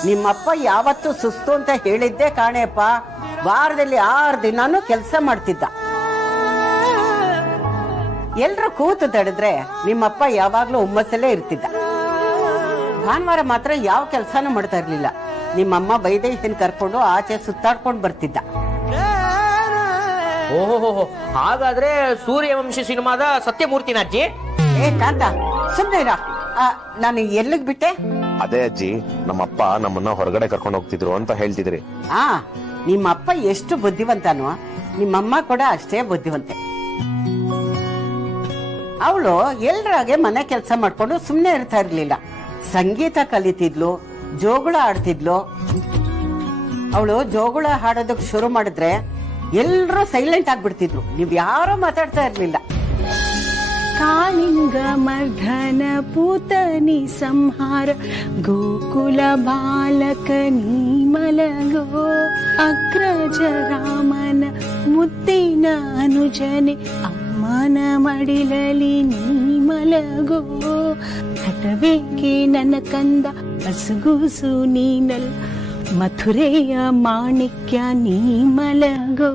ನಿಮ್ಮಪ್ಪ ಯಾವತ್ತೂ ಸುಸ್ತು ಅಂತ ಹೇಳಿದ್ದೆ ಕಾಣೆಪ್ಪ. ವಾರದಲ್ಲಿ 6 ದಿನಾನು ಕೆಲಸ ಮಾಡ್ತಿದ್ದ. ಎಲ್ರು ಕೂತು ತಡೆದ್ರೆ ನಿಮ್ಮಪ್ಪ ಯಾವಾಗ್ಲೂ ಹುಮ್ಮಸ್ಸಲ್ಲೇ ಇರ್ತಿದ್ದ. ಭಾನುವಾರ ಮಾತ್ರ ಯಾವ ಕೆಲಸನೂ ಮಾಡ್ತಾ ಇರ್ಲಿಲ್ಲ. ನಿಮ್ಮಮ್ಮ ವೈದೇಹಿನ ಕರ್ಕೊಂಡು ಆಚೆ ಸುತ್ತಾಡ್ಕೊಂಡು ಬರ್ತಿದ್ದ. ಓಹೋ, ಹಾಗಾದ್ರೆ ಸೂರ್ಯವಂಶಿ ಸಿನಿಮಾದ ಸತ್ಯಮೂರ್ತಿನ ಅಜ್ಜಿ? ಏ ಕಾಂತ, ಸುಮ್ಮನೆ ನಾನು ಎಲ್ಲಿಗ್ ಬಿಟ್ಟೆ? ಅದೇ ಅಜ್ಜಿ, ನಮ್ಮಪ್ಪ ನಮ್ಮನ್ನ ಹೊರಗಡೆ ಕರ್ಕೊಂಡು ಹೋಗ್ತಿದ್ರು ಅಂತ ಹೇಳ್ತಿದ್ರಿ. ನಿಮ್ಮಪ್ಪ ಎಷ್ಟು ಬುದ್ಧಿವಂತನೋ ನಿಮ್ಮಮ್ಮ ಕೂಡ ಅಷ್ಟೇ ಬುದ್ಧಿವಂತೆ. ಅವಳು ಎಲ್ರಾಗೆ ಮನೆ ಕೆಲಸ ಮಾಡ್ಕೊಂಡು ಸುಮ್ನೆ ಇರ್ತಾ ಇರ್ಲಿಲ್ಲ. ಸಂಗೀತ ಕಲಿತಿದ್ಲು, ಜೋಗುಳ ಆಡ್ತಿದ್ಲು. ಅವಳು ಜೋಗುಳ ಹಾಡೋದಕ್ ಶುರು ಮಾಡಿದ್ರೆ ಎಲ್ರೂ ಸೈಲೆಂಟ್ ಆಗ್ಬಿಡ್ತಿದ್ರು. ನೀವ್ ಯಾರೋ ಮಾತಾಡ್ತಾ ಇರ್ಲಿಲ್ಲ. ಕಾಳಿಂಗ ಮರ್ಧನ ಪೂತನಿ ಸಂಹಾರ ಗೋಕುಲ ಬಾಲಕ ನೀ ಮಲಗೋ ಅಗ್ರಜ ರಾಮನ ಮುತ್ತಿನ ಅನುಜನೆ ಅಮ್ಮನ ಮಡಿಲಲಿ ನೀ ಮಲಗೋ ಹಠಬೇಕೆ ನನ್ನ ಕಂದ ಅಸಗೂಸು ನೀನಲ್ ಮಥುರೆಯ ಮಾಣಿಕ್ಯ ನೀ ಮಲಗೋ.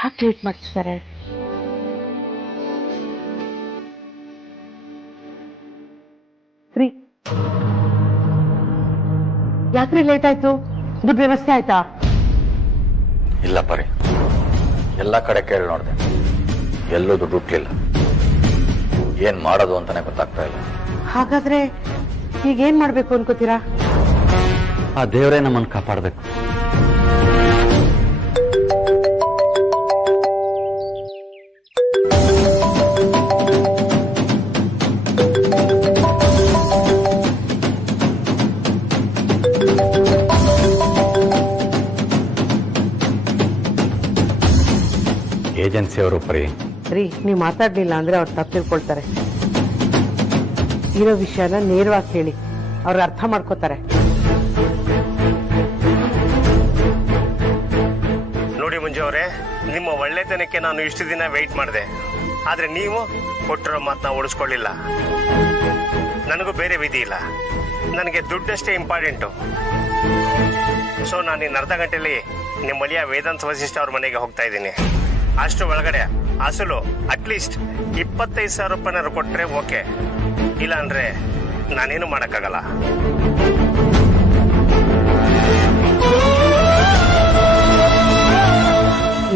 ಯಾಕೆ ಲೇಟ್ ಮಾಡ್ತಿದ್ದಾರೆ? ಯಾಕ್ರಿ ಲೇಟ್ ಆಯ್ತು? ದುಡ್ಡು ವ್ಯವಸ್ಥೆ ಆಯ್ತಾ? ಇಲ್ಲ ಪರಿ, ಎಲ್ಲ ಕಡೆ ಕೇಳಿ ನೋಡಿದೆ, ಎಲ್ಲೂ ದುಡ್ಡು ಹುಟ್ಲಿಲ್ಲ. ಏನ್ ಮಾಡೋದು ಅಂತಾನೆ ಗೊತ್ತಾಗ್ತಾ ಇಲ್ಲ. ಹಾಗಾದ್ರೆ ಈಗೇನ್ ಮಾಡ್ಬೇಕು ಅನ್ಕೋತೀರಾ? ಆ ದೇವರೇ ನಮ್ಮನ್ನು ಕಾಪಾಡಬೇಕು. ಏಜೆನ್ಸಿ ಅವರು ಪರಿ ನೀವು ಮಾತಾಡ್ಲಿಲ್ಲ ಅಂದ್ರೆ ಅವ್ರು ತಪ್ಪು ತಿಳ್ಕೊಳ್ತಾರೆ. ಇರೋ ವಿಷಯನ ನೇರವಾಗಿ ಹೇಳಿ, ಅವ್ರು ಅರ್ಥ ಮಾಡ್ಕೋತಾರೆ. ನೋಡಿ ಮಂಜು ಅವರೇ, ನಿಮ್ಮ ಒಳ್ಳೆತನಕ್ಕೆ ನಾನು ಇಷ್ಟು ದಿನ ವೆಯ್ಟ್ ಮಾಡಿದೆ. ಆದ್ರೆ ನೀವು ಕೊಟ್ಟಿರೋ ಮಾತನ್ನ ಉಳಿಸ್ಕೊಳ್ಳಿಲ್ಲ. ನನಗೂ ಬೇರೆ ವಿಧಿ ಇಲ್ಲ, ನನಗೆ ದುಡ್ಡಷ್ಟೇ ಇಂಪಾರ್ಟೆಂಟು. ಸೊ ನಾನು ಇನ್ನು ಅರ್ಧ ಗಂಟೆಯಲ್ಲಿ ನಿಮ್ಮ ಅಳಿಯ ವೇದಾಂತ ವಸಿಷ್ಠ ಅವ್ರ ಮನೆಗೆ ಹೋಗ್ತಾ ಇದ್ದೀನಿ. ಅಷ್ಟು ಒಳಗಡೆ ಅಸಲು ಅಟ್ಲೀಸ್ಟ್ 25,000 ರೂಪಾಯಿನಾರು ಕೊಟ್ಟರೆ ಓಕೆ, ಇಲ್ಲ ಅಂದ್ರೆ ನಾನೇನು ಮಾಡೋಕ್ಕಾಗಲ್ಲ.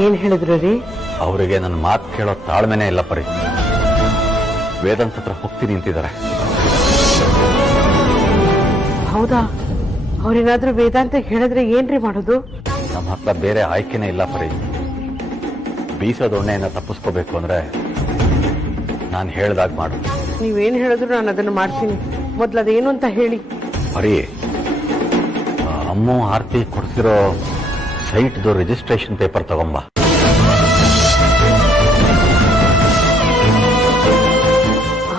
ಏನ್ ಹೇಳಿದ್ರು ರೀ? ಅವರಿಗೆ ನನ್ನ ಮಾತು ಕೇಳೋ ತಾಳ್ಮೆನೇ ಇಲ್ಲ ಪರಿ. ವೇದಾಂತ ಹತ್ರ ಹೋಗ್ತೀನಿ ನಿಂತಿದ್ದಾರೆ. ಹೌದಾ? ಅವ್ರೇನಾದ್ರೂ ವೇದಾಂತ ಹೇಳಿದ್ರೆ ಏನ್ರಿ ಮಾಡೋದು? ನಮ್ಮ ಹತ್ರ ಬೇರೆ ಆಯ್ಕೆನೇ ಇಲ್ಲ ಪರಿ. ಬೀಸೋ ದೊಣ್ಣೆಯಿಂದ ತಪ್ಪಿಸ್ಕೋಬೇಕು ಅಂದ್ರೆ ನಾನು ಹೇಳ್ದಾಗ ಮಾಡು. ನೀವೇನ್ ಹೇಳಿದ್ರು ನಾನು ಅದನ್ನು ಮಾಡ್ತೀನಿ. ಮೊದ್ಲು ಅದೇನು ಅಂತ ಹೇಳಿ. ಪರಿ, ಅಮ್ಮು ಆರ್ತಿ ಕೊಡ್ಸಿರೋ ಸೈಟ್ದು ರಿಜಿಸ್ಟ್ರೇಷನ್ ಪೇಪರ್ ತಗೊಂಬ.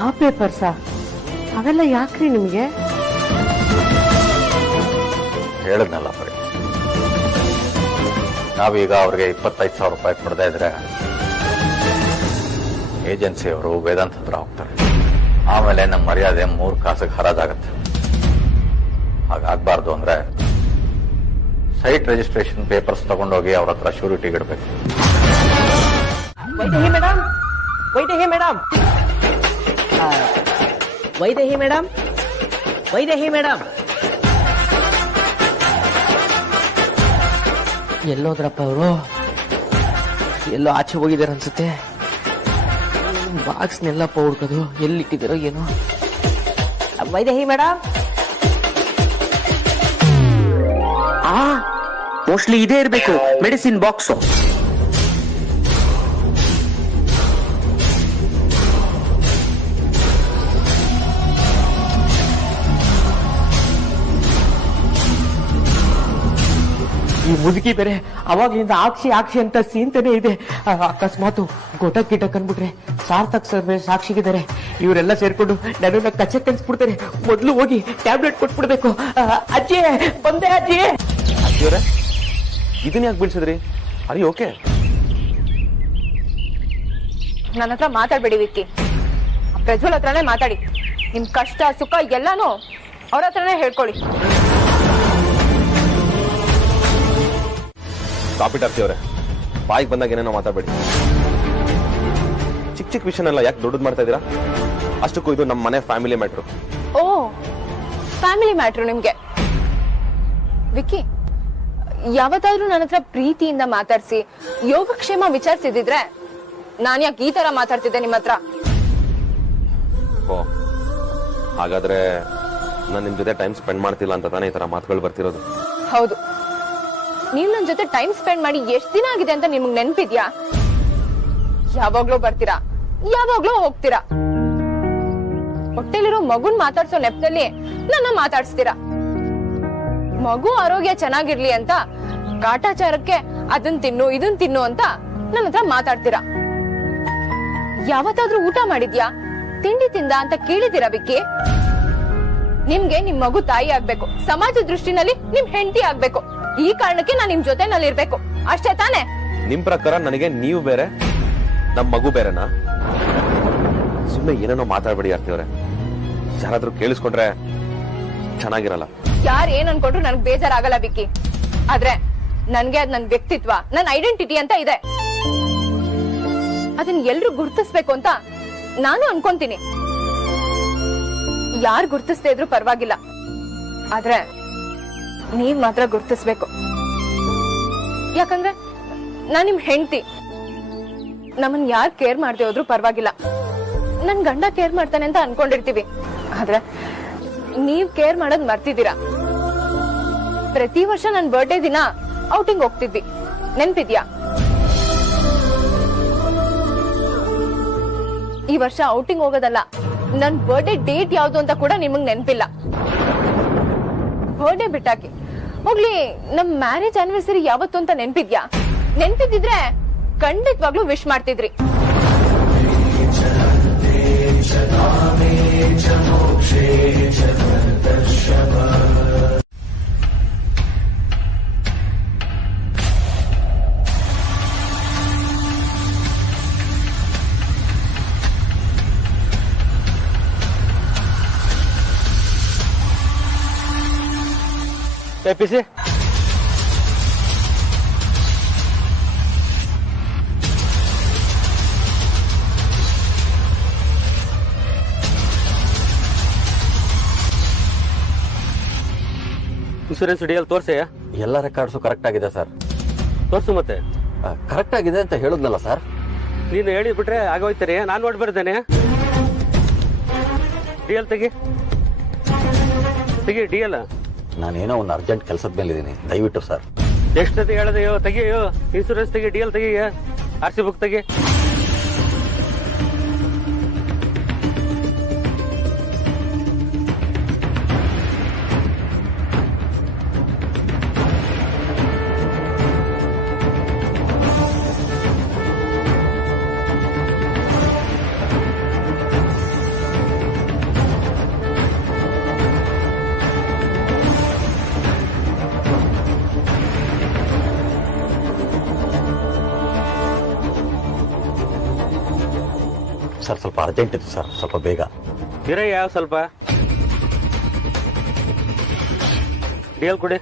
ಆ ಪೇಪರ್ಸಾ? ಅವೆಲ್ಲ ಯಾಕ್ರಿ ನಿಮ್ಗೆ? ಹೇಳಿದ್ನಲ್ಲ ಪರಿ, ನಾವೀಗ ಅವ್ರಿಗೆ 25,000 ರೂಪಾಯಿ ಕೊಡದೇ ಇದ್ರೆ ಏಜೆನ್ಸಿಯವರು ವೇದಾಂತ ಹತ್ರ ಹೋಗ್ತಾರೆ. ಆಮೇಲೆ ನಮ್ಮ ಮರ್ಯಾದೆ 3 ಕಾಸಿಗೆ ಹರಾಜಾಗತ್ತೆ. ಹಾಗಾಗಬಾರ್ದು ಅಂದ್ರೆ ಸೈಟ್ ರಿಜಿಸ್ಟ್ರೇಷನ್ ಪೇಪರ್ಸ್ ತಗೊಂಡೋಗಿ ಅವ್ರ ಹತ್ರ ಶ್ಯೂರಿಟಿಗೆ ಇಡಬೇಕು. Vaidehi madam, Vaidehi madam, Vaidehi madam, Vaidehi madam. ಎಲ್ಲೋದ್ರಪ್ಪ ಅವರು? ಎಲ್ಲೋ ಆಚೆ ಹೋಗಿದಾರೆ ಅನ್ಸುತ್ತೆ. ಬಾಕ್ಸ್ನೆಲ್ಲಪ್ಪ ಹುಡ್ಕೋದು, ಎಲ್ಲಿಟ್ಟಿದಾರೋ ಏನೋ. ವೈದೇಹಿ ಮೇಡಮ್, ಮೋಸ್ಟ್ಲಿ ಇದೇ ಇರ್ಬೇಕು, ಮೆಡಿಸಿನ್ ಬಾಕ್ಸು. ಈ ಮುದುಕಿ ಬೇರೆ ಅವಾಗ್ಲಿಂದ ಆಕ್ಷಿ ಆಕ್ಷಿ ಅಂತ ಸೀನ್ತಾನೆ ಇದೆ. ಅಕಸ್ಮಾತ್ ಗೋಟಕ್ ಗಿಟಕ್ ಅನ್ಬಿಟ್ರೆ ಸಾರ್ಥಕ್ ಸರ್ ಸಾಕ್ಷಿಗಿದ್ದಾರೆ. ಇವರೆಲ್ಲ ಸೇರ್ಕೊಂಡು ನನ್ನ ಕಚ್ಚೆ ಕನ್ಸ್ಬಿಡ್ತಾರೆ. ಮೊದ್ಲು ಹೋಗಿ ಟ್ಯಾಬ್ಲೆಟ್ ಕೊಟ್ಬಿಡ್ಬೇಕು. ಅಜ್ಜಿ ಬಂದೆ. ಅಜ್ಜಿ ಅಜ್ಜಿಯವರೇ, ಇದನ್ನ ಯಾಕೆ ಬೀಳ್ಸಿದ್ರಿ? ಅರಿ ಓಕೆ? ನನ್ನ ಹತ್ರ ಮಾತಾಡ್ಬೇಡಿ ವಿಕ್ಕಿ. ಪ್ರಜ್ವಲ್ ಹತ್ರನೇ ಮಾತಾಡಿ. ನಿಮ್ ಕಷ್ಟ ಸುಖ ಎಲ್ಲಾನು ಅವ್ರ ಹತ್ರನೇ ಹೇಳ್ಕೊಳ್ಳಿ. ಕಾಪಿ ಟಾರ್ತಿ ಅವರೇ, ಬಾಯಿಗೆ ಬಂದಾಗ ಏನೇನೋ ಮಾತಾಡಬೇಡಿ. ಚಿಕ್ಕ ಚಿಕ್ಕ ವಿಷಯನೆಲ್ಲ ಯಾಕೆ ದೊಡ್ಡದು ಮಾಡ್ತಾ ಇದ್ದೀರಾ? ಅಷ್ಟಕ್ಕೂ ಇದು ನಮ್ಮ ಮನೆ ಫ್ಯಾಮಿಲಿ ಮ್ಯಾಟ್ರು. ಓ, ಫ್ಯಾಮಿಲಿ ಮ್ಯಾಟ್ರು ನಿಮ್ಗೆ. ವಿಕ್ಕಿ, ಯಾವತ್ತಾದ್ರೂ ನನ್ನ ಹತ್ರ ಪ್ರೀತಿಯಿಂದ ಮಾತಾಡ್ಸಿ ಯೋಗಕ್ಷೇಮ ವಿಚಾರಿಸಿದ್ರೆ ನಾನ್ ಯಾಕೆ ಈ ತರ ಮಾತಾಡ್ತಿದ್ದೆ ನಿಮ್ಮ ಹತ್ರ? ಓ, ಹಾಗಾದ್ರೆ ನಾನು ನಿಮ್ ಜೊತೆ ಟೈಮ್ ಸ್ಪೆಂಡ್ ಮಾಡ್ತಿಲ್ಲ ಅಂತ ತಾನೇ ಈ ತರ ಮಾತುಗಳು ಬರ್ತಿರೋದು? ಹೌದು, ನೀವ್ ನನ್ ಜೊತೆ ಟೈಮ್ ಸ್ಪೆಂಡ್ ಮಾಡಿ ಎಷ್ಟ್ ದಿನ ಆಗಿದೆ ಅಂತ ನಿಮ್ಗ್ ನೆನ್ಪಿದ್ಯಾ? ಯಾವಾಗ್ಲೂ ಬರ್ತೀರಾ, ಯಾವಾಗ್ಲೂ ಹೋಗ್ತೀರಾ. ಹೊಟ್ಟೆಲಿರೋ ಮಗುನ್ ಮಾತಾಡ್ಸೋ ನೆಪದಲ್ಲಿ ನನ್ನ ಮಾತಾಡ್ಸ್ತೀರಾ. ಮಗು ಆರೋಗ್ಯ ಚೆನ್ನಾಗಿರ್ಲಿ ಅಂತ ಕಾಟಾಚಾರಕ್ಕೆ ಅದನ್ ತಿನ್ನು ಇದನ್ ತಿನ್ನು ಅಂತ ನನ್ನ ಹತ್ರ ಮಾತಾಡ್ತೀರಾ. ಯಾವತ್ತಾದ್ರೂ ಊಟ ಮಾಡಿದ್ಯಾ, ತಿಂಡಿ ತಿಂದ ಅಂತ ಕೇಳಿದ್ದೀರಾ ವಿಕ್ಕಿ? ನಿಮ್ಗೆ ನಿಮ್ ಮಗು ತಾಯಿ ಆಗ್ಬೇಕು, ಸಮಾಜ ದೃಷ್ಟಿನಲ್ಲಿ ನಿಮ್ ಹೆಂಡತಿ ಆಗ್ಬೇಕು. ಈ ಕಾರಣಕ್ಕೆ ನಾನ್ ನಿಮ್ ಜೊತೆನಲ್ಲಿ ಇರ್ಬೇಕು, ಅಷ್ಟೇ ತಾನೇ? ನಿಮ್ ಪ್ರಕಾರ ನನಗೆ ನೀವು ಬೇರೆ, ನಮ್ ಮಗು ಬೇರೆನಾ? ಸುಮ್ಮನೆ ಏನೇನೋ ಮಾತಾಡ್ಬೇಡಿ ಆರ್ತಿಯವ್ರೆ. ಯಾರಾದ್ರೂ ಕೇಳಿಸ್ಕೊಂಡ್ರೆ ಚೆನ್ನಾಗಿರಲ್ಲ. ಯಾರ್ ಏನ್ ಅನ್ಕೊಂಡ್ರು ನನ್ಗ್ ಬೇಜಾರಾಗಲ್ಲ ವಿಕ್ಕಿ. ಆದ್ರೆ ನನ್ಗೆ ಅದ್ ನನ್ ವ್ಯಕ್ತಿತ್ವ, ನನ್ ಐಡೆಂಟಿಟಿ ಅಂತ ಇದೆ. ಅದನ್ನ ಎಲ್ರು ಗುರ್ತಿಸ್ಬೇಕು ಅಂತ ನಾನು ಅನ್ಕೊಂತೀನಿ. ಯಾರು ಗುರ್ತಿಸ್ದೇ ಇದ್ರು ಪರವಾಗಿಲ್ಲ, ಆದ್ರೆ ನೀವ್ ಮಾತ್ರ ಗುರ್ತಿಸ್ಬೇಕು. ಯಾಕಂದ್ರೆ ನಾನ್ ನಿಮ್ ಹೆಂಡತಿ. ನಮ್ಮನ್ ಯಾರ್ ಕೇರ್ ಮಾಡ್ದೆ ಹೋದ್ರು ಪರವಾಗಿಲ್ಲ, ನನ್ ಗಂಡ ಕೇರ್ ಮಾಡ್ತಾನೆ ಅಂತ ಅನ್ಕೊಂಡಿರ್ತೀವಿ. ಆದ್ರೆ ನೀವ್ ಕೇರ್ ಮಾಡೋದ್ ಮರ್ತಿದ್ದೀರಾ. ಪ್ರತಿ ವರ್ಷ ನನ್ ಬರ್ಡೇ ದಿನ ಔಟಿಂಗ್ ಹೋಗ್ತಿದ್ವಿ, ನೆನ್ಪಿದ್ಯಾ? ಈ ವರ್ಷ ಔಟಿಂಗ್ ಹೋಗೋದಲ್ಲ, ನನ್ ಬರ್ಡೇ ಡೇಟ್ ಯಾವ್ದು ಅಂತ ಕೂಡ ನಿಮಗ್ ನೆನ್ಪಿಲ್ಲ. ಬರ್ಡೇ ಬಿಟ್ಟಾಕಿ ಹೋಗ್ಲಿ, ನಮ್ ಮ್ಯಾರೇಜ್ ಆನಿವರ್ಸರಿ ಯಾವತ್ತು ಅಂತ ನೆನ್ಪಿದ್ಯಾ? ನೆನ್ಪಿದ್ರೆ ಖಂಡಿತವಾಗ್ಲೂ ವಿಶ್ ಮಾಡ್ತಿದ್ರಿ. ಪಿಸಿ ಇನ್ಶೂರೆನ್ಸ್ ಡಿಎಲ್ ತೋರ್ಸೆ. ಎಲ್ಲ ರೆಕಾರ್ಡ್ಸು ಕರೆಕ್ಟ್ ಆಗಿದೆ ಸರ್. ತೋರ್ಸು ಮತ್ತೆ. ಕರೆಕ್ಟ್ ಆಗಿದೆ ಅಂತ ಹೇಳಿದ್ನಲ್ಲ ಸರ್. ನೀನು ಹೇಳಿಬಿಟ್ರೆ ಆಗೋಯ್ತಾರೆ, ನಾನು ನೋಡಿ ಬರ್ತೇನೆ. ಡಿಎಲ್ ತೆಗಿ ಡಿಎಲ್. ನಾನೇನೋ ಒಂದು ಅರ್ಜೆಂಟ್ ಕೆಲಸದ ಮೇಲೆ ಇದ್ದೀನಿ, ದಯವಿಟ್ಟು ಸರ್. ಎಷ್ಟೊತ್ತಿಗೆ ಹೇಳದೆಯೋ ತೆಗಿಯೋ, ಇನ್ಶೂರೆನ್ಸ್ ತೆಗಿ, ಡಿಎಲ್ ತೆಗಿ, ಆರ್ ಸಿ ಬುಕ್ ತೆಗಿ. ಸರ್ ಸ್ವಲ್ಪ ಅರ್ಜೆಂಟ್ ಇತ್ತು ಸರ್, ಸ್ವಲ್ಪ ಬೇಗ ಯಾವ ಸ್ವಲ್ಪ ಡಿಎಲ್ ಕೊಡಿ.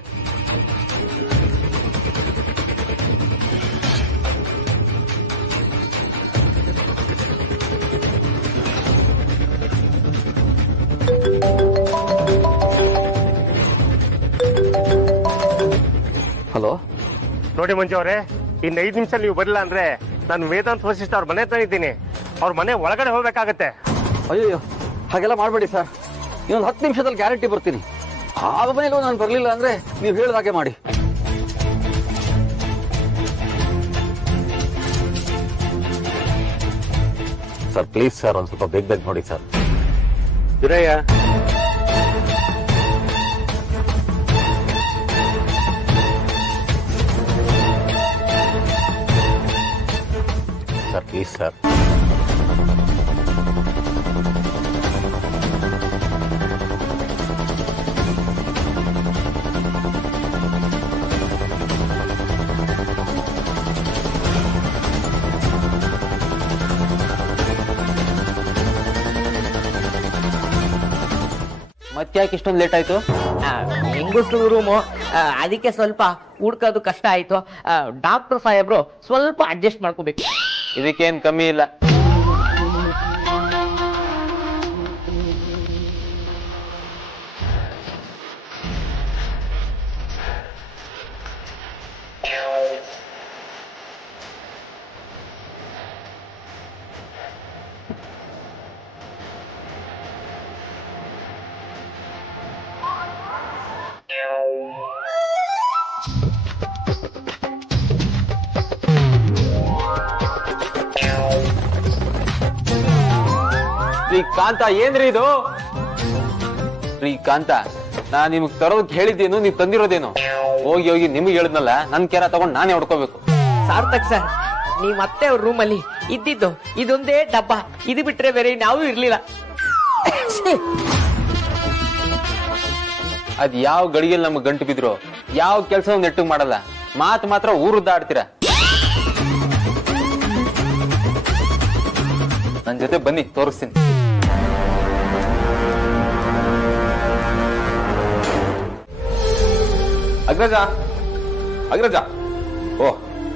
ಹಲೋ, ನೋಡಿ ಮಂಜು ಅವರೇ, ಇನ್ನು 5 ನಿಮಿಷ ನೀವು ಬರಲಿಲ್ಲ ಅಂದ್ರೆ ನಾನು ವೇದಾಂತ್ ವಸಿಷ್ಠ ಅವ್ರ ಮನೆ ಹತ್ರ ಇದ್ದೀನಿ. ಅವ್ರ ಮನೆ ಒಳಗಡೆ ಹೋಗ್ಬೇಕಾಗತ್ತೆ. ಅಯ್ಯೋ ಹಾಗೆಲ್ಲ ಮಾಡಬೇಡಿ ಸರ್. ಇನ್ನೊಂದು 10 ನಿಮಿಷದಲ್ಲಿ ಗ್ಯಾರಂಟಿ ಬರ್ತೀನಿ. ಆಮೇಲೂ ನಾನು ಬರಲಿಲ್ಲ ಅಂದ್ರೆ ನೀವು ಹೇಳಿದಾಗೆ ಮಾಡಿ. ಸರ್ ಪ್ಲೀಸ್ ಸರ್, ಒಂದು ಸ್ವಲ್ಪ ಬೇಗ ನೋಡಿ ಸರ್. Sir please sir. ಮತ್ತೆ ಯಾಕೆ ಇಷ್ಟೊಂದು ಲೇಟ್ ಆಯ್ತು? ಹೆಂಗಸ್ರು ರೂಮು ಅದಕ್ಕೆ ಸ್ವಲ್ಪ ಹುಡ್ಕೋದು ಕಷ್ಟ ಆಯ್ತು. ಡಾಕ್ಟರ್ ಸಾಹೇಬ್ರು ಸ್ವಲ್ಪ ಅಡ್ಜಸ್ಟ್ ಮಾಡ್ಕೋಬೇಕು. ಇದಕ್ಕೇನ್ ಕಮ್ಮಿ ಇಲ್ಲ. ಕಾಂತ, ಏನ್ರಿ ಇದು? ರೀ ಕಾಂತ, ನಾ ನಿಮಗ್ ತರೋದಕ್ಕೆ ಹೇಳಿದ್ದೇನು, ನೀವ್ ತಂದಿರೋದೇನು? ಹೋಗಿ ಹೋಗಿ ನಿಮ್ಗೆ ಹೇಳಿದ್ನಲ್ಲ, ನನ್ ಕೆರ ತಗೊಂಡ್ ನಾನೇ ಹೊಡ್ಕೋಬೇಕು. ಸಾರ್ಥಕ್ ಸರ್, ನೀವ್ ಮತ್ತೆ ಅವ್ರ ರೂಮಲ್ಲಿ ಇದ್ದಿದ್ದು ಇದೊಂದೇ ಡಬ್ಬ, ಇದು ಬಿಟ್ರೆ ಬೇರೆ ನಾವು ಇರ್ಲಿಲ್ಲ. ಅದ್ ಯಾವ ಗಡಿಗೆಲ್ ನಮ್ಗೆ ಗಂಟು ಬಿದ್ರು, ಯಾವ ಕೆಲಸ ನೆಟ್ಟು ಮಾಡಲ್ಲ, ಮಾತು ಮಾತ್ರ ಊರುದ್ದಾಡ್ತೀರ. ನನ್ ಜೊತೆ ಬನ್ನಿ, ತೋರಿಸ್ತೀನಿ. ಅಗ್ರಜ, ಅಗ್ರಜ, ಓ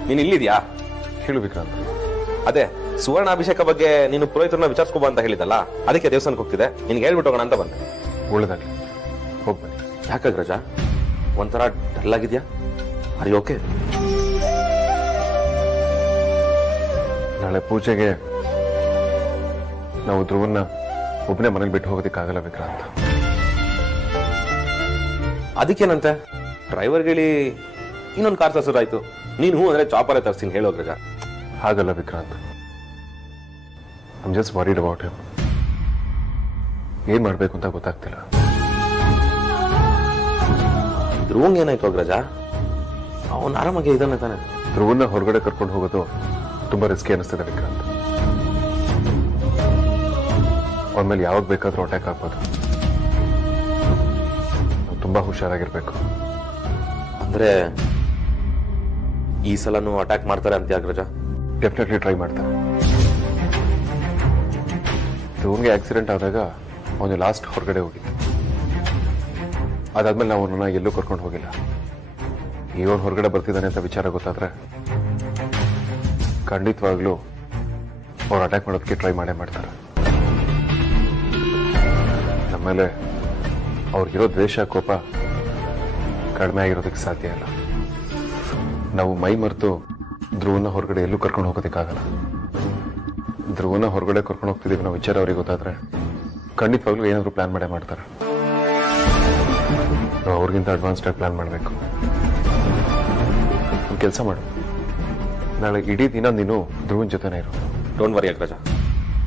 ನೀನ್ ಇಲ್ಲಿದ್ಯಾ? ಹೇಳು ವಿಕ್ರಾಂತ್. ಅದೇ ಸುವರ್ಣಾಭಿಷೇಕ ಬಗ್ಗೆ ನೀನು ಪುರೋಹಿತರನ್ನ ವಿಚಾರಿಸ್ಕೊಬ ಅಂತ ಹೇಳಿದಲ್ಲ, ಅದಕ್ಕೆ ದೇವಸ್ಥಾನಕ್ಕೆ ಹೋಗ್ತಿದೆ, ನಿನ್ಗೆ ಹೇಳ್ಬಿಟ್ಟು ಹೋಗೋಣ ಅಂತ ಬಂದೆ. ಒಳ್ಳೇದಾಗ್ಲಿ, ಹೋಗ್ಬನ್ನಿ. ಯಾಕೆ ಅಗ್ರಜ ಒಂಥರ ಡಲ್ ಆಗಿದ್ಯಾ? ಅರಿ ಓಕೆ? ನಾಳೆ ಪೂಜೆಗೆ ನಾವು ಧ್ರುವನ್ನ ಒಬ್ಬನೇ ಮನೇಲಿ ಬಿಟ್ಟು ಹೋಗೋದಕ್ಕಾಗಲ್ಲ ವಿಕ್ರಾಂತ್. ಅದಕ್ಕೇನಂತೆ, ಡ್ರೈವರ್ಗೆ ಹೇಳಿ ಇನ್ನೊಂದು ಕಾರ್ ತರ್ಸೋದಾಯ್ತು. ನೀನು ಅಂದ್ರೆ ಚಾಪರೇ ತರ್ಸಿನ್ ಹೇಳೋ ಅಗ್ರಜ. ಹಾಗಲ್ಲ Vikrant, I am just worried about him. ಏನ್ ಮಾಡ್ಬೇಕು ಅಂತ ಗೊತ್ತಾಗ್ತಿಲ್ಲ. ಧ್ರುವಂಗ್ ಏನಾಯ್ತು ಅಗ್ರಜ? ಅವನ್ ಆರಾಮಾಗಿ ಇದ್ದಾನೆ ತಾನೆ? ಧ್ರುವನ್ನ ಹೊರಗಡೆ ಕರ್ಕೊಂಡು ಹೋಗೋದು ತುಂಬಾ ರಿಸ್ಕಿ ಅನಿಸ್ತಿದೆ ವಿಕ್ರಾಂತ್. ಅವನ ಮೇಲೆ ಯಾವಾಗ ಬೇಕಾದ್ರೂ ಅಟ್ಯಾಕ್ ಆಗ್ಬೋದು. ನಾವು ತುಂಬಾ ಹುಷಾರಾಗಿರ್ಬೇಕು. ಅಂದ್ರೆ ಈ ಸಲನು ಅಟ್ಯಾಕ್ ಮಾಡ್ತಾರೆ ಅಂತ ಅಗ್ರಜ? ಡೆಫಿನೆಟ್ಲಿ ಟ್ರೈ ಮಾಡ್ತಾರೆ. ಧ್ರುವಂಗೆ ಆಕ್ಸಿಡೆಂಟ್ ಆದಾಗ ಅವನು ಲಾಸ್ಟ್ ಹೊರಗಡೆ ಹೋಗಿದ್ದು. ಅದಾದ್ಮೇಲೆ ನಾವು ಅವನನ್ನ ಎಲ್ಲೂ ಕರ್ಕೊಂಡು ಹೋಗಿಲ್ಲ. ಇವನು ಹೊರಗಡೆ ಬರ್ತಿದ್ದಾನೆ ಅಂತ ವಿಚಾರ ಗೊತ್ತಾದ್ರೆ ಖಂಡಿತವಾಗ್ಲೂ ಅವ್ರು ಅಟ್ಯಾಕ್ ಮಾಡೋದಕ್ಕೆ ಟ್ರೈ ಮಾಡೇ ಮಾಡ್ತಾರೆ. ನಮ್ಮೇಲೆ ಅವ್ರಿಗಿರೋ ದ್ವೇಷ, ಕೋಪ ಕಡಿಮೆ ಆಗಿರೋದಕ್ಕೆ ಸಾಧ್ಯ ಇಲ್ಲ. ನಾವು ಮೈ ಮರೆತು ಧ್ರುವನ ಹೊರಗಡೆ ಎಲ್ಲೂ ಕರ್ಕೊಂಡು ಹೋಗೋದಕ್ಕಾಗಲ್ಲ. ಧ್ರುವನ ಹೊರಗಡೆ ಕರ್ಕೊಂಡು ಹೋಗ್ತಿದ್ದೀವಿ ನಾವು ವಿಚಾರ ಅವ್ರಿಗೆ ಗೊತ್ತಾದ್ರೆ ಖಂಡಿತವಾಗ್ಲೂ ಏನಾದರೂ ಪ್ಲಾನ್ ಮಾಡೇ ಮಾಡ್ತಾರೆ. ನಾವು ಅವ್ರಿಗಿಂತ ಅಡ್ವಾನ್ಸ್ಡ್ ಆಗಿ ಪ್ಲಾನ್ ಮಾಡಬೇಕು. ಒಂದು ಕೆಲಸ ಮಾಡು, ನಾಳೆ ಇಡೀ ದಿನ ನೀನು ಧ್ರುವನ್ ಜೊತೆನೇ ಇರು. ಡೋಂಟ್ ವರಿ ಅಗ್ರಜ,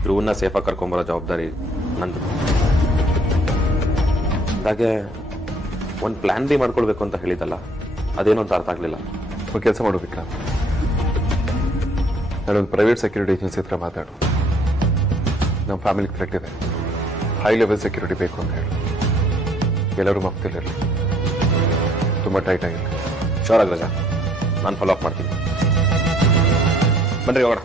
ಧ್ರುವನ್ನ ಸೇಫಾಗಿ ಕರ್ಕೊಂಬರೋ ಜವಾಬ್ದಾರಿ ನಂದು. ಹಾಗೆ ಒಂದು ಪ್ಲಾನ್ ಬಿ ಮಾಡ್ಕೊಳ್ಬೇಕು ಅಂತ ಹೇಳಿದಲ್ಲ, ಅದೇನೋ ಅಂತ ಅರ್ಥ ಆಗ್ಲಿಲ್ಲ. ಒಂದು ಕೆಲಸ ಮಾಡೋಬೇಕ, ನಾನೊಂದು ಪ್ರೈವೇಟ್ ಸೆಕ್ಯೂರಿಟಿ ಏಜೆನ್ಸಿ ಹತ್ರ ಮಾತಾಡು. ನಮ್ಮ ಫ್ಯಾಮಿಲಿಗೆ ಥ್ರೆಟ್ ಇದೆ, ಹೈ ಲೆವೆಲ್ ಸೆಕ್ಯೂರಿಟಿ ಬೇಕು ಅಂತ ಹೇಳಿ. ಎಲ್ಲರೂ ಮಫ್ತಿಲಿರಲಿ, ತುಂಬ ಟೈಟ್ ಆಗಿಲ್ಲ. ಶೋರ್ ಅಗ್ರಜ, ನಾನು ಫಾಲೋ ಅಪ್ ಮಾಡ್ತೀನಿ. ಬನ್ರಿ ಹೋಗೋಣ.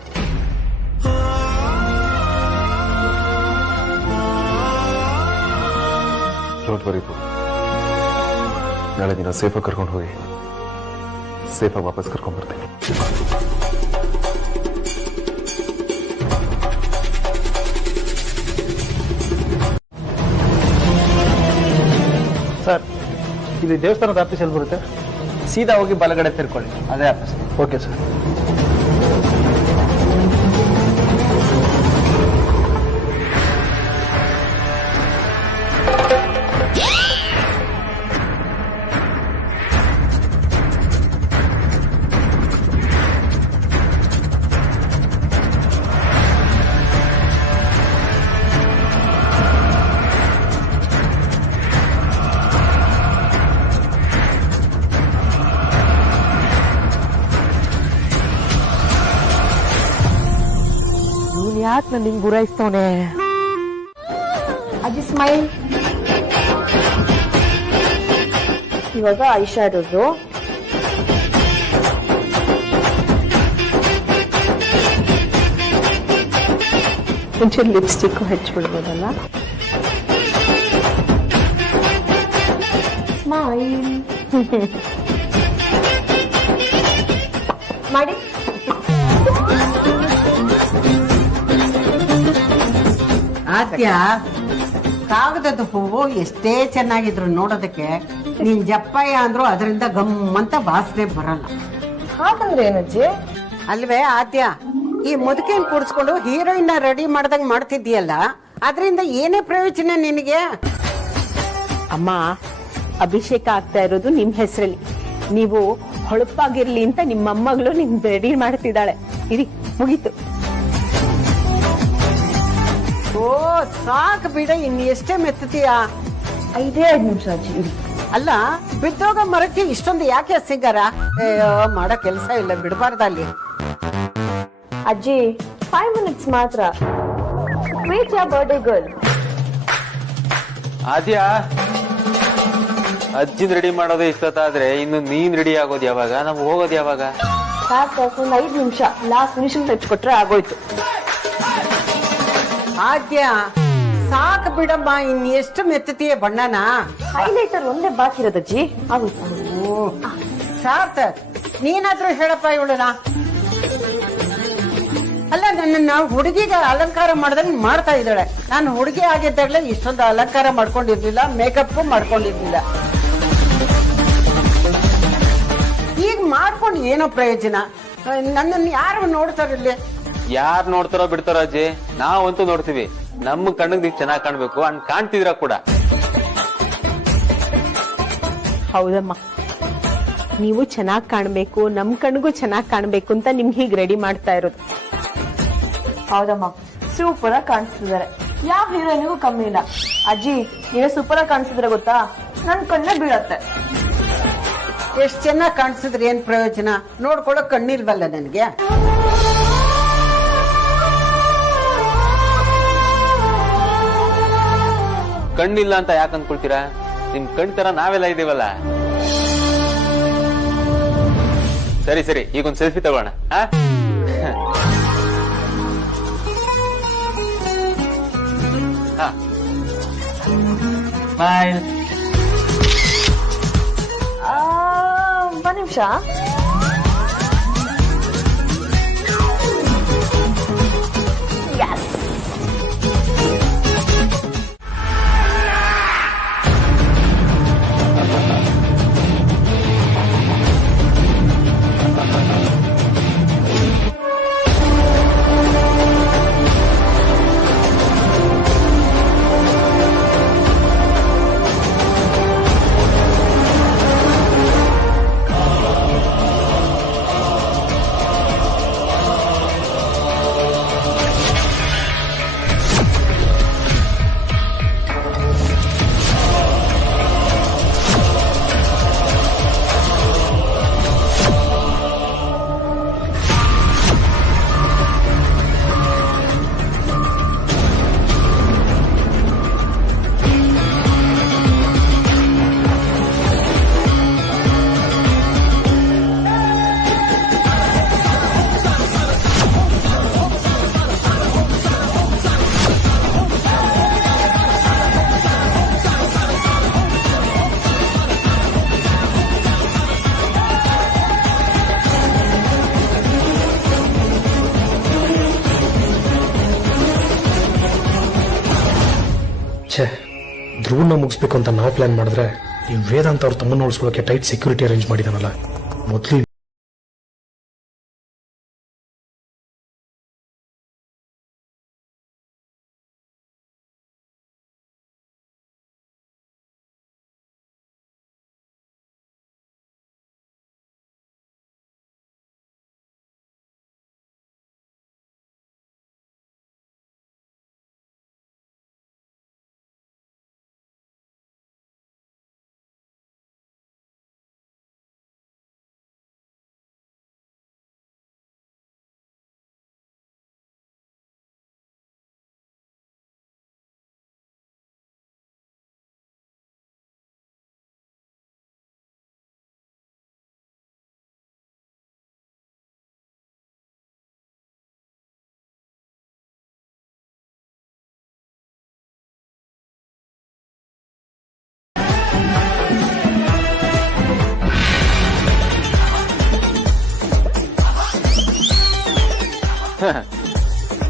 ಡೋಂಟ್ ವರಿ, ನಾಳೆ ದಿನ ಸೇಫಾಗಿ ಕರ್ಕೊಂಡು ಹೋಗಿ ಸೇಫಾಗಿ ವಾಪಸ್ ಕರ್ಕೊಂಡು ಬರ್ತೀನಿ. ಸರ್, ಇದು ದೇವಸ್ಥಾನದ ಆಫೀಸ್ ಎಲ್ಲಿ ಬರುತ್ತೆ? ಸೀದಾ ಹೋಗಿ ಬಲಗಡೆ ತಿರ್ಕೊಳ್ಳಿ, ಅದೇ ಆಫೀಸ್. Okay sir. ಯಾಕೆ ನಾನು ಹಿಂಗ್ ಗುರಾಯಿಸ್ತವನೆ? ಅಜ್ಜಿ ಸ್ಮೈಲ್. ಇವಾಗ ಐ ಶ್ಯಾಡೋದು, ಒಂಚೂರು ಲಿಪ್ಸ್ಟಿಕ್ ಹಚ್ಬಿಡ್ಬೋದಲ್ಲ? ಸ್ಮೈಲ್. ಮಾಡಿ. ಆದ್ಯ ಕಾಗದದ ಹೂವು ಎಷ್ಟೇ ಚೆನ್ನಾಗಿದ್ರು ನೋಡೋದಕ್ಕೆ ನೀನ್ ಜಪ್ಪಯ್ಯ ಅಂದ್ರು ಅದರಿಂದ ಗಮ್ ಅಂತ ವಾಸನೆ ಬರಲ್ಲ. ಹಾಗಂದ್ರೆ ಏನಜ್ಜಿ? ಅಲ್ವೇ ಆದ್ಯ, ಈ ಮುದುಕೇನ್ ಕೂಡ್ಸ್ಕೊಂಡು ಹೀರೋಯಿನ್ ರೆಡಿ ಮಾಡ್ದಂಗ್ ಮಾಡ್ತಿದ್ಯಲ್ಲ, ಅದರಿಂದ ಏನೇ ಪ್ರಯೋಜನ ನಿನಗೆ? ಅಮ್ಮ, ಅಭಿಷೇಕ ಆಗ್ತಾ ಇರೋದು ನಿಮ್ ಹೆಸರಲ್ಲಿ. ನೀವು ಹೊಳಪಾಗಿರ್ಲಿ ಅಂತ ನಿಮ್ಮ ಮೊಮ್ಮಗಳು ನಿಮ್ ರೆಡಿ ಮಾಡ್ತಿದ್ದಾಳೆ. ಇರಿ, ಮುಗೀತು. ಓ ಸಾಕು ಬಿಡ, ಇನ್ ಎಷ್ಟೇ ಮೆತ್ತೀಯ? 5 ನಿಮಿಷ ಅಜ್ಜಿ, ಇರಿ. ಅಲ್ಲ, ಬಿದ್ದೋಗ ಮರಕ್ಕೆ ಇಷ್ಟೊಂದು ಯಾಕೆ ಸಿಂಗಾರ? ಮಾಡೋ ಕೆಲಸ ಇಲ್ಲ, ಬಿಡಬಾರ್ದಲ್ಲಿ. ಅಜ್ಜಿ 5 minutes ಮಾತ್ರ. ವೇಟ್ ಯಾ ಬರ್ಡೇ ಗರ್ಲ್. ಆದ್ಯಾ, ಅಜ್ಜಿನ್ ರೆಡಿ ಮಾಡೋದೇ ಇಷ್ಟೊತ್ತಾದ್ರೆ ಇನ್ನು ನೀನ್ ರೆಡಿ ಆಗೋದು ಯಾವಾಗ? ನಾವು ಹೋಗೋದು ಯಾವಾಗ? ಒಂದು 5 ನಿಮಿಷ ಲಾಸ್ಟ್ ಫಿನಿಶಿಂಗ್ ಟಚ್ ಕೊಟ್ರೆ ಆಗೋಯ್ತು. ಆದ್ಯ ಸಾಕು ಬಿಡಮ್ಮ, ಇನ್ ಎಷ್ಟು ಮೆತ್ತೀಯ ಬಣ್ಣನ? ಹೈಲೈಟರ್ ಒಂದೇ ಬಾಕಿ ಇರೋದಜ್ಜಿ, ಆಗೋಯ್ತು. ಸಾರ್ಥಕ್, ನೀನಾದ್ರೂ ಹೇಳಪ್ಪ ಇವಳನ. ಅಲ್ಲ, ನನ್ನ ಹುಡುಗಿಗೆ ಅಲಂಕಾರ ಮಾಡ್ದಂಗ್ ಮಾಡ್ತಾ ಇದ್ದಾಳೆ. ನಾನು ಹುಡುಗಿ ಆಗಿದ್ದಾಗಲೇ ಇಷ್ಟೊಂದು ಅಲಂಕಾರ ಮಾಡ್ಕೊಂಡಿರ್ಲಿಲ್ಲ, ಮೇಕಪ್ ಮಾಡ್ಕೊಂಡಿರ್ಲಿಲ್ಲ. ಈಗ ಮಾಡ್ಕೊಂಡು ಏನೋ ಪ್ರಯೋಜನ? ನನ್ನನ್ನು ಯಾರು ನೋಡ್ತಾರಿಲ್ಲಿ? ಯಾರು ನೋಡ್ತಾರೋ ಬಿಡ್ತಾರೋ ಅಜ್ಜಿ, ನಾವಂತೂ ನೋಡ್ತೀವಿ. ನಮ್ಮ ಕಣ್ಣಿಗೆ ನೀವು ಚೆನ್ನಾಗಿ ಕಾಣ್ಬೇಕು, ಹಂಗ್ ಕಾಣ್ತಿದ್ರ ಕೂಡ. ಹೌದಮ್ಮ, ನೀವು ಚೆನ್ನಾಗ್ ಕಾಣ್ಬೇಕು, ನಮ್ ಕಣ್ಗೂ ಚೆನ್ನಾಗ್ ಕಾಣ್ಬೇಕು ಅಂತ ನಿಮ್ಗೆ ಹೀಗ್ ರೆಡಿ ಮಾಡ್ತಾ ಇರೋದು. ಹೌದಮ್ಮ, ಸೂಪರ್ ಆಗಿ ಕಾಣಿಸ್ತಿದ್ದಾರೆ. ಯಾವ ಹೀರೋಯಿನಿಗೂ ಕಮ್ಮಿ ಇಲ್ಲ. ಅಜ್ಜಿ, ನೀವೇ ಸೂಪರ್ ಆಗಿ ಕಾಣಿಸಿದ್ರೆ ಗೊತ್ತಾ, ನನ್ ಕಣ್ಣೇ ಬೀಳತ್ತೆ. ಎಷ್ಟ್ ಚೆನ್ನಾಗಿ ಕಾಣಿಸಿದ್ರೆ ಏನ್ ಪ್ರಯೋಜನ? ನೋಡ್ಕೊಳಕ್ ಕಣ್ಣಿಲ್ವಲ್ಲ ನನ್ಗೆ. ಕಣ್ಣಿಲ್ಲ ಅಂತ ಯಾಕೆ ಅನ್ಕೊಳ್ತೀರಾ? ನಿಮ್ ಕಣ್ ತರ ನಾವೆಲ್ಲ ಇದೀವಲ್ಲ. ಸರಿ ಸರಿ, ಈಗೊಂದ್ ಸೆಲ್ಫಿ ತಗೋಣ. ಸ್ಮೈಲ್. ಒಂದ್ ನಿಮಿಷ. ಛೇ, ಧ್ರುವನ್ನ ಮುಗಿಸ್ಬೇಕು ಅಂತ ನಾವು ಪ್ಲಾನ್ ಮಾಡಿದ್ರೆ ಈ ವೇದಾಂತ ಅವ್ರ ತಮ್ಮನ್ನ ಉಳಿಸ್ಕೊಳ್ಳೋಕೆ ಟೈಟ್ ಸೆಕ್ಯೂರಿಟಿ ಅರೇಂಜ್ ಮಾಡಿದಾನಲ್ಲ. ಮೊದಲು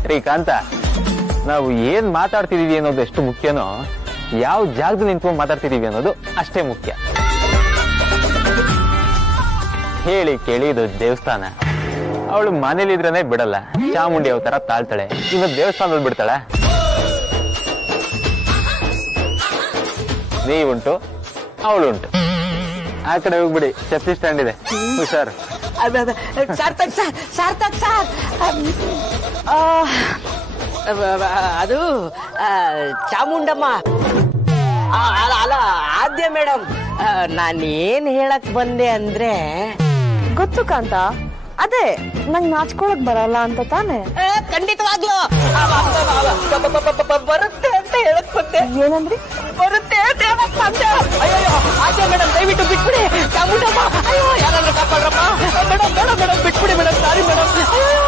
ರೀ ಕಾಂತ, ನಾವು ಏನ್ ಮಾತಾಡ್ತಿದೀವಿ ಅನ್ನೋದು ಎಷ್ಟು ಮುಖ್ಯನೋ ಯಾವ ಜಾಗದಲ್ಲಿ ನಿಂತ್ಕೊಂಡು ಮಾತಾಡ್ತಿದೀವಿ ಅನ್ನೋದು ಅಷ್ಟೇ ಮುಖ್ಯ. ಹೇಳಿ ಕೇಳಿ ಇದು ದೇವಸ್ಥಾನ. ಅವಳು ಮನೇಲಿದ್ರೇನೆ ಬಿಡಲ್ಲ, ಚಾಮುಂಡಿ ಅವತಾರ ತಾಳ್ತಾಳೆ, ಇನ್ನು ದೇವಸ್ಥಾನದಲ್ಲಿ ಬಿಡ್ತಾಳೆ. ನೀವುಂಟು ಅವಳುಂಟು. ಆ ಕಡೆ ಹೋಗ್ಬಿಡಿ, ಚಪ್ಪಲಿ ಸ್ಟ್ಯಾಂಡ್ ಇದೆ, ಹುಷಾರು. ಸಾರ್ಥಕ್ ಸರ್ ಅದು ಚಾಮುಂಡಮ್ಮ ಅಲ್ಲ ಆದ್ಯ ಮೇಡಮ್, ನಾನೇನ್ ಹೇಳಕ್ ಬಂದೆ ಅಂದ್ರೆ ಗೊತ್ತು ಕಾಂತ, ಅದೇ ನಂಗ್ ನಾಚ್ಕೊಳಕ್ ಬರಲ್ಲ ಅಂತ ತಾನೆ. ಖಂಡಿತವಾಗ್ಲು ಬರುತ್ತೆ ಅಂತ ಹೇಳಕ್ ಬಂದೆ. ಏನಂದ್ರಿ? ಬರುತ್ತೆ ಅಂತ ಹೇಳಕ್ ಬಂದೆ. ಅಯ್ಯೋ ಆದ್ಯ ಮೇಡಮ್ ದಯವಿಟ್ಟು ಬಿಟ್ಬಿಡಿ. ಚಾಮುಂಡಮ್ಮ ಅಯ್ಯೋ ಯಾರಾದ್ರೂ ಕಾಪಾಡ್ರಮ್ಮ. ಮೇಡಮ್ ಮೇಡಮ್ ಮೇಡಮ್ ಬಿಟ್ಬಿಡಿ ಮೇಡಮ್, ಸಾರಿ ಮೇಡಮ್. ಅಯ್ಯೋ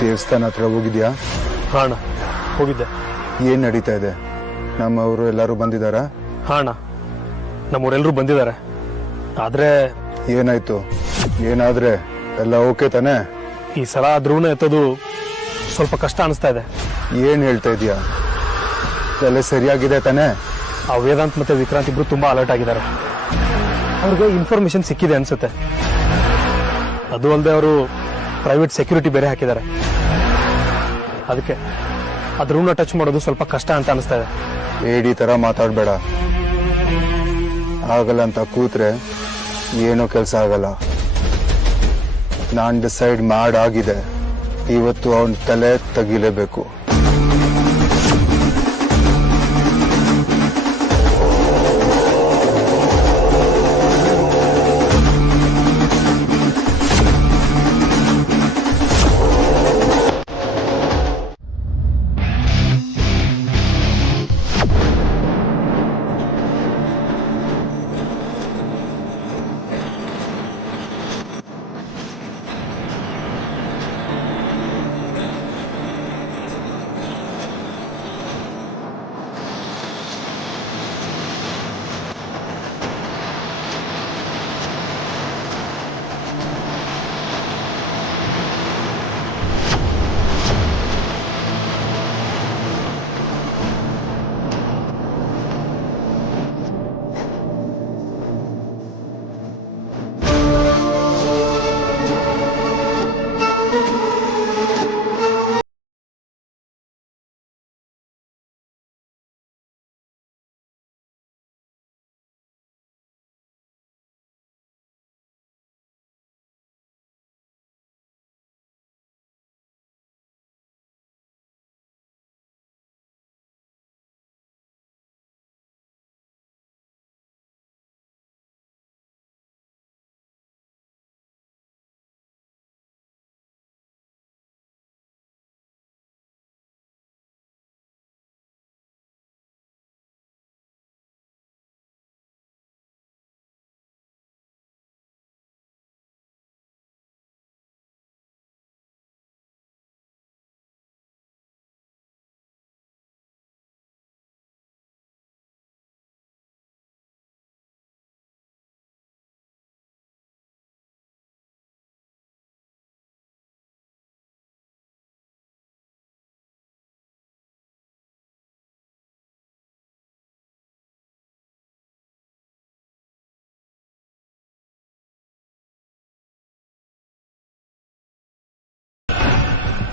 ದೇವಸ್ಥಾನ ಹತ್ರ ಹೋಗಿದ್ಯಾ? ಹಾಣ ಹೋಗಿದ್ದೆ. ಏನ್ ನಡೀತಾ ಇದೆ? ನಮ್ಮವರು ಎಲ್ಲರೂ ಬಂದಿದಾರಾ? ಹಾಣ ನಮ್ಮವರೆಲ್ಲರೂ ಬಂದಿದ್ದಾರೆ. ಆದ್ರೆ ಏನಾಯ್ತು? ಏನಾದ್ರೆ ಎಲ್ಲ ಓಕೆ ತಾನೆ? ಈ ಸಲ ಧ್ರುವನ ಎತ್ತೋದು ಸ್ವಲ್ಪ ಕಷ್ಟ ಅನಿಸ್ತಾ ಇದೆ. ಏನ್ ಹೇಳ್ತಾ ಇದೀಯಾ? ಎಲ್ಲ ಸರಿಯಾಗಿದೆ ತಾನೆ? ಆ ವೇದಾಂತ್ ಮತ್ತೆ ವಿಕ್ರಾಂತ್ ಇಬ್ರು ತುಂಬಾ ಅಲರ್ಟ್ ಆಗಿದ್ದಾರೆ. ಅವ್ರಿಗೆ ಇನ್ಫಾರ್ಮೇಶನ್ ಸಿಕ್ಕಿದೆ ಅನ್ಸುತ್ತೆ. ಅದು ಅಲ್ಲದೆ ಅವರು ಪ್ರೈವೇಟ್ ಸೆಕ್ಯೂರಿಟಿ ಬೇರೆ ಹಾಕಿದ್ದಾರೆ. ಅದಕ್ಕೆ ಆ ಧ್ರುವನ ಟಚ್ ಮಾಡೋದು ಸ್ವಲ್ಪ ಕಷ್ಟ ಅಂತ ಅನಿಸ್ತಾ ಇದೆ. ಏಡಿ ತರ ಮಾತಾಡ್ಬೇಡ. ಆಗಲ್ಲ ಅಂತ ಕೂತ್ರೆ ಏನೋ ಕೆಲಸ ಆಗಲ್ಲ. ನಾನ್ ಡಿಸೈಡ್ ಮಾಡಾಗಿದೆ, ಇವತ್ತು ಅವನ್ ತಲೆ ತೆಗಿಲೇಬೇಕು.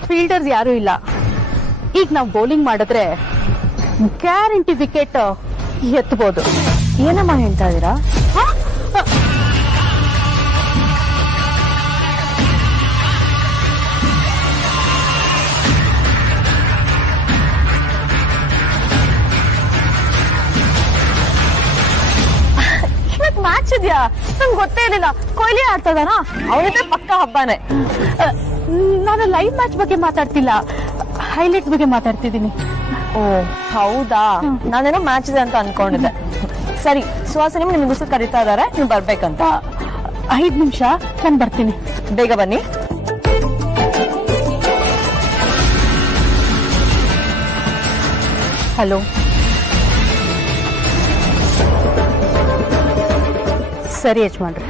ಫೀಲ್ಡರ್ಸ್ ಯಾರು ಇಲ್ಲ. ಈಗ ನಾವು ಬೌಲಿಂಗ್ ಮಾಡಿದ್ರೆ ಗ್ಯಾರಂಟಿ ವಿಕೆಟ್ ಎತ್ತಬಹುದು. ಏನಮ್ಮ ಹೇಳ್ತಾ ಇದೀರಾ? ಮ್ಯಾಚ್ ಇದೆಯಾ? ನಂಗೆ ಗೊತ್ತೇ ಇರಲಿಲ್ಲ. ಕೊಹ್ಲಿ ಆಡ್ತದಾನ? ಅವನಿಗೆ ಪಕ್ಕ ಹಬ್ಬನೇ. ನಾನು ಲೈವ್ ಮ್ಯಾಚ್ ಬಗ್ಗೆ ಮಾತಾಡ್ತಿಲ್ಲ, ಹೈಲೈಟ್ ಬಗ್ಗೆ ಮಾತಾಡ್ತಿದ್ದೀನಿ. ಓ ಹೌದಾ? ನಾನೇನೋ ಮ್ಯಾಚ್ ಇದೆ ಅಂತ ಅನ್ಕೊಂಡಿದ್ದೆ. ಸರಿ ಸುಹಾಸಿನಿ, ನಿಮ್ಗೆ ಉಸಿರು ಕರೀತಾ ಇದಾರೆ, ನೀವು ಬರ್ಬೇಕಂತ. 5 ನಿಮಿಷ, ನಾನು ಬರ್ತೀನಿ. ಬೇಗ ಬನ್ನಿ. ಹಲೋ, ಸರಿ ಯಜಮಾನ್ರೆ.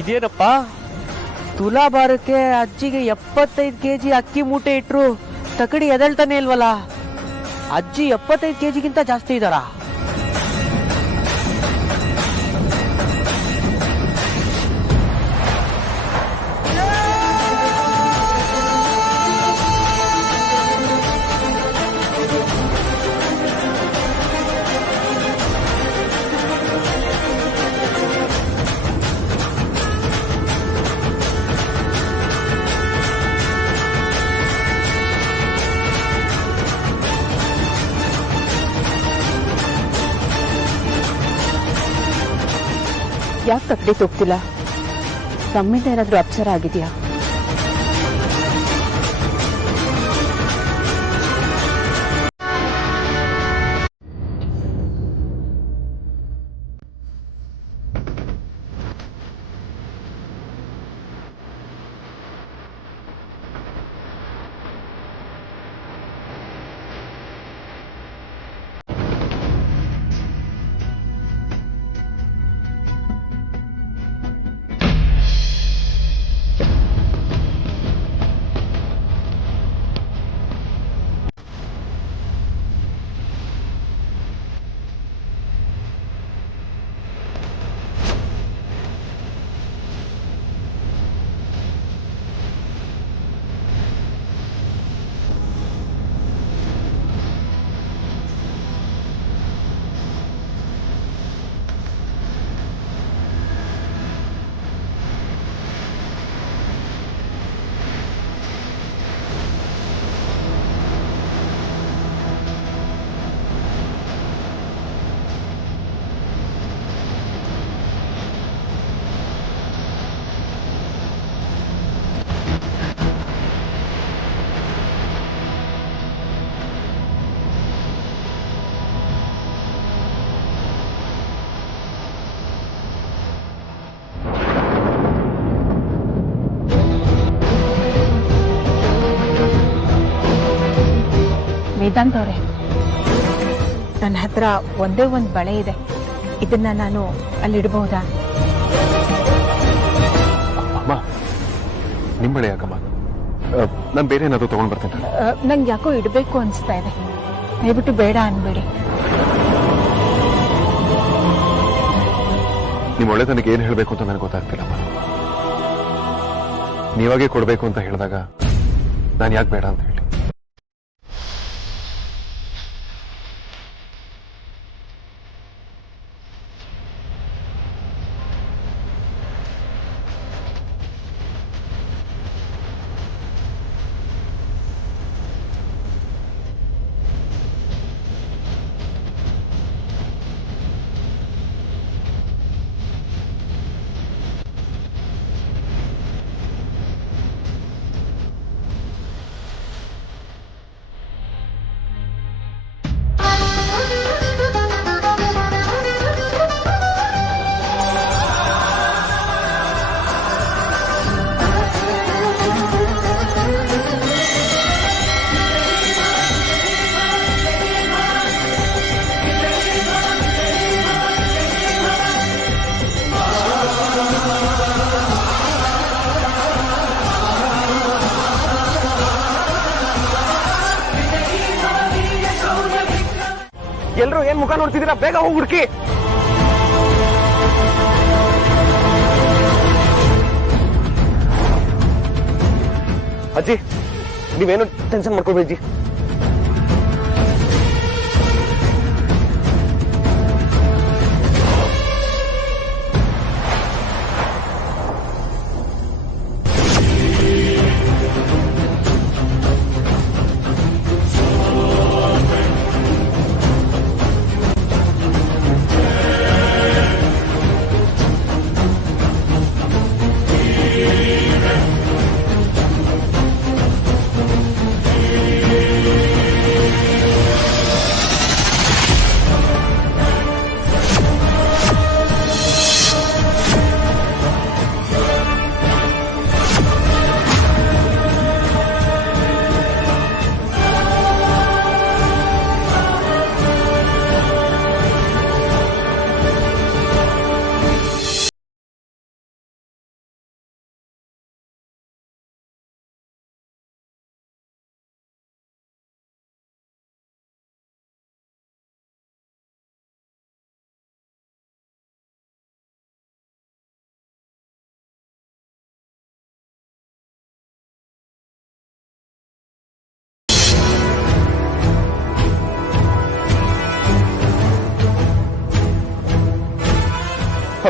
ಇದೇನಪ್ಪ, ತುಲಾಭಾರಕ್ಕೆ ಅಜ್ಜಿಗೆ 75 ಕೆಜಿ ಅಕ್ಕಿ ಮೂಟೆ ಇಟ್ರು ತಕಡಿ ಎದಳ್ತಾನೆ ಇಲ್ವಲ್ಲ. ಅಜ್ಜಿ 75 ಕೆಜಿಗಿಂತ ಜಾಸ್ತಿ ಇದ್ದಾರಾ? ಯಾಕೆ ತಕ್ಕಡಿ ತೋಗ್ತಿಲ್ಲ? ನಮ್ಮಿಂದ ಏನಾದ್ರೂ ಅಪಚಾರ ಆಗಿದೆಯಾ? ವೇದಾಂತ್ ಅವರೇ, ನನ್ನ ಹತ್ರ ಒಂದೇ ಒಂದು ಬಳೆ ಇದೆ. ಇದನ್ನ ನಾನು ಅಲ್ಲಿಡಬಹುದಾ? ಅಮ್ಮ, ನಿಮ್ಮ ಬಳೆ ಯಾಕಮ್ಮ? ನಾನು ಬೇರೆ ಏನಾದ್ರು ತಗೊಂಡ್ ಬರ್ತೇನೆ. ನಂಗೆ ಯಾಕೋ ಇಡಬೇಕು ಅನಿಸ್ತಾ ಇದೆ. ದಯವಿಟ್ಟು ಬೇಡ ಅನ್ಬೇಡಿ. ನಿಮ್ಮ ಒಳ್ಳೆತನಕ್ಕೆ ಏನು ಹೇಳಬೇಕು ಅಂತ ನನಗೆ ಗೊತ್ತಾಗ್ತಿಲ್ಲಮ್ಮ. ನೀವಾಗೆ ಕೊಡಬೇಕು ಅಂತ ಹೇಳಿದಾಗ ನಾನು ಯಾಕೆ ಬೇಡ ಅಂತ ಹೇಳಿ. ಎಲ್ರು ಏನ್ ಮುಖ ನೋಡ್ತಿದ್ದೀರಾ? ಬೇಗ ಹೋಗಿ ಹುಡುಕಿ. ಅಜ್ಜಿ, ನೀವೇನು ಟೆನ್ಷನ್ ಮಾಡ್ಕೊಬೇಡಿ.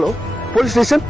Hello police station